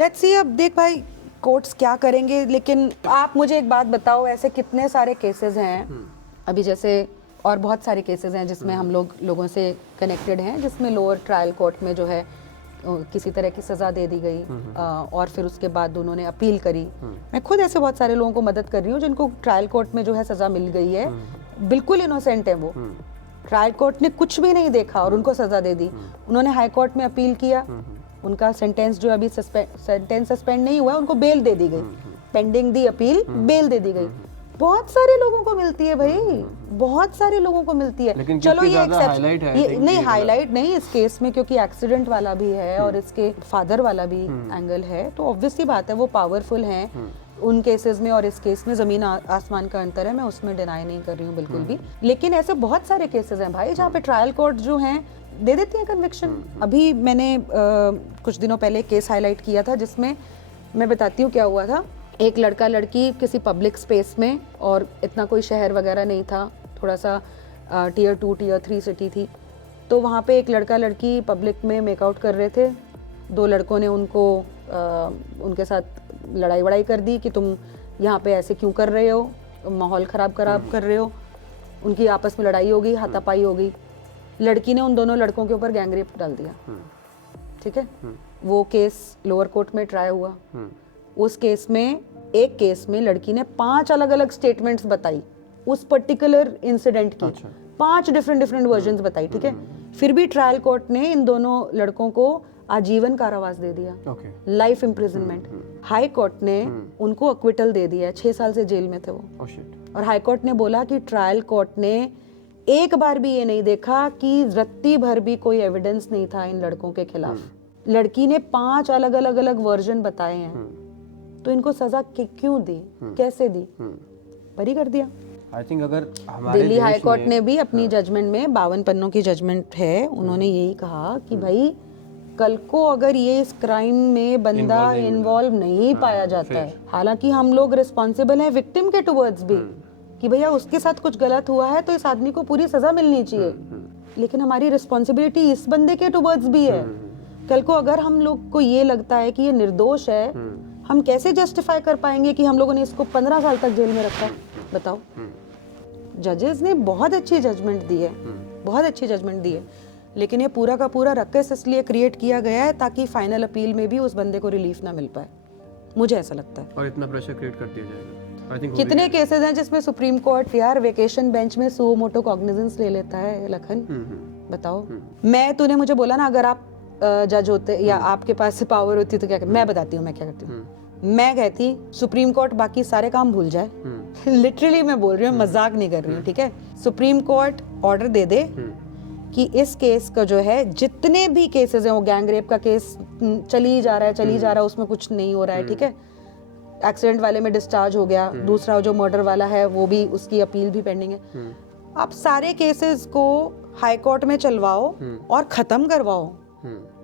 लेट्स सी, अब देख भाई कोर्ट्स क्या करेंगे। लेकिन आप मुझे एक बात बताओ, ऐसे कितने सारे केसेस हैं अभी, जैसे और बहुत सारे केसेस हैं जिसमें हम लोगों से कनेक्टेड हैं, जिसमें लोअर ट्रायल कोर्ट में जो है किसी तरह की सज़ा दे दी गई, और फिर उसके बाद उन्होंने अपील करी। मैं खुद ऐसे बहुत सारे लोगों को मदद कर रही हूँ जिनको ट्रायल कोर्ट में जो है सज़ा मिल गई है, बिल्कुल इनोसेंट है वो, ट्रायल कोर्ट ने कुछ भी नहीं देखा और उनको सज़ा दे दी। उन्होंने हाई कोर्ट में अपील किया, उनका सेंटेंस जो अभी सेंटेंस सस्पेंड नहीं हुआ, उनको बेल दे दी गई, पेंडिंग दी अपील, बेल दे दी गई। बहुत सारे लोगों को मिलती है भाई, बहुत सारे लोगों को मिलती है। चलो ये एक्सेप्शन नहीं, हाईलाइट नहीं इस केस में, क्योंकि एक्सीडेंट वाला भी है और इसके फादर वाला भी एंगल है, तो ऑब्वियसली बात है वो पावरफुल हैं उन केसेस में, और इस केस में जमीन आसमान का अंतर है, मैं उसमें डिनाई नहीं कर रही हूँ बिल्कुल भी। लेकिन ऐसे बहुत सारे केसेस हैं भाई जहाँ पे ट्रायल कोर्ट जो हैं दे देती है कन्विक्शन। अभी मैंने कुछ दिनों पहले केस हाईलाइट किया था, जिसमें मैं बताती हूँ क्या हुआ था। एक लड़का लड़की किसी पब्लिक स्पेस में, और इतना कोई शहर वगैरह नहीं था, थोड़ा सा टियर 2 टियर 3 सिटी थी, तो वहाँ पे एक लड़का लड़की पब्लिक में मेकआउट कर रहे थे। 2 लड़कों ने उनके साथ लड़ाई वड़ाई कर दी कि तुम यहाँ पे ऐसे क्यों कर रहे हो, माहौल खराब कर रहे हो। उनकी आपस में लड़ाई हो गई, हाथापाई हो गई। लड़की ने उन दोनों लड़कों के ऊपर गैंग रेप डाल दिया, ठीक है। वो केस लोअर कोर्ट में ट्राई हुआ। उस केस में, एक केस में लड़की ने 5 अलग अलग स्टेटमेंट्स बताई उस पर्टिकुलर इंसिडेंट की, 5 डिफरेंट वर्जन्स बताई, ठीक है। फिर भी ट्रायल कोर्ट ने इन दोनों लड़कों को आजीवन कारावास दे दिया, लाइफ इम्प्रिजनमेंट। हाई कोर्ट ने उनको अक्विटल दे दिया, 6 साल से जेल में थे वो। और हाई कोर्ट ने बोला कि ट्रायल कोर्ट ने एक बार भी ये नहीं देखा कि रत्ती भर भी कोई एविडेंस नहीं था इन लड़कों के खिलाफ। लड़की ने 5 अलग अलग वर्जन बताए हैं, तो इनको सजा क्यों दी, कैसे दी? बरी कर दिया। आई थिंक अगर हमारे दिल्ली हाई कोर्ट ने भी अपनी जजमेंट में 52 पन्नों की जजमेंट है, उन्होंने यही कहा कि भाई कल को अगर ये इस क्राइम में बंदा इन्वॉल्व नहीं पाया जाता है, हालांकि हम लोग रिस्पॉन्सिबल हैं विक्टिम के टुवर्ड्स भी कि भैया उसके साथ कुछ गलत हुआ है तो इस आदमी को पूरी सजा मिलनी चाहिए, लेकिन हमारी रिस्पॉन्सिबिलिटी इस बंदे के टुवर्ड्स भी है। कल को अगर हम लोग को ये लगता है कि ये निर्दोष है, हम कैसे जस्टिफाई कर पाएंगे कि हम लोगों ने इसको 15 साल तक जेल में रखा? बताओ। जजेस ने बहुत अच्छी जजमेंट दी है, बहुत अच्छी जजमेंट दी है, लेकिन ये पूरा का पूरा रक्कस इसलिए क्रिएट किया गया है ताकि फाइनल अपील में भी उस बंदे को रिलीफ ना मिल पाए, मुझे ऐसा लगता है। और इतना प्रेशर क्रिएट कर दिया जाएगा। आई थिंक कितने केसेस हैं जिसमें सुप्रीम कोर्ट यार वेकेशन बेंच में सुओ मोटो कॉग्निजेंस ले लेता है। लखन बताओ, तूने मुझे बोला ना अगर आप जज होते या आपके पास से पावर होती तो क्या मैं बताती हूँ मैं क्या करती हूँ। मैं कहती सुप्रीम कोर्ट बाकी सारे काम भूल जाए, लिटरली मैं बोल रही हूँ, मजाक नहीं कर रही हूँ, ठीक है। सुप्रीम कोर्ट ऑर्डर दे दे कि इस केस का जो है जितने भी केसेस हैं, वो गैंग रेप का केस चली जा रहा है, उसमें कुछ नहीं हो रहा है, ठीक है। एक्सीडेंट वाले में डिस्चार्ज हो गया, दूसरा जो मर्डर वाला है वो भी, उसकी अपील भी पेंडिंग है। आप सारे केसेस को हाई कोर्ट में चलवाओ और खत्म करवाओ,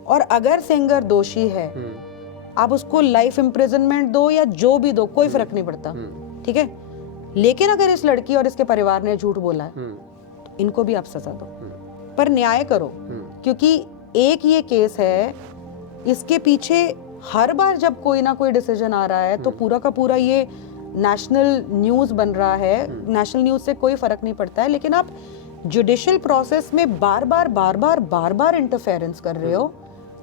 और अगर सेंगर दोषी है आप उसको लाइफ इम्प्रिजनमेंट दो या जो भी दो, कोई फर्क नहीं पड़ता, ठीक है। लेकिन अगर इस लड़की और इसके परिवार ने झूठ बोला है तो इनको भी आप सजा दो, पर न्याय करो, क्योंकि एक ये केस है, इसके पीछे हर बार जब कोई ना कोई डिसीजन आ रहा है तो पूरा का पूरा ये नेशनल न्यूज़ बन रहा है। नेशनल न्यूज़ से कोई फर्क नहीं पड़ता है, लेकिन आप जुडिशियल प्रोसेस में बार बार इंटरफेरेंस कर रहे हो,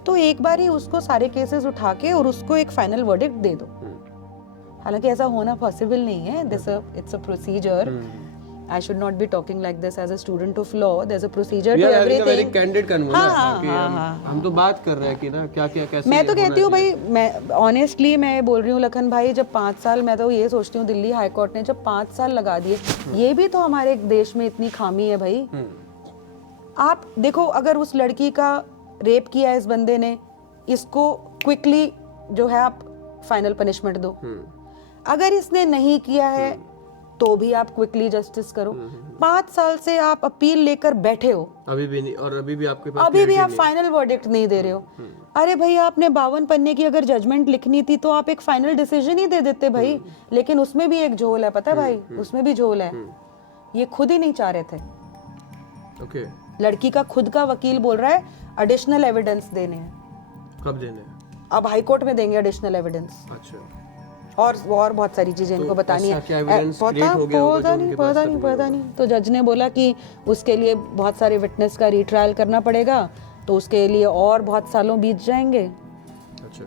तो एक बार ही उसको सारे केसेस उठा के और उसको एक फाइनल वर्डिक्ट दे दो। हालांकि ऐसा होना पॉसिबल नहीं है, it's a procedure. I should not be talking like this as a student of law. There's a procedure to everything. very candid conversation हाँ, कि हाँ, हम तो बात कर रहे हैं कि ना क्या क्या कैसे। मैं तो कहती हूँ भाई, मैं ऑनेस्टली मैं बोल रही हूँ लखन भाई, जब 5 साल, मैं तो ये सोचती हूँ दिल्ली हाई कोर्ट ने जब 5 साल लगा दिए, ये भी तो हमारे देश में इतनी खामी है भाई। आप देखो, अगर उस लड़की का रेप किया इस बंदे ने, इसको क्विकली जो है आप फाइनल पनिशमेंट दो। अगर इसने नहीं किया है तो भी आप क्विकली जस्टिस करो। 5 साल से आप अपील लेकर बैठे हो, अभी भी नहीं, और अभी भी आपके पास अभी भी आप फाइनल वर्डिक्ट नहीं दे रहे हो। अरे भाई, आपने 52 पन्ने की अगर जजमेंट लिखनी थी तो आप एक फाइनल डिसीजन ही दे देते भाई। लेकिन उसमें भी एक झोल है, पता है भाई, उसमें भी झोल है। ये खुद ही नहीं चाह रहे थे। ओके, लड़की का खुद का वकील बोल रहा है एडिशनल एविडेंस देने हैं। कब देने हैं? अब हाई कोर्ट में देंगे एडिशनल एविडेंस, अच्छा, और बहुत सारी चीजें इनको बतानी है। पता नहीं। तो जज ने बोला कि उसके लिए बहुत सारे विटनेस का रीट्रायल करना पड़ेगा, तो उसके लिए और बहुत सालों बीत जाएंगे। अच्छा,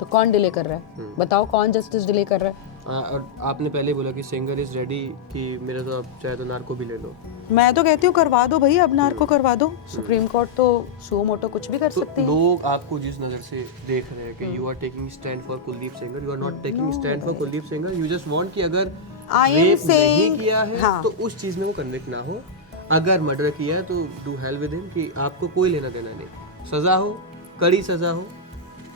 तो कौन डिले कर रहा है बताओ, कौन जस्टिस डिले कर रहा है? और आपने पहले बोला कि सिंगर इज रेडी, कि मेरा तो आप चाहे तो नार्को भी ले लो। मैं तो कहती हूँ करवा दो भाई, अब नार्को करवा दो। सुप्रीम कोर्ट तो शो मोटो कुछ भी कर सकती है। लोग आपको जिस नजर से देख रहे हैं कि you are taking stand for Kuldeep Sengar, you are not taking stand for Kuldeep Sengar, you just want कि अगर रेप नहीं किया है तो उस चीज में वो कन्विक्ट ना हो, अगर मर्डर किया है तो डू हेल विद हिम, कि आपको कोई लेना देना नहीं, सजा हो, कड़ी सजा हो,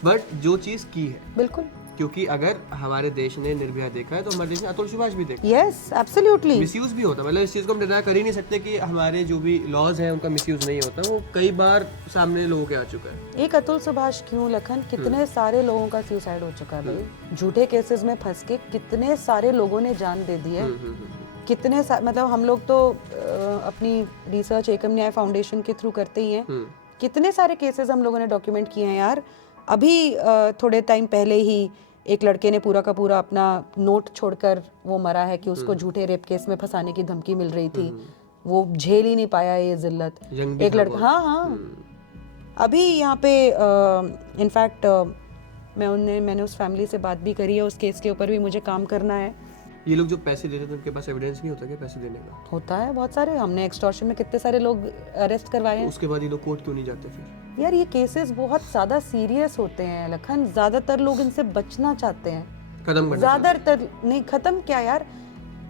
बट जो चीज की है। बिल्कुल, क्योंकि अगर हमारे देश ने निर्भया देखा है तो हमारे देश ने अतुल सुभाष भी देखा। Yes, absolutely. मिसयूज भी होता, मतलब इस चीज को हम डिनाई कर ही नहीं सकते कि हमारे जो भी लॉज हैं उनका मिसयूज नहीं होता, वो कई बार सामने लोगों के आ चुका है। एक अतुल सुभाष क्यों लखन, कितने सारे लोगों का सुसाइड हो चुका है भाई, झूठे केसेस में फंस के कितने सारे लोगों ने जान दे दी है। कितने मतलब हम लोग तो अपनी रिसर्च एकम न्याय फाउंडेशन के थ्रू करते ही हैं, कितने सारे केसेस हम लोगों ने डॉक्यूमेंट किए हैं यार। अभी थोड़े टाइम पहले ही एक लड़के ने पूरा का पूरा अपना नोट छोड़कर वो मरा है कि उसको झूठे रेप केस में फंसाने की धमकी मिल रही थी, वो झेल ही नहीं पाया ये जिल्लत। एक लड़का, हाँ, अभी यहाँ पे इनफैक्ट मैंने उस फैमिली से बात भी करी है, उस केस के ऊपर भी मुझे काम करना है। ये लोग जो पैसे देते थे उनके पास एविडेंस नहीं होता क्या पैसे देने का? होता है, बहुत सारे। हमने एक्सटॉर्शन में कितने सारे लोग अरेस्ट करवाए हैं। उसके बाद ये लोग कोर्ट क्यों नहीं जाते फिर? यार ये केसेस बहुत ज्यादा सीरियस होते हैं लखन, ज्यादातर लोग इनसे बचना चाहते हैं, खत्म करना ज्यादातर नहीं। खत्म क्या यार,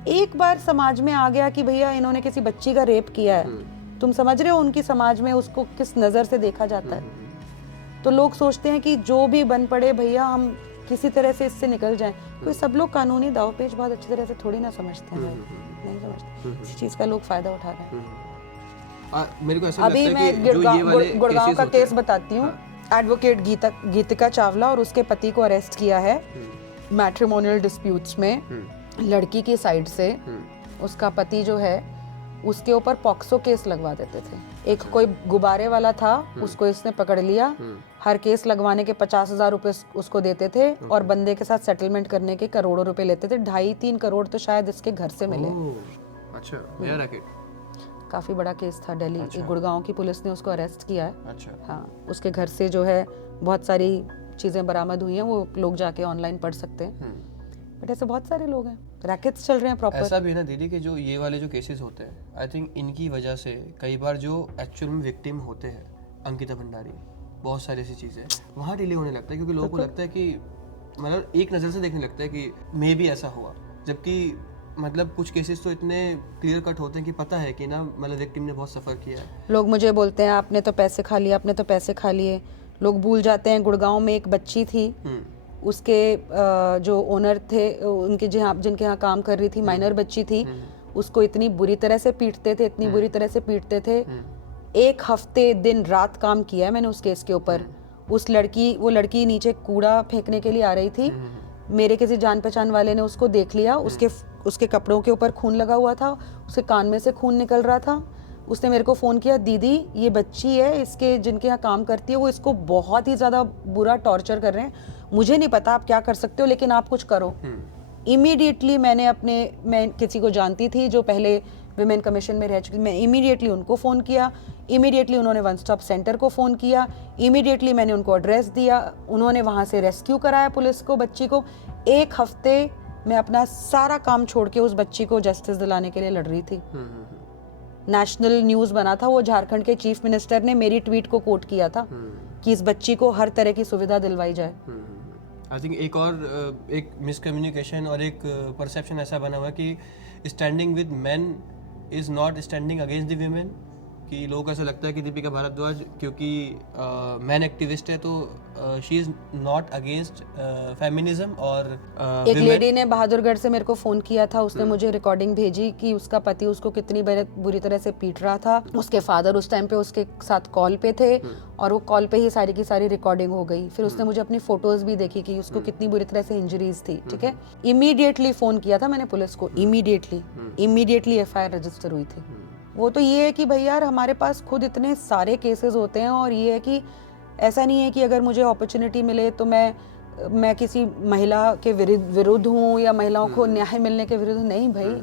एक बार समाज में आ गया कि भैया इन्होंने किसी बच्ची का रेप किया है, तुम समझ रहे हो उनकी समाज में उसको किस नजर से देखा जाता है। तो लोग सोचते हैं कि जो भी बन पड़े भैया हम किसी तरह से इससे निकल जाएं। कोई सब लोग कानूनी दाव पेच बहुत अच्छी तरह से थोड़ी ना समझते हैं भाई, नहीं समझते। इस चीज का लोग फायदा उठा रहे हैं। मेरे को ऐसा अभी लगता है मैं कि जो ये वाले गुड़गांव का होते केस हैं, बताती हूँ। एडवोकेट गीतिका चावला और उसके पति को अरेस्ट किया है मैट्रिमोनियल डिस्प्यूट्स में। लड़की की साइड से उसका पति जो है उसके ऊपर पॉक्सो केस लगवा देते थे। एक कोई गुब्बारे वाला था, उसको इसने पकड़ लिया, हर केस लगवाने के 50,000 रुपए उसको देते थे और बंदे के साथ सेटलमेंट करने के करोड़ों रुपए लेते थे। 2.5-3 करोड़ तो शायद इसके घर से मिले। अच्छा, नया रैकेट, काफी बड़ा केस था दिल्ली। अच्छा। गुड़गांव की पुलिस ने उसको अरेस्ट किया है। अच्छा, हाँ, उसके घर से जो है बहुत सारी चीजें बरामद हुई हैं, वो लोग जाके ऑनलाइन पढ़ सकते हैं। बट ऐसे बहुत सारे लोग हैं, रैकेट्स चल रहे हैं प्रॉपर। ऐसा भी है ना दीदी कि जो ये वाले जो केसेस होते हैं, आई थिंक इनकी वजह से कई बार जो एक्चुअल में विक्टिम होते हैं, अंकिता भंडारी, बहुत सारी ऐसी चीज़ें वहाँ डिले होने लगता है, क्योंकि लोगों को लगता है कि मतलब एक नज़र से देखने लगता है कि मे भी ऐसा हुआ, जबकि मतलब कुछ केसेस तो इतने क्लियर कट होते हैं कि पता है कि ना मतलब विक्टिम ने बहुत सफ़र किया है। लोग मुझे बोलते हैं आपने तो पैसे खा लिए, आपने तो पैसे खा लिए। लोग भूल जाते हैं गुड़गांव में एक बच्ची थी, उसके जो ओनर थे उनके जिनके यहाँ काम कर रही थी, माइनर बच्ची थी, उसको इतनी बुरी तरह से पीटते थे, इतनी बुरी तरह से पीटते थे। 1 हफ्ते दिन रात काम किया है मैंने उस केस के ऊपर। वो लड़की नीचे कूड़ा फेंकने के लिए आ रही थी, मेरे किसी जान पहचान वाले ने उसको देख लिया, उसके कपड़ों के ऊपर खून लगा हुआ था, उसके कान में से खून निकल रहा था। उसने मेरे को फ़ोन किया, दीदी ये बच्ची है, इसके जिनके यहाँ काम करती है वो इसको बहुत ही ज़्यादा बुरा टॉर्चर कर रहे हैं, मुझे नहीं पता आप क्या कर सकते हो लेकिन आप कुछ करो। इमीडिएटली मैं किसी को जानती थी जो पहले विमेन कमीशन में रह चुकी, मैं इमीडिएटली उनको फ़ोन किया, इमीडिएटली उन्होंने वन स्टॉप सेंटर को फ़ोन किया, इमीडिएटली मैंने उनको एड्रेस दिया, उन्होंने वहाँ से रेस्क्यू कराया पुलिस को, बच्ची को। 1 हफ्ते मैं अपना सारा काम छोड़ के उस बच्ची को जस्टिस दिलाने के लिए लड़ रही थी। नेशनल न्यूज़ बना था, वो झारखंड के चीफ मिनिस्टर ने मेरी ट्वीट को कोट किया था कि इस बच्ची को हर तरह की सुविधा दिलवाई जाए। आई थिंक एक मिसकम्युनिकेशन और एक परसेप्शन ऐसा बना हुआ है कि standing with main is not standing against the women, कि लोगों को ऐसा लगता है कि दीपिका भारद्वाज क्योंकि मैन एक्टिविस्ट है तो she is not against feminism. और एक लेडी ने बहादुरगढ़ से मेरे को फ़ोन किया था, उसने मुझे रिकॉर्डिंग भेजी कि उसका पति उसको कितनी बुरी तरह से पीट रहा था, उसके फादर उस टाइम पे उसके साथ कॉल पे थे और वो कॉल पे ही सारी की सारी रिकॉर्डिंग हो गई। फिर उसने मुझे अपनी फोटोज भी देखी कि उसको कितनी बुरी तरह से इंजरीज थी। ठीक है, इमीडिएटली फ़ोन किया था मैंने पुलिस को, इमीडिएटली FIR रजिस्टर हुई थी। वो तो ये है कि भाई यार हमारे पास खुद इतने सारे केसेस होते हैं, और ये है कि ऐसा नहीं है कि अगर मुझे अपॉर्चुनिटी मिले तो मैं किसी महिला के विरुद्ध हूँ या महिलाओं को न्याय मिलने के विरुद्ध नहीं भाई।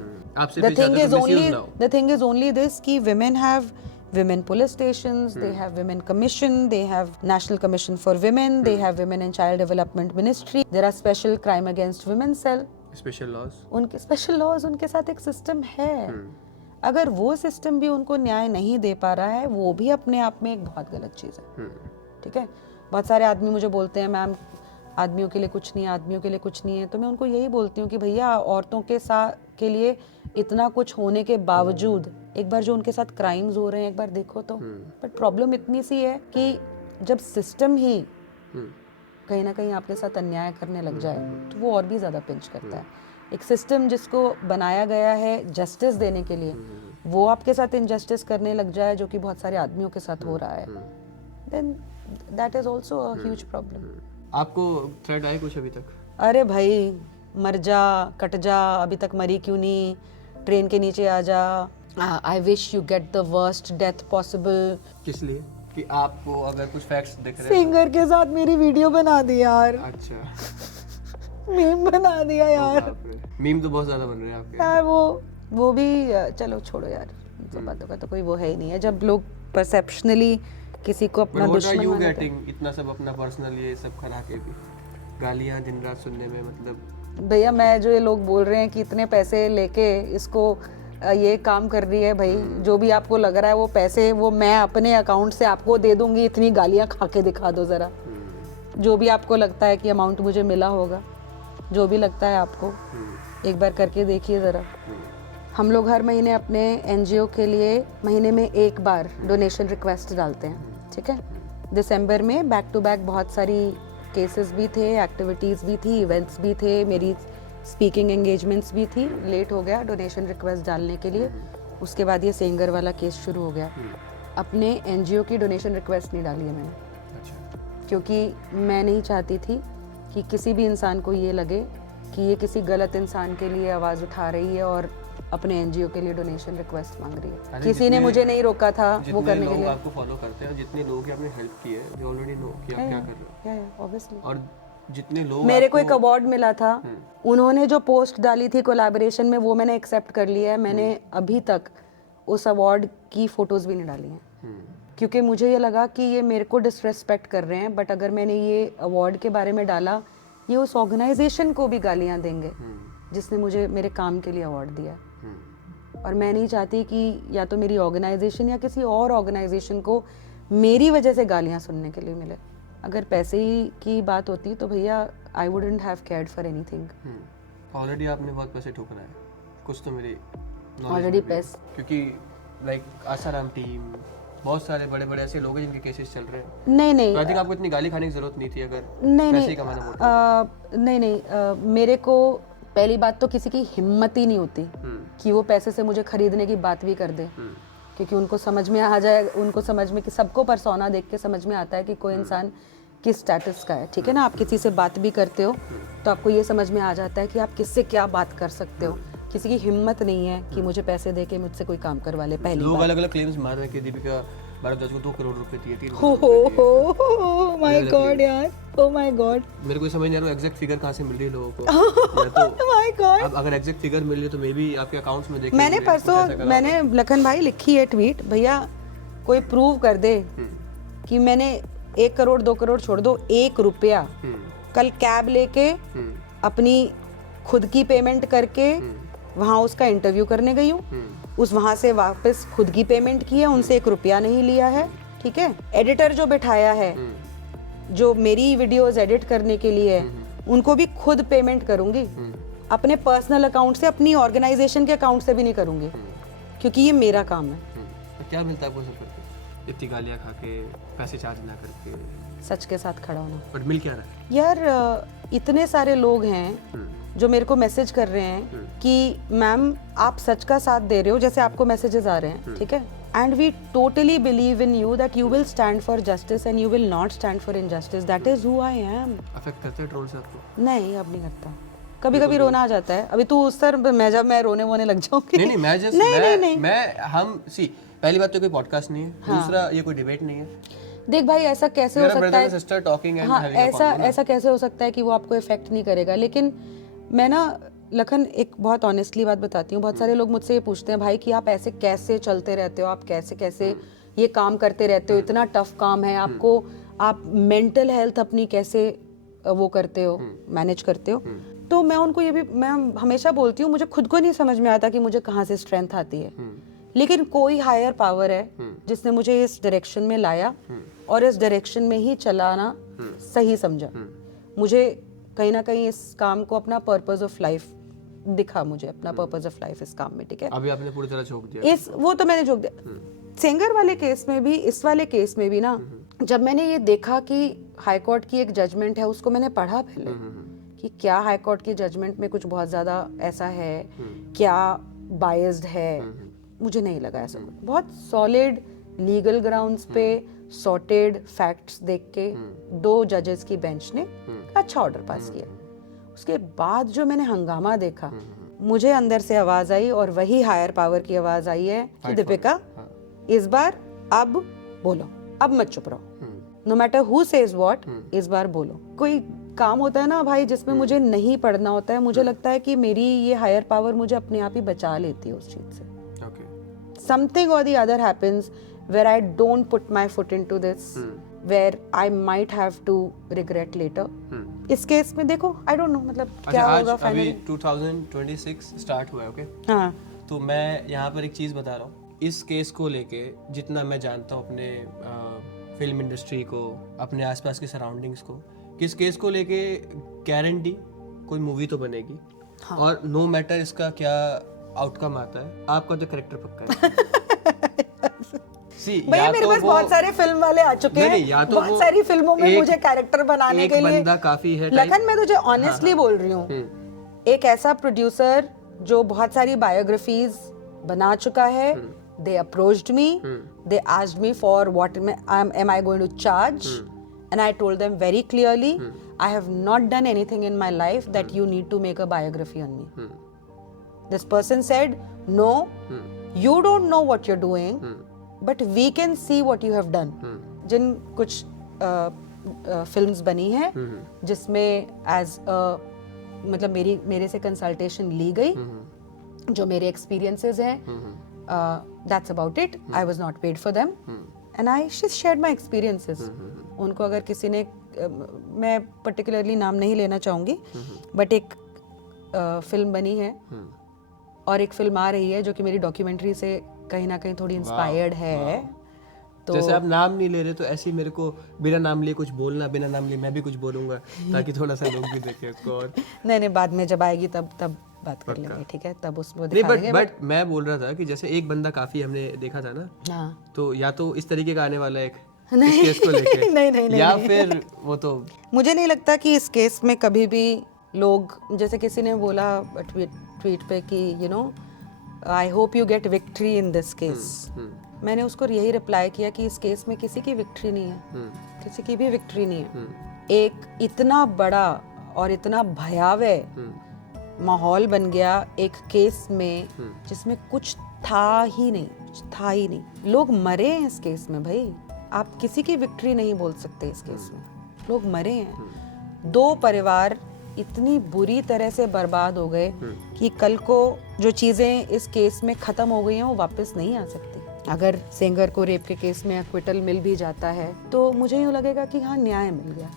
The thing is only this कि women have women police stations, they have women commission, they have National Commission for Women, they have Women and Child Development Ministry, there are special crime against women cell, special laws, उनके special laws, उनके साथ एक system है। अगर वो system भी उनको न्याय नहीं दे पा रहा है, वो भी अपने आप में एक बहुत गलत चीज़ है। ठीक है, बहुत सारे आदमी मुझे बोलते हैं मैम आदमियों के लिए कुछ नहीं है, आदमियों के लिए कुछ नहीं है, तो मैं उनको यही बोलती हूँ कि भैया औरतों के लिए इतना कुछ होने के बावजूद एक बार जो उनके साथ क्राइम्स हो रहे हैं एक बार देखो तो। बट प्रॉब्लम इतनी सी है कि जब सिस्टम ही कहीं ना कहीं आपके साथ अन्याय करने लग जाए तो वो और भी ज़्यादा पिंच करता है। एक सिस्टम जिसको बनाया गया है जस्टिस देने के लिए, वो आपके साथ इनजस्टिस करने लग जाए जो कि बहुत सारे आदमियों के साथ हो रहा है, then that is also a huge problem. आपको थ्रेट आए कुछ अभी तक? अरे भाई मर जा, कट जा, अभी तक मरी क्यों नहीं, ट्रेन के नीचे आ जा, I wish you get the worst death possible. किस लिए? कि आपको अगर कुछ फैक्ट्स दिख रहे हैं? सिंगर के साथ मेरी वीडियो बना दी यार। अच्छा, मीम बना दिया यार। मीम तो बहुत ज्यादा बन रहे हैं आपके यार। वो भी चलो छोड़ो यार, सब बातों का तो कोई वो है ही नहीं है। जब लोग परसेप्शनली किसी को अपना दुश्मन मानते हैं। इतना सब अपना पर्सनल ये सब करा के भी गालियां दिन रात सुनने में, मतलब भैया मैं जो ये लोग बोल रहे हैं कि इतने पैसे लेके इसको ये काम कर रही है, भाई जो भी आपको लग रहा है वो पैसे वो मैं अपने अकाउंट से आपको दे दूंगी, इतनी गालियां खा के दिखा दो ज़रा। जो भी आपको लगता है कि अमाउंट मुझे मिला होगा, जो भी लगता है आपको, एक बार करके देखिए ज़रा। हम लोग हर महीने अपने NGO के लिए महीने में 1 बार डोनेशन रिक्वेस्ट डालते हैं। ठीक है, दिसंबर में बैक टू बैक बहुत सारी केसेस भी थे, एक्टिविटीज़ भी थी, इवेंट्स भी थे, मेरी स्पीकिंग एंगेजमेंट्स भी थी। लेट हो गया डोनेशन रिक्वेस्ट डालने के लिए, उसके बाद ये सेंगर वाला केस शुरू हो गया। अपने NGO की डोनेशन रिक्वेस्ट नहीं डाली है मैंने, क्योंकि मैं नहीं चाहती थी कि किसी भी इंसान को ये लगे कि ये किसी गलत इंसान के लिए आवाज़ उठा रही है और अपने NGO के लिए डोनेशन रिक्वेस्ट मांग रही है। किसी ने मुझे नहीं रोका था वो करने के लिए। आपको फॉलो करते हैं, जितने लोग आपने हेल्प की है, वी ऑलरेडी नो कि आप क्या कर रहे हो। ऑब्वियसली। और जितने लोग मेरे को एक अवार्ड मिला था, उन्होंने जो पोस्ट डाली थी कोलैबोरेशन में, वो मैंने एक्सेप्ट कर लिया है। मैंने अभी तक उस अवार्ड की फोटोज भी नहीं डाली हैं, क्योंकि मुझे ये लगा कि ये मेरे को डिसरेस्पेक्ट कर रहे हैं। बट अगर मैंने ये अवार्ड के बारे में डाला, ये उस ऑर्गेनाइजेशन को भी गालियां देंगे जिसने मुझे मेरे काम के लिए अवार्ड दिया। और मैं नहीं चाहती कि या तो मेरी ऑर्गेनाइजेशन या किसी और ऑर्गेनाइजेशन को मेरी वजह से गालियाँ सुनने के लिए मिले। अगर पैसे ही की बात होती तो भैया I wouldn't have cared for anything. Already आपने बहुत पैसे ठोकना है, कुछ तो मेरी ऑलरेडी पैसे, क्योंकि लाइक आसाराम टीम, बहुत सारे बड़े बड़े ऐसे लोग हैं जिनके केसेस चल रहे हैं। नहीं तो आई थिंक आपको इतनी गाली खाने की जरूरत नहीं थी अगर नहीं पैसे ही कमाना मोटिव। मेरे को पहली बात तो किसी की हिम्मत ही नहीं होती कि वो पैसे से मुझे खरीदने की बात भी कर दे, क्योंकि उनको समझ में आ जाए, उनको समझ में कि सबको परसोना देख के समझ में आता है कि कोई इंसान किस स्टेटस का है, ठीक है ना। आप किसी से बात भी करते हो तो आपको ये समझ में आ जाता है कि आप किससे क्या बात कर सकते हो। किसी की हिम्मत नहीं है कि मुझे पैसे दे के मुझसे कोई काम करवा ले। पहली लोग अलग अलग क्लेम्स मार रहे हैं कि दीपिका भारद्वाज को 2 करोड़ रुपए दिए, 3 हो करोड़ माय गॉड यार, ओ माय गॉड, मेरे को समझ नहीं आ रहा एग्जैक्ट फिगर कहाँ से मिल रही है लोगों को। तो माय गॉड, अब अगर एग्जैक्ट फिगर मिल रही है तो मे बी आपके अकाउंट्स में देखें। मैंने परसों मैंने लखन भाई लिखी है ट्वीट, भैया कोई प्रूव कर दे कि मैंने 1 करोड़ 2 करोड़ छोड़ दो, 1 रुपया कल कैब लेके अपनी खुद की पेमेंट करके वहाँ उसका इंटरव्यू करने गई हूँ, उस वहाँ से वापस खुद की पेमेंट की है, उनसे 1 रुपया नहीं लिया है, ठीक है। एडिटर जो बिठाया है, जो मेरी वीडियोस एडिट करने के लिए है, उनको भी खुद पेमेंट करूंगी, अपने पर्सनल अकाउंट से, अपनी ऑर्गेनाइजेशन के अकाउंट से भी नहीं करूंगी, क्योंकि ये मेरा काम है। तो क्या मिलता है आपको सब करके, इतनी गालियाँ खा के, पैसे चार्ज ना करके, सच के साथ खड़ा होना। बट मिल क्या रहा है यार इतने सारे लोग हैं जो मेरे को मैसेज कर रहे हैं कि मैम आप सच का साथ दे रहे हो, जैसे आपको मैसेजेस आ रहे हैं, ठीक है, and we totally believe in you that you will stand for justice and you will not stand for injustice, that is who I am. Affect करते हैं ट्रोल से आपको? नहीं, अब नहीं करता। कभी कभी रोना आ जाता है। अभी तू उस सर मैं जब मैं रोने वोने लग जाऊंगी। नहीं मैं जस्ट नहीं। मैं हम सी पहली बात तो कोई पॉडकास्ट नहीं है, दूसरा ये कोई डिबेट नहीं है। देख भाई ऐसा कैसे हो सकता है, सिस्टर टॉकिंग एंड हाँ, ऐसा कैसे हो सकता है कि वो आपको इफेक्ट नहीं करेगा। लेकिन मैं ना लखन एक बहुत ऑनेस्टली बात बताती हूँ, बहुत सारे लोग मुझसे ये पूछते हैं भाई कि आप ऐसे कैसे चलते रहते हो, आप कैसे ये काम करते रहते हो, इतना टफ काम है आपको, आप मेंटल हेल्थ अपनी कैसे वो करते हो, मैनेज करते हो। तो मैं उनको ये भी मैं हमेशा बोलती हूँ, मुझे खुद को नहीं समझ में आता कि मुझे कहाँ से स्ट्रेंथ आती है, लेकिन कोई हायर पावर है जिसने मुझे इस डायरेक्शन में लाया और इस डायरेक्शन में ही चलाना सही समझा। मुझे कहीं ना कहीं इस काम को अपना पर्पस ऑफ लाइफ दिखा, मुझे अपना पर्पस ऑफ लाइफ इस काम में, ठीक है। अभी आपने पूरी तरह झोंक दिया इस वो तो मैंने झोंक दिया। सेंगर वाले केस में भी, इस वाले केस में भी ना, जब मैंने ये देखा कि हाई कोर्ट की एक जजमेंट है, उसको मैंने पढ़ा पहले कि क्या हाई कोर्ट की जजमेंट में कुछ बहुत ज्यादा ऐसा है, क्या बायस्ड है, मुझे नहीं लगा ऐसा कुछ। बहुत सॉलिड लीगल ग्राउंड्स पे सॉर्टेड फैक्ट्स देख के 2 जजेस की बेंच ने अच्छा ऑर्डर पास किया। उसके बाद जो मैंने हंगामा देखा, मुझे अंदर से आवाज आई, और वही हायर पावर की आवाज आई है कि दीपिका इस बार अब बोलो, अब मत चुप रहो, no matter who says what, इस बार बोलो। कोई काम होता है ना भाई जिसमें मुझे नहीं पढ़ना होता है, मुझे लगता है कि मेरी ये हायर पावर मुझे अपने आप ही बचा लेती है उस चीज से। Something or the other happens where I don't put my foot into this, where I might have to regret later. इस केस में देखो, I don't know, मतलब क्या होगा फाइनली। 2026 स्टार्ट हुआ है, ओके? हाँ। तो मैं यहाँ पर एक चीज़ बता रहा हूँ, इस केस को लेके जितना मैं जानता हूँ अपने फिल्म इंडस्ट्री को, अपने आसपास के सराउंडिंग्स को, कि इस केस को लेके गारंटी कोई मूवी तो बनेगी। हाँ। और नो मैटर इसका क्या आउटकम आता है, आपका तो कैरेक्टर पक्का है। भैया मेरे पास बहुत सारे फिल्म वाले आ चुके हैं, बहुत सारी फिल्मों में मुझे कैरेक्टर बनाने के लिए बंदा काफी है। लखन मैं तुझे ऑनेस्टली बोल रही हूँ, एक ऐसा प्रोड्यूसर जो बहुत सारी बायोग्राफीज बना चुका है, they approached me, they asked me for what am I going to charge, and I told them very clearly, I have not done anything in my life that you need to make a biography on me. This person said, no, you don't know what you're doing, but we can see what you have done. जिन कुछ films बनी हैं जिसमें as मतलब मेरे से consultation ली गई, जो मेरे एक्सपीरियंसेस हैं, that's about it. I was not paid for them, and I just shared my experiences. उनको अगर किसी ने, मैं पर्टिकुलरली नाम नहीं लेना चाहूँगी, बट एक फिल्म बनी है और एक फिल्म आ रही है जो कि मेरी डॉक्यूमेंट्री से कहीं ना कहीं थोड़ी इंस्पायर्ड है, जैसे आप नाम नहीं ले रहे तो ऐसे ही मेरे को बिना नाम लिए कुछ बोलना, बिना नाम लिए मैं भी कुछ बोलूंगा ताकि थोड़ा सा लोग भी देखें उसको। और नहीं बाद में जब आएगी तब बात कर लेंगे, ठीक है, तब उसको नहीं, दिखा देंगे। बट मैं बोल रहा था कि जैसे एक बंदा काफी हमने देखा था ना, हाँ तो या तो इस तरीके का आने वाला है इस नहीं केस को लेके नहीं या फिर वो तो मुझे नहीं लगता कि इस केस में कभी भी लोग, जैसे किसी ने बोला ट्वीट पे कि you know I hope you get victory in this case, मैंने उसको यही रिप्लाई किया कि इस केस में किसी की विक्ट्री नहीं है, किसी की भी विक्ट्री नहीं है। एक इतना बड़ा और इतना भयावह माहौल बन गया एक केस में जिसमें कुछ था ही नहीं, लोग मरे हैं इस केस में भाई, आप किसी की विक्ट्री नहीं बोल सकते इस केस में, लोग मरे हैं। 2 परिवार इतनी बुरी तरह से बर्बाद हो गए कि कल को जो चीजें इस केस में खत्म हो गई हैं वो वापस नहीं आ सकती। अगर सेंगर को रेप के केस में एक्विटल मिल भी जाता है तो मुझे यूँ लगेगा कि हाँ न्याय मिल गया,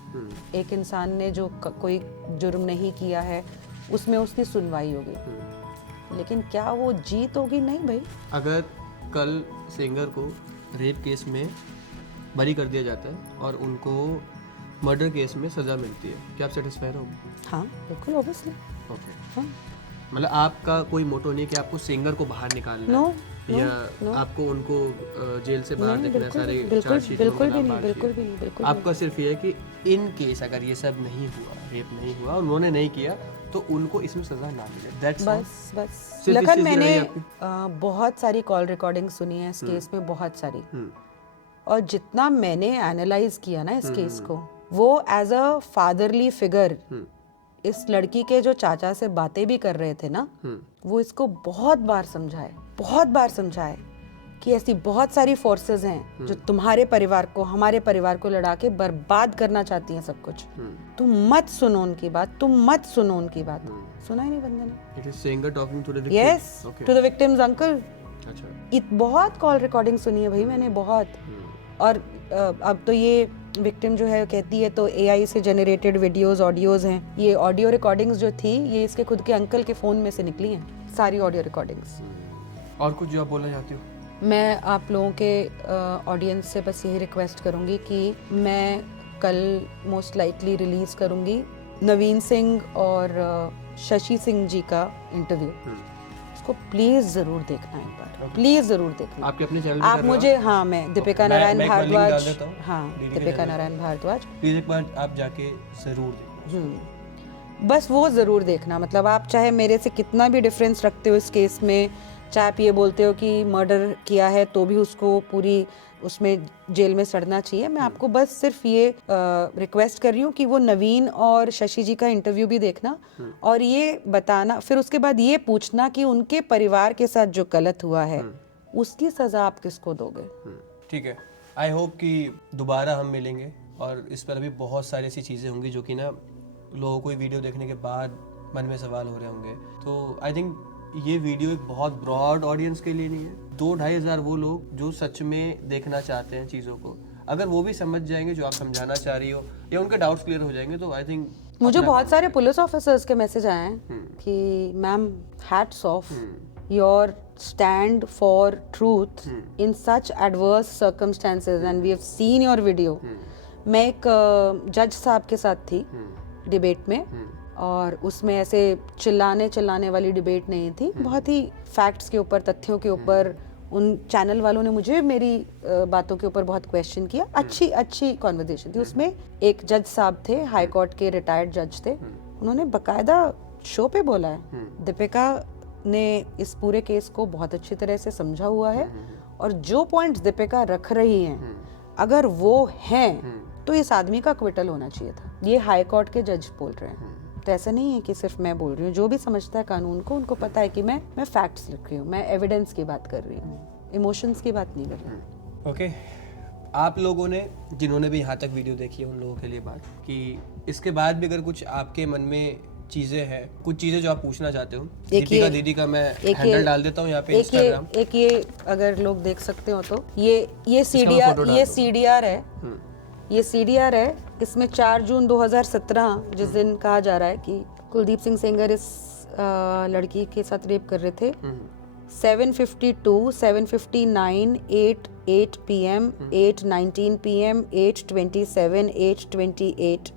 एक इंसान ने जो कोई जुर्म नहीं किया है उसमें उसकी सुनवाई होगी, लेकिन क्या वो जीत होगी? नहीं भाई। अगर कल सेंगर को रेप केस में बरी कर दिया जाता है और उनको मर्डर केस में सजा मिलती है, क्या आप सेटिस्फाई रहोगे? हाँ बिल्कुल, ऑब्वियसली। ओके, हाँ मतलब आपका कोई मोटो नहीं है कि आपको सेंगर को बाहर निकालना है या आपको उनको जेल से बाहर देखना है, सारे चार्जशीट बिल्कुल भी नहीं। आपका सिर्फ ये है कि इन केस अगर ये सब नहीं हुआ, रेप नहीं हुआ, उन्होंने नहीं किया तो उनको इसमें सजा ना मिले, दैट्स बस। सिर्फ इस लखन चीज़ की मैंने लड़ाई आपकी? बहुत सारी कॉल रिकॉर्डिंग सुनी है इस केस में, बहुत सारी, और जितना मैंने एनालाइज किया ना इस केस को, वो एज अ फादरली फिगर इस लड़की के जो चाचा से बातें भी कर रहे थे ना, वो इसको बहुत बार समझाए कि ऐसी बहुत सारी फोर्सेस हैं जो तुम्हारे परिवार को, हमारे परिवार को लड़ा के बर्बाद करना चाहती हैं सब कुछ। तुम मत सुनो उनकी बात, सुना ही नहीं बंदे ने। It is Sengar talking to the victim. Yes, to the victim's uncle. अच्छा, बहुत कॉल रिकॉर्डिंग सुनी है भाई मैंने, बहुत। और अब तो ये विक्टिम जो है कहती है तो एआई से जनरेटेड वीडियोस, ऑडियोज हैं, ये ऑडियो रिकॉर्डिंग्स जो थी ये इसके खुद के अंकल के फोन में से निकली हैं सारी ऑडियो रिकॉर्डिंग्स। और कुछ जो आप बोलना चाहती हो? मैं आप लोगों के ऑडियंस से बस यही रिक्वेस्ट करूंगी कि मैं कल मोस्ट लाइकली रिलीज करूंगी नवीन सिंह और शशि सिंह जी का इंटरव्यू, उसको प्लीज जरूर देखना एक बार, प्लीज जरूर देखना। आपके अपने चैनल पे आप मुझे, हाँ मैं दीपिका नारायण भारद्वाज, हाँ दीदी दीपिका नारायण भारद्वाज, प्लीज एक बार आप जाके जरूर देखना। बस वो जरूर देखना। मतलब आप चाहे मेरे से कितना भी डिफरेंस रखते हो इस केस में, चाहे आप ये बोलते हो कि मर्डर किया है तो भी उसको पूरी उसमें जेल में सड़ना चाहिए, मैं आपको बस सिर्फ ये रिक्वेस्ट कर रही हूँ कि वो नवीन और शशि जी का इंटरव्यू भी देखना और ये बताना, फिर उसके बाद ये पूछना कि उनके परिवार के साथ जो गलत हुआ है उसकी सजा आप किसको दोगे। ठीक है, आई होप कि दोबारा हम मिलेंगे और इस पर अभी बहुत सारी ऐसी चीज़ें होंगी जो कि ना लोगों को वीडियो देखने के बाद मन में सवाल हो रहे होंगे। तो आई थिंक ये वीडियो एक बहुत ब्रॉड ऑडियंस के लिए नहीं है, 2-2.5 हज़ार वो लोग जो सच में देखना चाहते हैं चीज़ों को, अगर वो भी समझ जाएंगे जो आप समझाना चाह रही हो या उनके डाउट्स क्लियर हो जाएंगे तो आई थिंक। मुझे बहुत सारे पुलिस ऑफिसर्स के मैसेज आए हैं कि ma'am hats off, your stand for truth in such adverse circumstances and we have seen your video. मैं एक जज साहब के साथ थी डिबेट में और उसमें ऐसे चिल्लाने वाली डिबेट नहीं थी, बहुत ही फैक्ट्स के ऊपर, तथ्यों के ऊपर। उन चैनल वालों ने मुझे मेरी बातों के ऊपर बहुत क्वेश्चन किया, अच्छी कॉन्वर्सेशन थी। उसमें एक जज साहब थे, हाई कोर्ट के रिटायर्ड जज थे, उन्होंने बकायदा शो पे बोला है दीपिका ने इस पूरे केस को बहुत अच्छी तरह से समझा हुआ है और जो पॉइंट्स दीपिका रख रही हैं अगर वो हैं तो इस आदमी का क्विटल होना चाहिए था। ये हाई कोर्ट के जज बोल रहे हैं, तो ऐसा नहीं है कि सिर्फ मैं बोल रही हूँ, जो भी समझता है कानून को उनको पता है कि मैं फैक्ट्स लिख रही हूँ, मैं एविडेंस की बात कर रही हूँ, इमोशंस की बात नहीं कर रही हूँ। ओके, आप लोगों ने जिन्होंने भी यहाँ तक वीडियो देखी है उन लोगों के लिए बात कि इसके बाद भी अगर कुछ आपके मन में चीजें हैं, कुछ चीजें जो आप पूछना चाहते हो, दीदी का मैं हैंडल डाल देता हूँ यहाँ पे इंस्टाग्राम। एक ये अगर लोग देख सकते हो तो ये सीडीआर है, ये सीडीआर है। इसमें 4 जून 2017 जिस दिन कहा जा रहा है कि कुलदीप सिंह सेंगर इस लड़की के साथ रेप कर रहे थे, 7:52, 7:59, 8 p.m, 8:19 p.m, 8:27, 8:28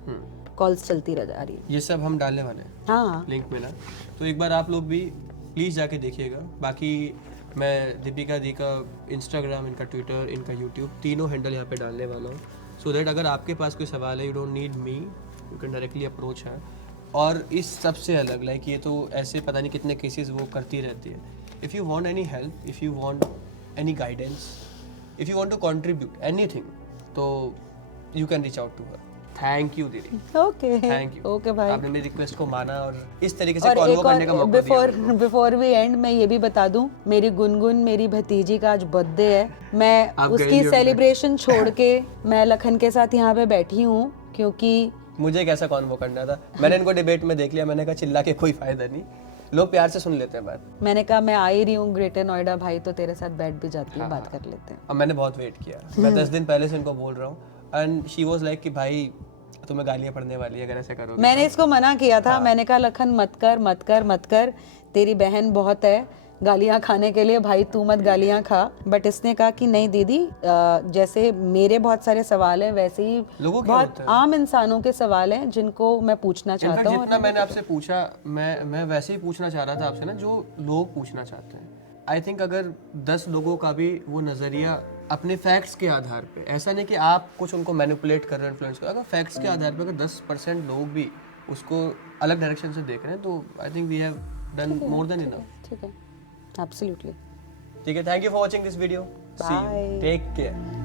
कॉल्स चलती रह जा रही है। ये सब हम डालने वाले हैं हाँ लिंक में ना, तो एक बार आप लोग भी प्लीज़ जाके देखिएगा। बाकी मैं दीपिका दी का इंस्टाग्राम, इनका ट्विटर, इनका यूट्यूब तीनों हैंडल यहाँ पे डालने वाला हूँ, सो दैट अगर आपके पास कोई सवाल है, you don't need me, you can directly approach है। और इस सबसे अलग लाइक ये तो ऐसे पता नहीं कितने केसेस वो करती रहती है। If you want any help, if you want any guidance, if you want to contribute anything, तो you can reach out to her. Thank you दीदी, ओके थैंक यू। ओके भाई। आपने मेरी रिक्वेस्ट को माना और इस तरीके से और कॉन्वो एक करने का और मौका दिया। बिफोर वी एंड मैं ये भी बता दूं, मेरी गुनगुन मेरी भतीजी का आज बर्थडे है। मैं आप गई उसकी नहीं सेलिब्रेशन छोड़ के मैं लखन के साथ यहाँ पे बैठी हूँ, क्योंकि मुझे कैसा कॉन्वो करना था, मैंने इनको डिबेट में देख लिया, मैंने कहा चिल्ला के कोई फायदा नहीं, लोग प्यार से सुन लेते हैं बात। मैंने कहा मैं आ ही रही हूँ ग्रेटर नोएडा भाई, तो तेरे साथ बैठ भी जाती है, बात कर लेते हैं। अब मैंने बहुत वेट किया, मैं 10 दिन पहले से इनको बोल रहा हूँ एंड शी वाज लाइक कि भाई तुम्हें गालियाँ पड़ने वाली है अगर ऐसे करोगे। मैंने इसको मना किया था, मैंने कहा लखन मत कर मत कर मत कर, तेरी बहन बहुत है गालियाँ खाने के लिए, भाई तू मत गालियाँ खा। बट इसने कहा कि नहीं दीदी, जैसे मेरे बहुत सारे सवाल हैं वैसे ही लोगों के बहुत होते हैं। आम इंसानों के सवाल हैं जिनको मैं पूछना चाहता इनफैक्ट हूँ। जितना मैंने आपसे पूछा, मैं वैसे ही पूछना चाह रहा था आपसे ना जो लोग पूछना चाहते हैं। आई थिंक अगर 10 लोगों का भी वो नज़रिया अपने फैक्ट्स के आधार पे, ऐसा नहीं कि आप कुछ उनको मैनिपुलेट कर रहे हैं, इन्फ्लुएंस कर, अगर फैक्ट्स के आधार पे अगर 10% लोग भी उसको अलग डायरेक्शन से देख रहे हैं, तो I think we have done more than enough. ठीक है, एब्सोल्युटली। ठीक है, thank you for watching this video, see you, Bye. Take care.